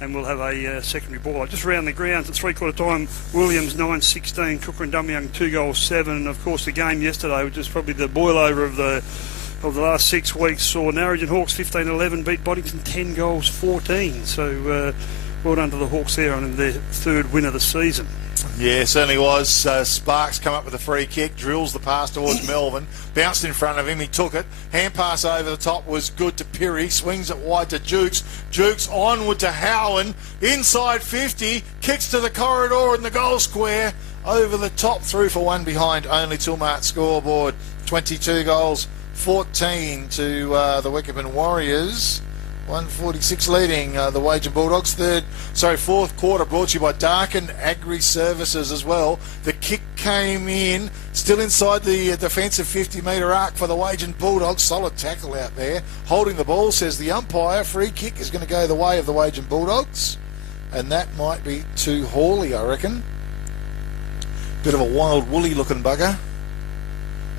And we'll have a secondary ball. Just around the grounds at three-quarter time, Williams 9-16, Cooker and Dumyoung 2-7. And of course the game yesterday, which is probably the boilover of the last 6 weeks, saw Narrogin Hawks 15-11 beat Boddington 10-14. So well done to the Hawks there on their third win of the season. Yeah, certainly was. Sparks come up with a free kick, drills the pass towards Melvin, bounced in front of him, he took it. Hand pass over the top was good to Pirri, swings it wide to Jukes. Jukes onward to Howen, inside 50, kicks to the corridor in the goal square, over the top, through for one behind. Only Tulmart scoreboard, 22 goals, 14 to the Wickepin Warriors. 146 leading the Wagin Bulldogs. Fourth quarter brought to you by Darkin Agri Services as well. The kick came in, still inside the defensive 50-metre arc for the Wagin Bulldogs. Solid tackle out there. Holding the ball, says the umpire. Free kick is going to go the way of the Wagin Bulldogs. And that might be to Hawley, I reckon. Bit of a wild woolly looking bugger.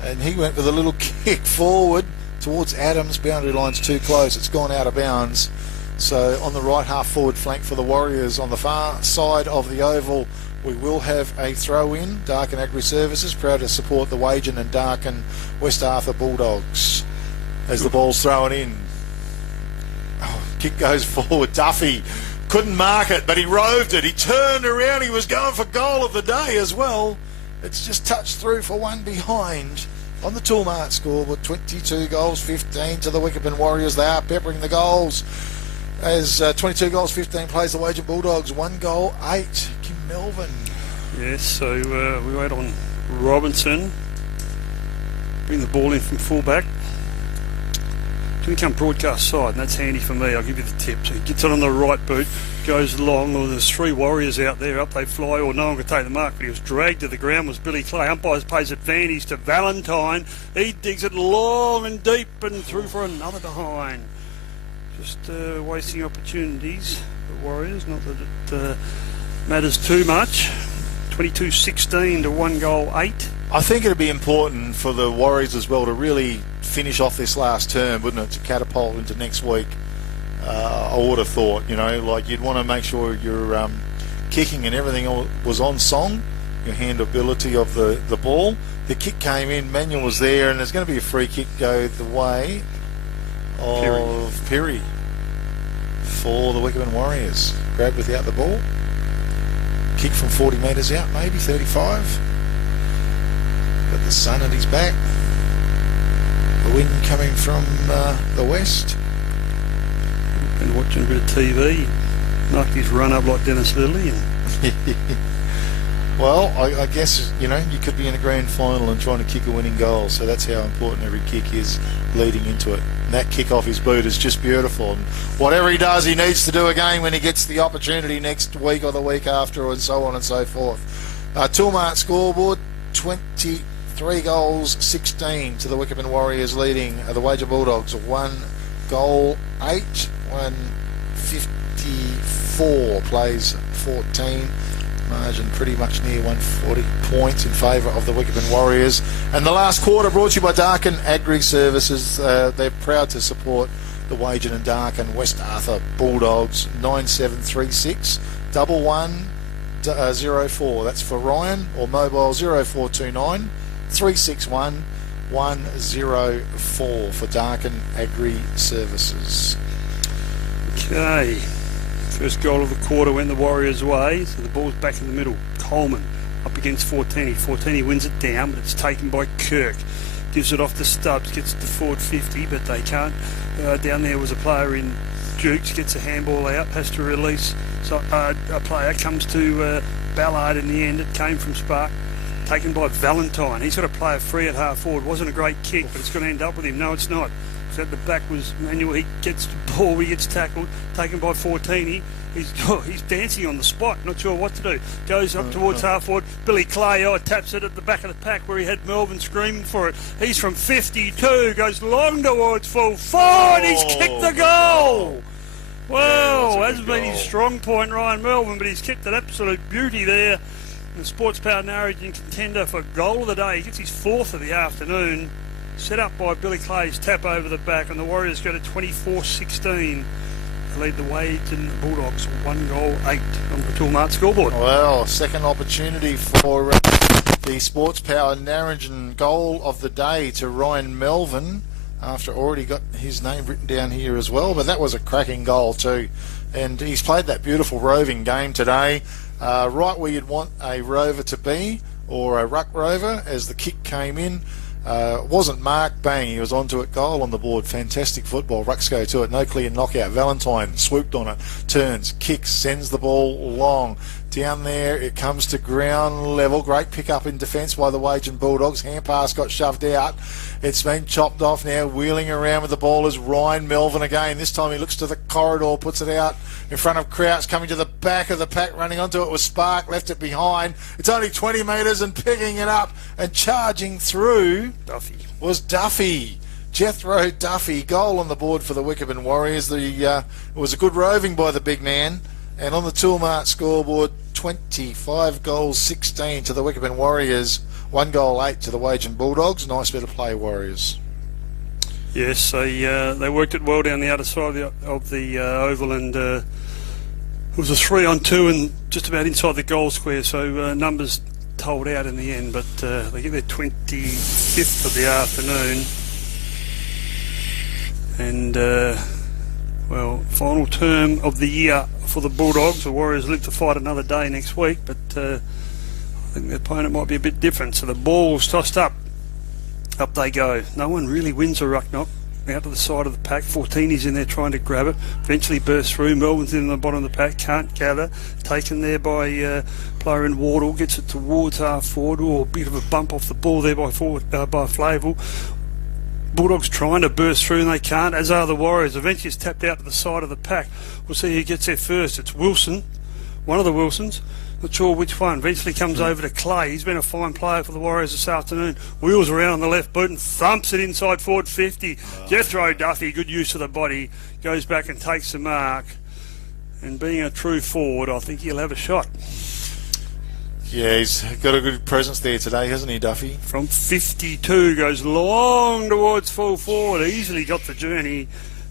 And he went with a little kick forward towards Adams. Boundary line's too close. It's gone out of bounds. So on the right half forward flank for the Warriors, on the far side of the oval, we will have a throw in. Darkin Agri Services, proud to support the Wagin and Darkin West Arthur Bulldogs. As the ball's thrown in. Kick goes forward. Duffy couldn't mark it, but he roved it. He turned around. He was going for goal of the day as well. It's just touched through for one behind. On the Tulmart scoreboard, 22 goals, 15 to the Wickepin Warriors. They are peppering the goals as 22 goals, 15 plays the Wagin Bulldogs. 1 goal, 8. Kim Melvin. Yes, so we wait on Robinson. Bring the ball in from fullback. It's going to come broadcast side, and that's handy for me. I'll give you the tip. So he gets it on the right boot, goes long. Well, there's 3 Warriors out there. Up they fly, or no one could take the mark, but he was dragged to the ground. Was Billy Clay. Umpires pays advantage to Valentine. He digs it long and deep and through for another behind. Just wasting opportunities for Warriors. Not that it matters too much. 22-16 to 1 goal, 8. I think it'd be important for the Warriors as well to really finish off this last term, wouldn't it, to catapult into next week. I would have thought, like you'd want to make sure your kicking and everything was on song, your handability of the ball. The kick came in, Manuel was there, and there's going to be a free kick go the way of Pirri for the Wickepin Warriors. Grabbed without the ball. Kick from 40 metres out, maybe 35. Got the sun at his back. The wind coming from the west. Been watching a bit of TV. Knocked his run up like Dennis Lilly. Well, I guess, you could be in a grand final and trying to kick a winning goal. So that's how important every kick is leading into it. And that kick off his boot is just beautiful. And whatever he does, he needs to do again when he gets the opportunity next week or the week after, and so on and so forth. Tulmart scoreboard, 23 goals, 16 to the Wickepin Warriors, leading the Wagin Bulldogs 1 goal, 8. 154 plays 14. Margin pretty much near 140 points in favour of the Wickepin Warriors. And the last quarter brought to you by Darkin Agri Services. They're proud to support the Wagin and Darkin West Arthur Bulldogs. 9736 1104. That's for Ryan, or mobile 0429 361 104 for Darkin Agri Services. Okay. First goal of the quarter went the Warriors' way, so the ball's back in the middle. Coleman up against Fortini. Fortini wins it down, but it's taken by Kirk. Gives it off to Stubbs, gets it to forward 50, but they can't. Down there was a player in Jukes, gets a handball out, has to release. So a player comes to Ballard in the end. It came from Spark, taken by Valentine. He's got a player free at half forward. Wasn't a great kick, but it's going to end up with him. No, it's not. Bulldogs. At the back was Manuel. He gets the ball, he gets tackled, taken by Fortini. He's dancing on the spot, not sure what to do. Goes up towards half forward. Billy Clay taps it at the back of the pack where he had Melbourne screaming for it. He's from 52, goes long towards full forward. He's kicked the goal. Well, hasn't been his strong point, Ryan Melbourne, but he's kicked an absolute beauty there. The Sports Power Narrogin contender for goal of the day. He gets his 4th of the afternoon. Set up by Billy Clay's tap over the back, and the Warriors go to 24-16. They lead the Wagin Bulldogs 1 goal 8 on the Toolmart scoreboard. Well, second opportunity for the Sports Power Narrogin goal of the day to Ryan Melvin, after already got his name written down here as well. But that was a cracking goal too, and he's played that beautiful roving game today, right where you'd want a rover to be, or a ruck rover, as the kick came in. Wasn't marked, bang, he was onto it, goal on the board. Fantastic football. Rucks go to it, no clear knockout. Valentine swooped on it, turns, kicks, sends the ball long. Down there, it comes to ground level. Great pick up in defence by the Wagin Bulldogs. Hand pass got shoved out. It's been chopped off now. Wheeling around with the ball is Ryan Melvin again. This time he looks to the corridor, puts it out in front of Crouch. Coming to the back of the pack, running onto it was Spark. Left it behind. It's only 20 metres, and picking it up and charging through was Duffy. Jethro Duffy. Goal on the board for the Wickepin Warriors. It was a good roving by the big man. And on the Toolmart scoreboard, 25 goals, 16 to the Wickepin Warriors, 1 goal 8 to the Wagin Bulldogs. Nice bit of play, Warriors. Yes, they worked it well down the other side of the oval, and it was a 3-on-2 and just about inside the goal square, so numbers told out in the end, but they get their 25th of the afternoon. And well, final term of the year for the Bulldogs. The Warriors live to fight another day next week, but I think the opponent might be a bit different. So the ball's tossed up. Up they go. No one really wins a ruck knock. Out to the side of the pack. Fortini's in there trying to grab it. Eventually bursts through. Melbourne's in the bottom of the pack. Can't gather. Taken there by player in Wardle. Gets it towards half forward. Oh, a bit of a bump off the ball there by Flavel. Bulldogs trying to burst through and they can't, as are the Warriors. Eventually it's tapped out to the side of the pack. We'll see who gets there first. It's Wilson, one of the Wilsons. Not sure which one. Eventually comes over to Clay. He's been a fine player for the Warriors this afternoon. Wheels around on the left boot and thumps it inside forward 50. Jethro Duffy, good use of the body, goes back and takes the mark. And being a true forward, I think he'll have a shot. Yeah, he's got a good presence there today, hasn't he, Duffy? From 52, goes long towards full forward. Easily got the journey,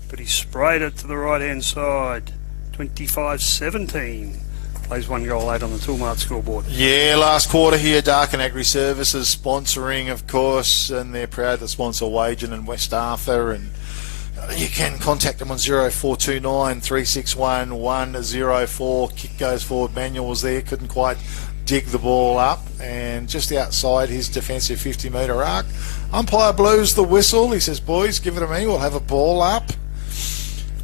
but he sprayed it to the right-hand side. 25-17. Plays 1 goal 8 on the Toolmart scoreboard. Yeah, last quarter here, Darkin Agri Services sponsoring, of course, and they're proud to sponsor Wagin and West Arthur. And you can contact them on 0429 361 104. Kick goes forward. Manuel was there, couldn't quite dig the ball up, and just outside his defensive 50-metre arc. Umpire blows the whistle. He says, boys, give it to me. We'll have a ball up.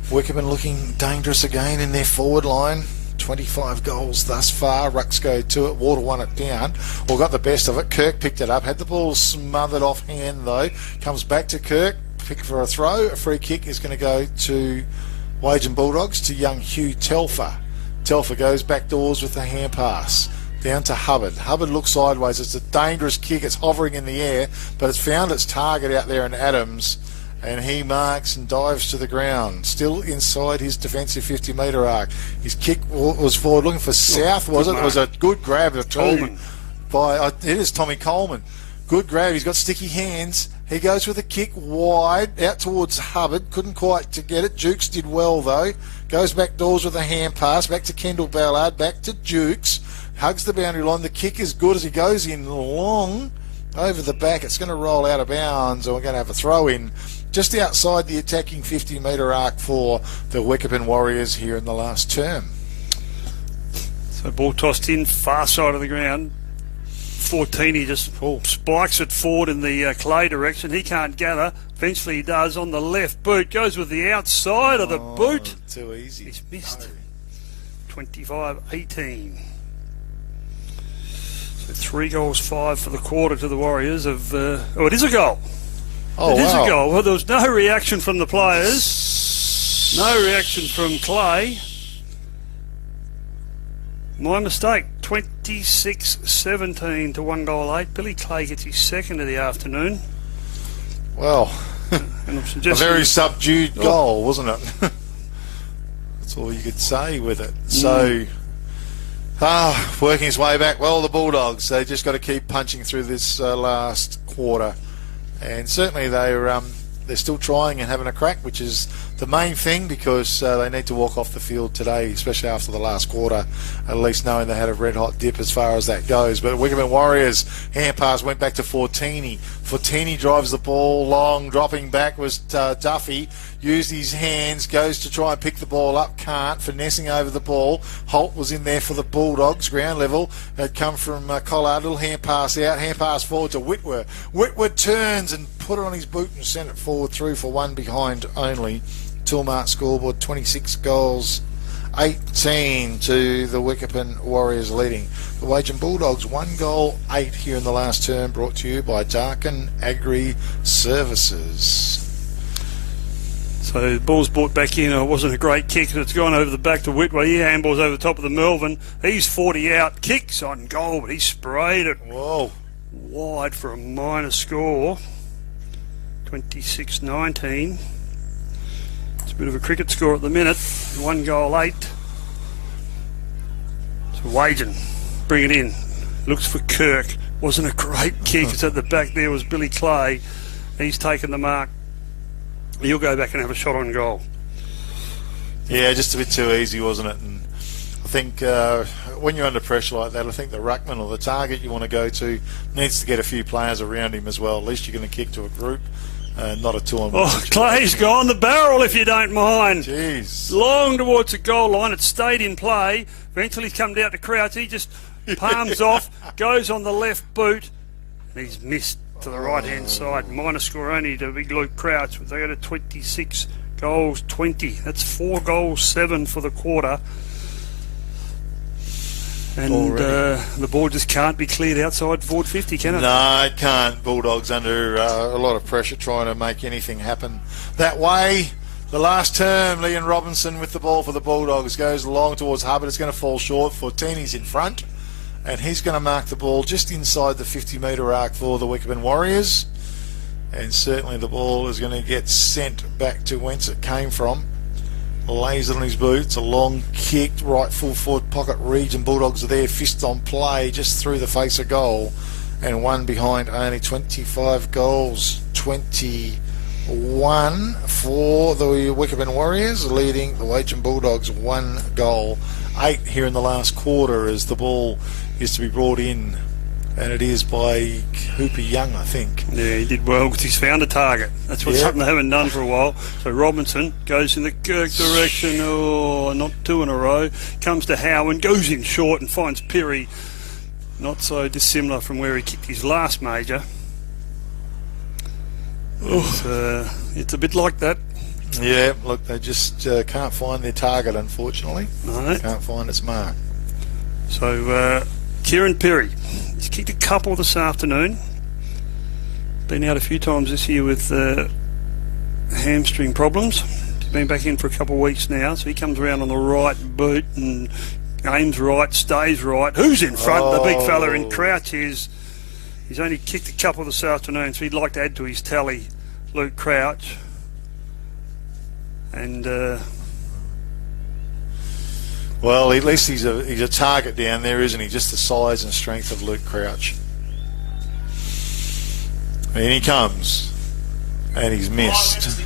Wickepin looking dangerous again in their forward line. 25 goals thus far. Rucks go to it. Water won it down. Well, got the best of it. Kirk picked it up. Had the ball smothered off hand, though. Comes back to Kirk. Pick for a throw. A free kick is going to go to Wagin Bulldogs, to young Hugh Telfer. Telfer goes back doors with the hand pass. Down to Hubbard. Hubbard looks sideways. It's a dangerous kick. It's hovering in the air, but it's found its target out there in Adams, and he marks and dives to the ground. Still inside his defensive 50-metre arc. His kick was forward, looking for South, was it? It was a good grab of Coleman. It is Tommy Coleman. Good grab. He's got sticky hands. He goes with a kick wide out towards Hubbard. Couldn't quite to get it. Jukes did well, though. Goes back doors with a hand pass. Back to Kendall Ballard. Back to Jukes. Hugs the boundary line. The kick is good as he goes in long over the back. It's going to roll out of bounds, and we're going to have a throw in just outside the attacking 50-metre arc for the Wickepin Warriors here in the last term. So ball tossed in, far side of the ground. Fortini just spikes it forward in the Clay direction. He can't gather. Eventually he does on the left boot. Goes with the outside of the boot. Too easy. He's missed. 25-18. 3 goals 5 for the quarter to the Warriors. It is a goal. Oh, It is wow. a goal. Well, there was no reaction from the players. No reaction from Clay. My mistake. 26-17 to 1 goal 8. Billy Clay gets his second of the afternoon. Well, And I'm a suggesting very subdued goal, wasn't it? That's all you could say with it. So, working his way back. Well, the Bulldogs, they just got to keep punching through this last quarter. And certainly they're still trying and having a crack, which is the main thing, because they need to walk off the field today, especially after the last quarter, at least knowing they had a red-hot dip as far as that goes. But Wickepin Warriors, hand pass went back to Fortini. Fortini drives the ball long, dropping back was Duffy. Used his hands, goes to try and pick the ball up, can't, finessing over the ball. Holt was in there for the Bulldogs, ground level. Had come from Collard, little hand pass out, hand pass forward to Whitworth. Whitworth turns and put it on his boot and sent it forward through for one behind only. Toolmart scoreboard, 26 goals, 18 to the Wickepin Warriors leading. The Wagin Bulldogs, 1 goal, 8 here in the last term, brought to you by Darkin Agri Services. So the ball's brought back in. It wasn't a great kick, and it's gone over the back to Whitway. He handballs over the top of the Melbourne. He's 40 out. Kicks on goal, but he sprayed it wide for a minor score. 26-19. It's a bit of a cricket score at the minute. 1 goal 8. So Wagin, bring it in. Looks for Kirk. Wasn't a great kick. It's at the back there was Billy Clay. He's taken the mark. He'll go back and have a shot on goal. Yeah, just a bit too easy, wasn't it? And I think when you're under pressure like that, I think the ruckman or the target you want to go to needs to get a few players around him as well. At least you're going to kick to a group, not a two-on-one situation. Clay's gone the barrel, if you don't mind. Jeez. Long towards the goal line. It stayed in play. Eventually he's come down to Crouch. He just palms off, goes on the left boot, and he's missed to the right-hand side. Minor score only to Big Luke Crouch. They go to 26 goals, 20. That's 4 goals, 7 for the quarter. And the ball just can't be cleared outside forward 50, can it? No, it can't. Bulldogs under a lot of pressure trying to make anything happen that way. The last term, Leon Robinson with the ball for the Bulldogs goes long towards Hubbard. It's going to fall short. Fortini's in front, and he's going to mark the ball just inside the 50-metre arc for the Wickepin Warriors. And certainly the ball is going to get sent back to whence it came from. Lays it on his boots, a long kick, right full forward pocket region. Bulldogs are there, fist on play, just through the face of goal. And one behind only. 25 goals, 21 for the Wickepin Warriors, leading the Wagin Bulldogs 1 goal, 8 here in the last quarter as the ball is to be brought in. And it is by Hooper Young, I think. Yeah, he did well because he's found a target. That's something they haven't done for a while. So Robinson goes in the Kirk direction. Oh, not 2 in a row. Comes to Howen, goes in short and finds Perry. Not so dissimilar from where he kicked his last major. It's a bit like that. Yeah, look, they just can't find their target, unfortunately. No. Can't find its mark. So Kieran Perry, he's kicked a couple this afternoon. Been out a few times this year with hamstring problems. He's been back in for a couple of weeks now, so he comes around on the right boot and aims right, stays right. Who's in front? The big fella in Crouch is. He's only kicked a couple this afternoon, so he'd like to add to his tally, Luke Crouch. And well, at least he's a target down there, isn't he? Just the size and strength of Luke Crouch. And he comes, and he's missed.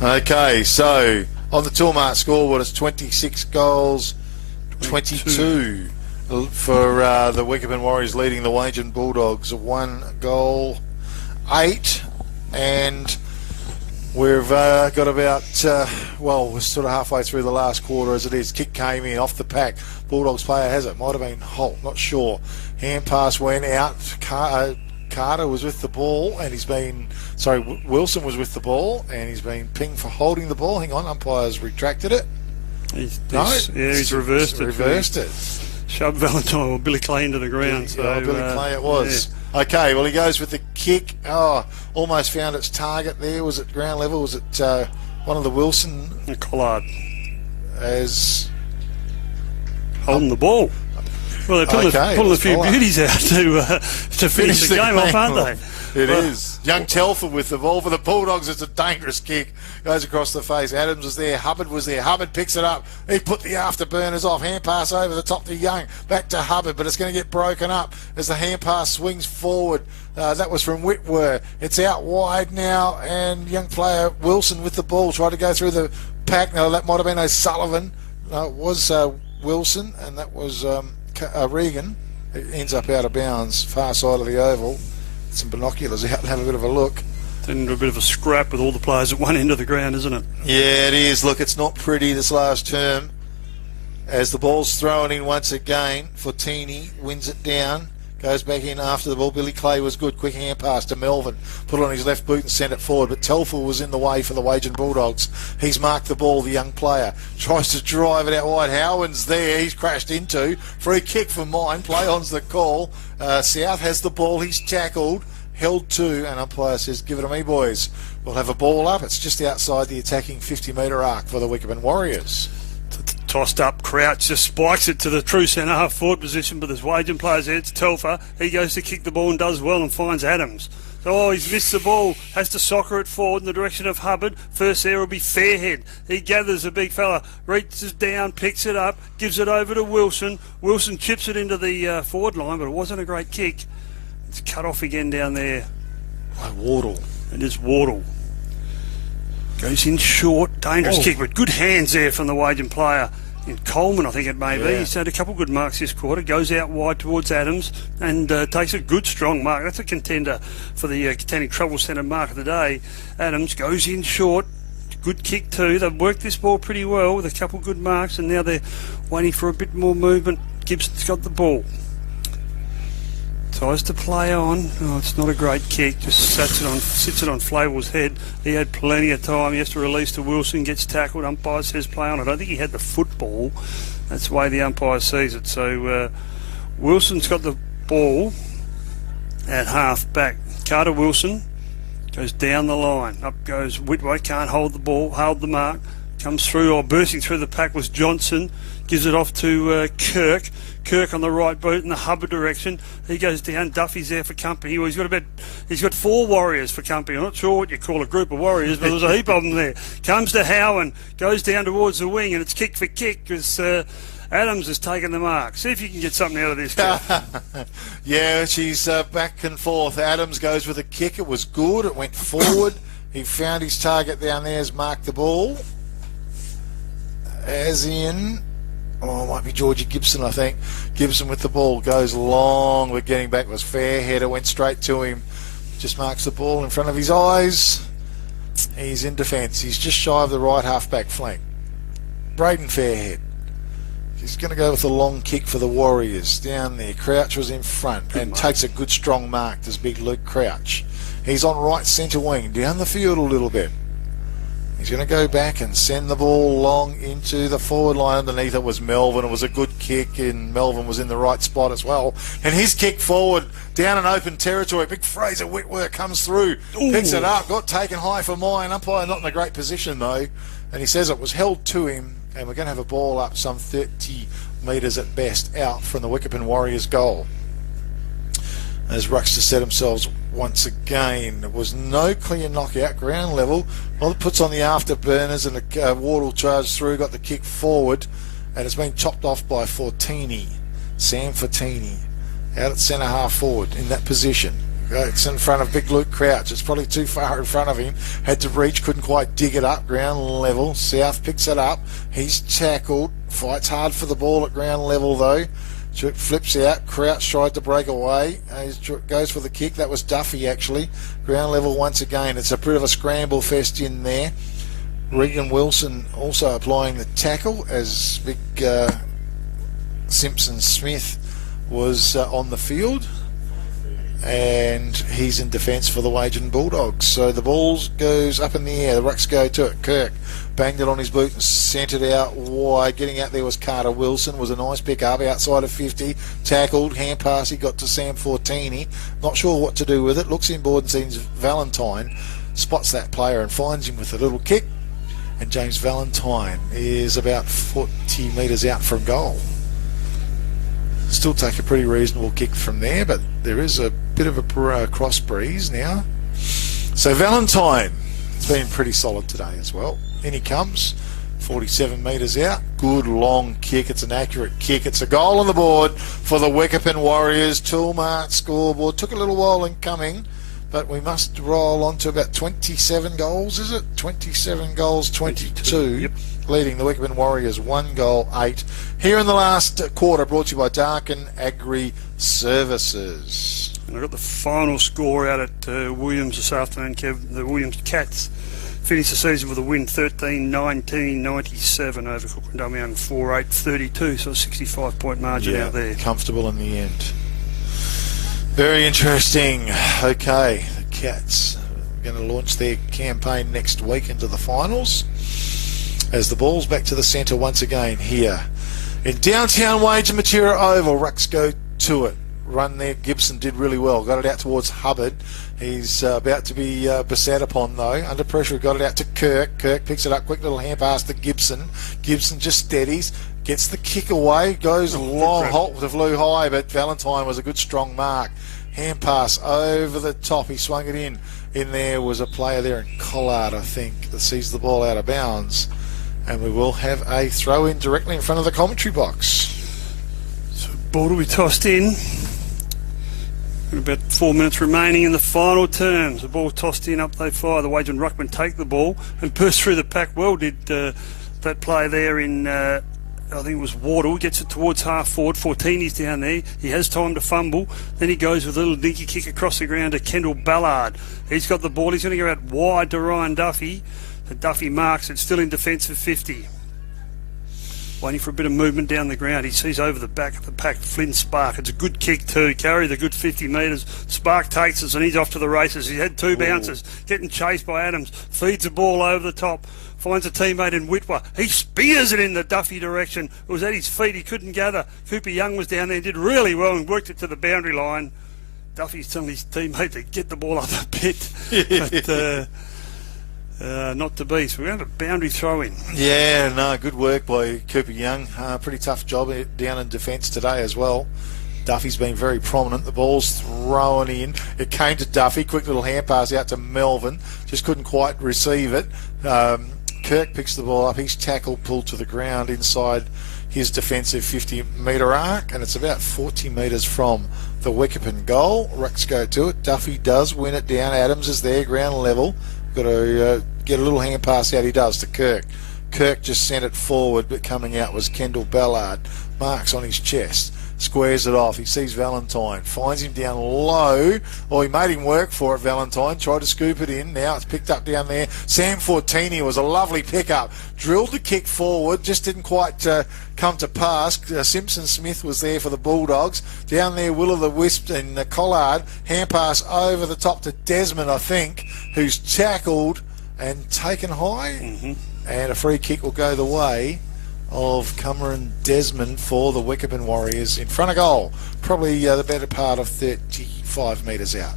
Okay, so on the Toolmart scoreboard, it's 26 goals, 22 for the Wickepin Warriors, leading the Wagin Bulldogs 1 goal, 8, and we've got about, we're sort of halfway through the last quarter as it is. Kick came in off the pack. Bulldogs player has it. Might have been Holt, not sure. Hand pass went out. Carter was with the ball and Wilson was with the ball and he's been pinged for holding the ball. Hang on, umpire's retracted it. He's reversed it. Reversed it. Shoved Valentine or Billy Clay into the ground. Billy Clay it was. Okay, well, he goes with the kick. Oh, almost found its target there. Was it ground level? Was it one of the Wilson? Collard. As holding the ball. Well, they're pulling a few beauties out to finish the game off, aren't they? It is. Young Telford with the ball for the Bulldogs. It's a dangerous kick. Goes across the face. Adams was there. Hubbard was there. Hubbard picks it up. He put the afterburners off. Hand pass over the top to Young. Back to Hubbard, but it's going to get broken up as the hand pass swings forward. That was from Whitwer. It's out wide now, and young player Wilson with the ball tried to go through the pack. Now, that might have been O'Sullivan. No, it was Wilson, and that was Regan. It ends up out of bounds, far side of the oval. Some binoculars out and have a bit of a look. Into a bit of a scrap with all the players at one end of the ground, isn't it? Yeah, it is. Look, it's not pretty this last term. As the ball's thrown in once again, Fortini wins it down, goes back in after the ball. Billy Clay was good. Quick hand pass to Melvin. Put it on his left boot and sent it forward. But Telford was in the way for the Wagin Bulldogs. He's marked the ball, the young player. Tries to drive it out wide. Howan's there. He's crashed into. Free kick for mine. Play on's the call. South has the ball. He's tackled. Held to, and umpire says, give it to me, boys. We'll have a ball up. It's just outside the attacking 50-metre arc for the Wickepin Warriors. Tossed up, Crouch just spikes it to the true centre half forward position, but there's Wagin players there. It's Telfer. He goes to kick the ball and does well and finds Adams. So, he's missed the ball, has to soccer it forward in the direction of Hubbard. First there will be Fairhead. He gathers a big fella, reaches down, picks it up, gives it over to Wilson. Wilson chips it into the forward line, but it wasn't a great kick. It's cut off again down there. By Wardle. It is Wardle. Goes in short, dangerous kick, but good hands there from the Wagin player. In Coleman, I think it may be. He's had a couple of good marks this quarter. Goes out wide towards Adams and takes a good, strong mark. That's a contender for the contending trouble centre mark of the day. Adams goes in short. Good kick too. They've worked this ball pretty well with a couple of good marks, and now they're waiting for a bit more movement. Gibson's got the ball. Tries to play on. Oh, it's not a great kick. Just sits it on Flavel's head. He had plenty of time. He has to release to Wilson. Gets tackled. Umpire says play on. I don't think he had the football. That's the way the umpire sees it. So Wilson's got the ball at half back. Carter Wilson goes down the line. Up goes Whitway. Can't hold the ball. Hold the mark. Comes through, or bursting through the pack was Johnson. Gives it off to Kirk. Kirk on the right boot in the Hubbard direction. He goes down. Duffy's there for company. Well, he's got 4 Warriors for company. I'm not sure what you call a group of Warriors, but there's a heap of them there. Comes to Howan. Goes down towards the wing, and it's kick for kick because Adams has taken the mark. See if you can get something out of this, Jeff. Yeah, she's back and forth. Adams goes with a kick. It was good. It went forward. He found his target down there, has marked the ball. As in... Oh, it might be Georgie Gibson, I think. Gibson with the ball goes long, but getting back was Fairhead. It went straight to him. Just marks the ball in front of his eyes. He's in defence. He's just shy of the right half-back flank. Braden Fairhead. He's going to go with a long kick for the Warriors. Down there. Crouch was in front and takes a good strong mark. There's big Luke Crouch. He's on right centre wing. Down the field a little bit. He's going to go back and send the ball long into the forward line. Underneath it was Melvin. It was a good kick, and Melvin was in the right spot as well. And his kick forward down in open territory. Big Fraser Whitworth comes through, picks it up, got taken high for mine. Umpire not in a great position though, and he says it was held to him, and we're going to have a ball up some 30 metres at best out from the Wickepin Warriors goal. As Rucks to set themselves once again. There was no clear knockout, ground level. Well, it puts on the afterburners, and the Wardle charged through, got the kick forward, and it's been chopped off by Fortini. Sam Fortini out at centre half forward in that position. It's in front of big Luke Crouch. It's probably too far in front of him. Had to reach, couldn't quite dig it up. Ground level. South picks it up. He's tackled. Fights hard for the ball at ground level though. Flips out. Crouch tried to break away. He goes for the kick. That was Duffy actually. Ground level once again. It's a bit of a scramble fest in there. Regan Wilson also applying the tackle as big Simpson Smith was on the field. and he's in defence for the Wagin Bulldogs. So the ball goes up in the air. The rucks go to it. Kirk banged it on his boot and sent it out wide. Getting out there was Carter Wilson. Was a nice pick up outside of 50. Tackled, hand pass. He got to Sam Fortini. Not sure what to do with it. Looks inboard and sees Valentine. Spots that player and finds him with a little kick. And James Valentine is about 40 metres out from goal. Still take a pretty reasonable kick from there, but there is a bit of a cross breeze now. So Valentine has been pretty solid today as well. In he comes, 47 metres out. Good long kick. It's an accurate kick. It's a goal on the board for the Wickepin Warriors. Toolmart scoreboard. Took a little while in coming, but we must roll on to about 27 goals, is it? 27 goals, 22. Yep. Leading the Wickepin Warriors 1 goal, 8. Here in the last quarter, brought to you by Darkin Agri Services. And I got the final score out at Williams this afternoon, Kev. The Williams Cats finished the season with a win, 13-19-97 over Cookundamia, 4-8-32, so a 65-point margin out there. Comfortable in the end. Very interesting. Okay, the Cats are going to launch their campaign next week into the finals. As the ball's back to the centre once again here in downtown Wagin Matera Oval. Rucks go to it. Run there. Gibson did really well. Got it out towards Hubbard. He's about to be beset upon though. Under pressure, got it out to Kirk. Kirk picks it up. Quick little hand pass to Gibson. Gibson just steadies. Gets the kick away. Goes long. Holt flew high, but Valentine was a good strong mark. Hand pass over the top. He swung it in. In there was a player there in Collard, I think, that sees the ball out of bounds. And we will have a throw in directly in front of the commentary box. So ball will be tossed in. About 4 minutes remaining in the final terms. The ball tossed in, up they fly. The Wagin ruckman take the ball and burst through the pack well. Did that play there in, I think it was Wardle. Gets it towards half forward. Fortini's down there. He has time to fumble. Then he goes with a little dinky kick across the ground to Kendall Ballard. He's got the ball. He's going to go out wide to Ryan Duffy. And Duffy marks it, still in defence of 50. Waiting for a bit of movement down the ground. He sees over the back of the pack Flynn Spark. It's a good kick too. Carry the good 50 metres. Spark takes us and he's off to the races. He had 2 bounces. Getting chased by Adams. Feeds the ball over the top. Finds a teammate in Whitwer. He spears it in the Duffy direction. It was at his feet. He couldn't gather. Cooper Young was down there and did really well and worked it to the boundary line. Duffy's telling his teammate to get the ball up a bit. But... not to be. So we're going to have a boundary throw in. Yeah, no, good work by Cooper Young. Pretty tough job down in defence today as well. Duffy's been very prominent. The ball's thrown in. It came to Duffy. Quick little hand pass out to Melvin. Just couldn't quite receive it. Kirk picks the ball up. He's tackled, pulled to the ground inside his defensive 50-metre arc, and it's about 40 metres from the Wickepin goal. Rucks go to it. Duffy does win it down. Adams is there, ground level. Got to get a little hand pass out. He does to Kirk. Kirk just sent it forward, but coming out was Kendall Ballard. Marks on his chest. Squares it off. He sees Valentine. Finds him down low. Well, he made him work for it, Valentine. Tried to scoop it in. Now it's picked up down there. Sam Fortini was a lovely pickup. Drilled the kick forward. Just didn't quite come to pass. Simpson Smith was there for the Bulldogs. Down there, Will-o'-the-Wisp and Collard. Hand pass over the top to Desmond, I think, who's tackled and taken high. And a free kick will go the way of Cameron Desmond for the Wickepin Warriors in front of goal. Probably the better part of 35 metres out.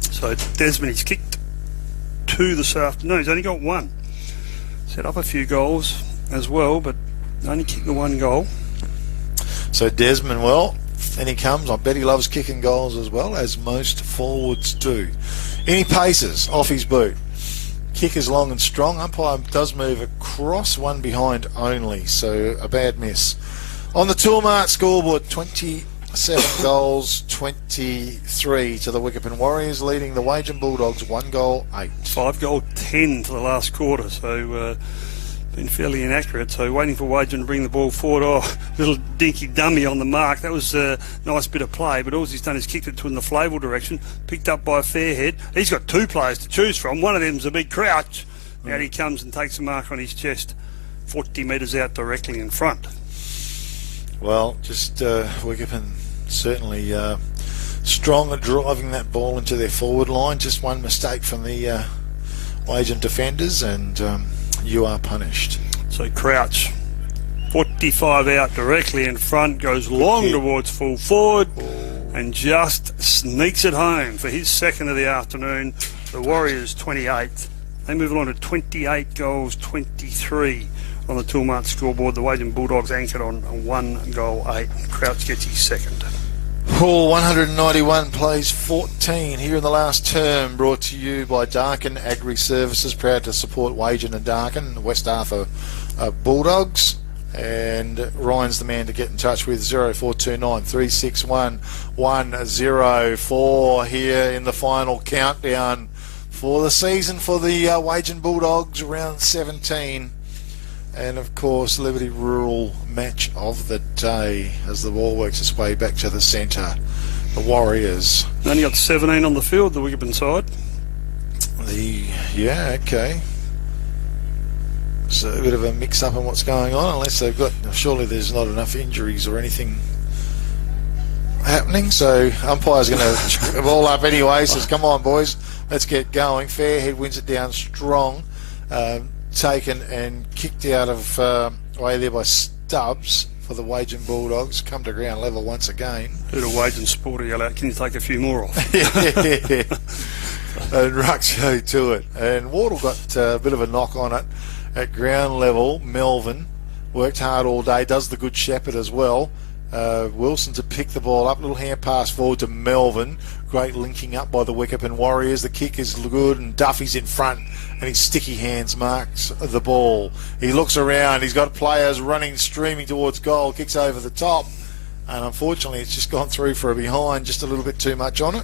So Desmond, he's kicked 2 this afternoon. He's only got 1. Set up a few goals as well, but only kicked the 1 goal. So Desmond, well, and he comes. I bet he loves kicking goals as well, as most forwards do. Any paces off his boot. Kick is long and strong. Umpire does move across, 1 behind only, so a bad miss. On the Toolmart scoreboard, 27 goals, 23 to the Wickepin Warriors, leading the Wagin Bulldogs 1 goal, 8. 5 goal, 10 for the last quarter, so been fairly inaccurate. So waiting for Wagin to bring the ball forward. Oh, little dinky dummy on the mark. That was a nice bit of play, but all he's done is kicked it to in the Flavel direction, picked up by Fairhead. He's got 2 players to choose from. One of them's a big Crouch. Out he comes and takes a mark on his chest, 40 metres out directly in front. Well, just Wickepin certainly Strong at driving that ball into their forward line. Just one mistake from the Wagin defenders, and you are punished. So Crouch, 45 out directly in front, goes long towards full forward and just sneaks it home for his second of the afternoon. The Warriors 28. They move on to 28 goals, 23 on the Toolmart scoreboard. The Wagin Bulldogs anchored on 1 goal 8. Crouch gets his second. Hall 191 plays 14 here in the last term, brought to you by Darkin Agri Services, proud to support Wagin and Darkin, the West Arthur Bulldogs. And Ryan's the man to get in touch with, 0429 361 104 here in the final countdown for the season for the Wagin Bulldogs, round 17. And of course, Liberty Rural match of the day as the ball works its way back to the centre. The Warriors. Only got 17 on the field, the Wickepin side. Yeah, okay. So a bit of a mix-up on what's going on, unless they've got. Surely there's not enough injuries or anything happening. So umpire's going to screw the ball up anyway. Says, "Come on, boys, let's get going." Fairhead wins it down strong. Taken and kicked out of way there by Stubbs for the Wagin Bulldogs. Come to ground level once again. Heard a Wagin supporter yell out, "Can you take a few more off?" And Ruxo to it. And Wardle got a bit of a knock on it at ground level. Melvin worked hard all day, does the good shepherd as well. Wilson to pick the ball up, little hand pass forward to Melvin. Great linking up by the Wickepin Warriors. The kick is good and Duffy's in front and his sticky hands marks the ball. He looks around, he's got players running, streaming towards goal, kicks over the top, and unfortunately it's just gone through for a behind, just a little bit too much on it.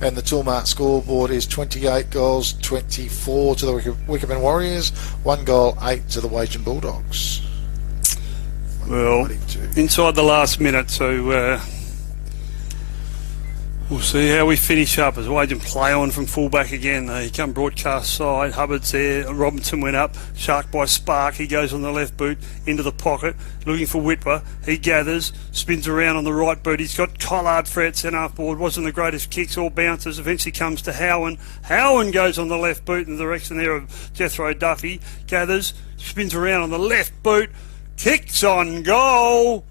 And the Toolmart scoreboard is 28 goals, 24 to the Wickepin Warriors, 1 goal, 8 to the Wagin Bulldogs. Well, inside the last minute, so we'll see how we finish up as Wagin play on from fullback again. They come broadcast side. Hubbard's there. Robinson went up. Shark by Spark. He goes on the left boot into the pocket, looking for Whitwer. He gathers, spins around on the right boot. He's got Collard for at centre half board. Wasn't the greatest kicks or bounces. Eventually comes to Howan. Howan goes on the left boot in the direction there of Jethro Duffy. Gathers, spins around on the left boot. Kicks on goal.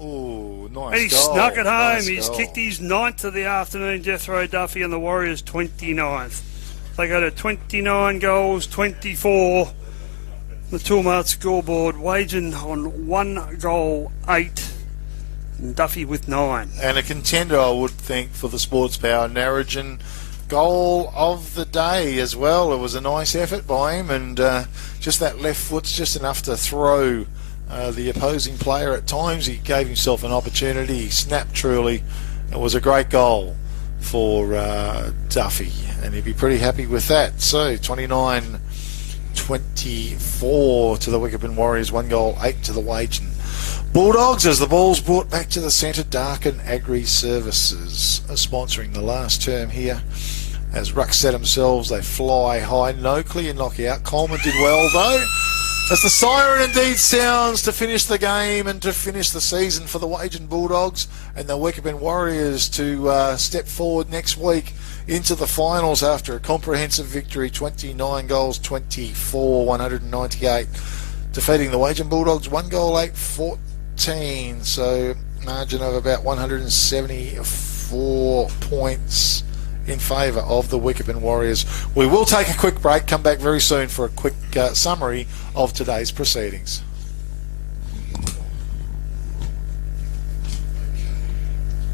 Oh, nice. And he goal. snuck it home. Nice He's goal. kicked his 9th of the afternoon, Jethro Duffy, and the Warriors 29th. They go to 29 goals, 24. The Toolmart scoreboard, Wagin on 1 goal, 8. And Duffy with 9. And a contender, I would think, for the Sports Power Narrogin goal of the day as well. It was a nice effort by him, and just that left foot's just enough to throw the opposing player at times. He gave himself an opportunity. He snapped truly. It was a great goal for Duffy, and he'd be pretty happy with that. So 29-24 to the Wickepin Warriors, 1 goal, 8 to the Wagin Bulldogs. As the ball's brought back to the centre, Darkin Agri Services are sponsoring the last term here. As Ruck set themselves, they fly high. No clear knockout. Coleman did well though. As the siren indeed sounds to finish the game and to finish the season for the Wagin Bulldogs and the Wickepin Warriors to step forward next week into the finals after a comprehensive victory, 29 goals, 24, 198, defeating the Wagin Bulldogs 1 goal, 8, 14. So margin of about 174 points in favour of the Wickepin Warriors. We will take a quick break, come back very soon for a quick summary of today's proceedings.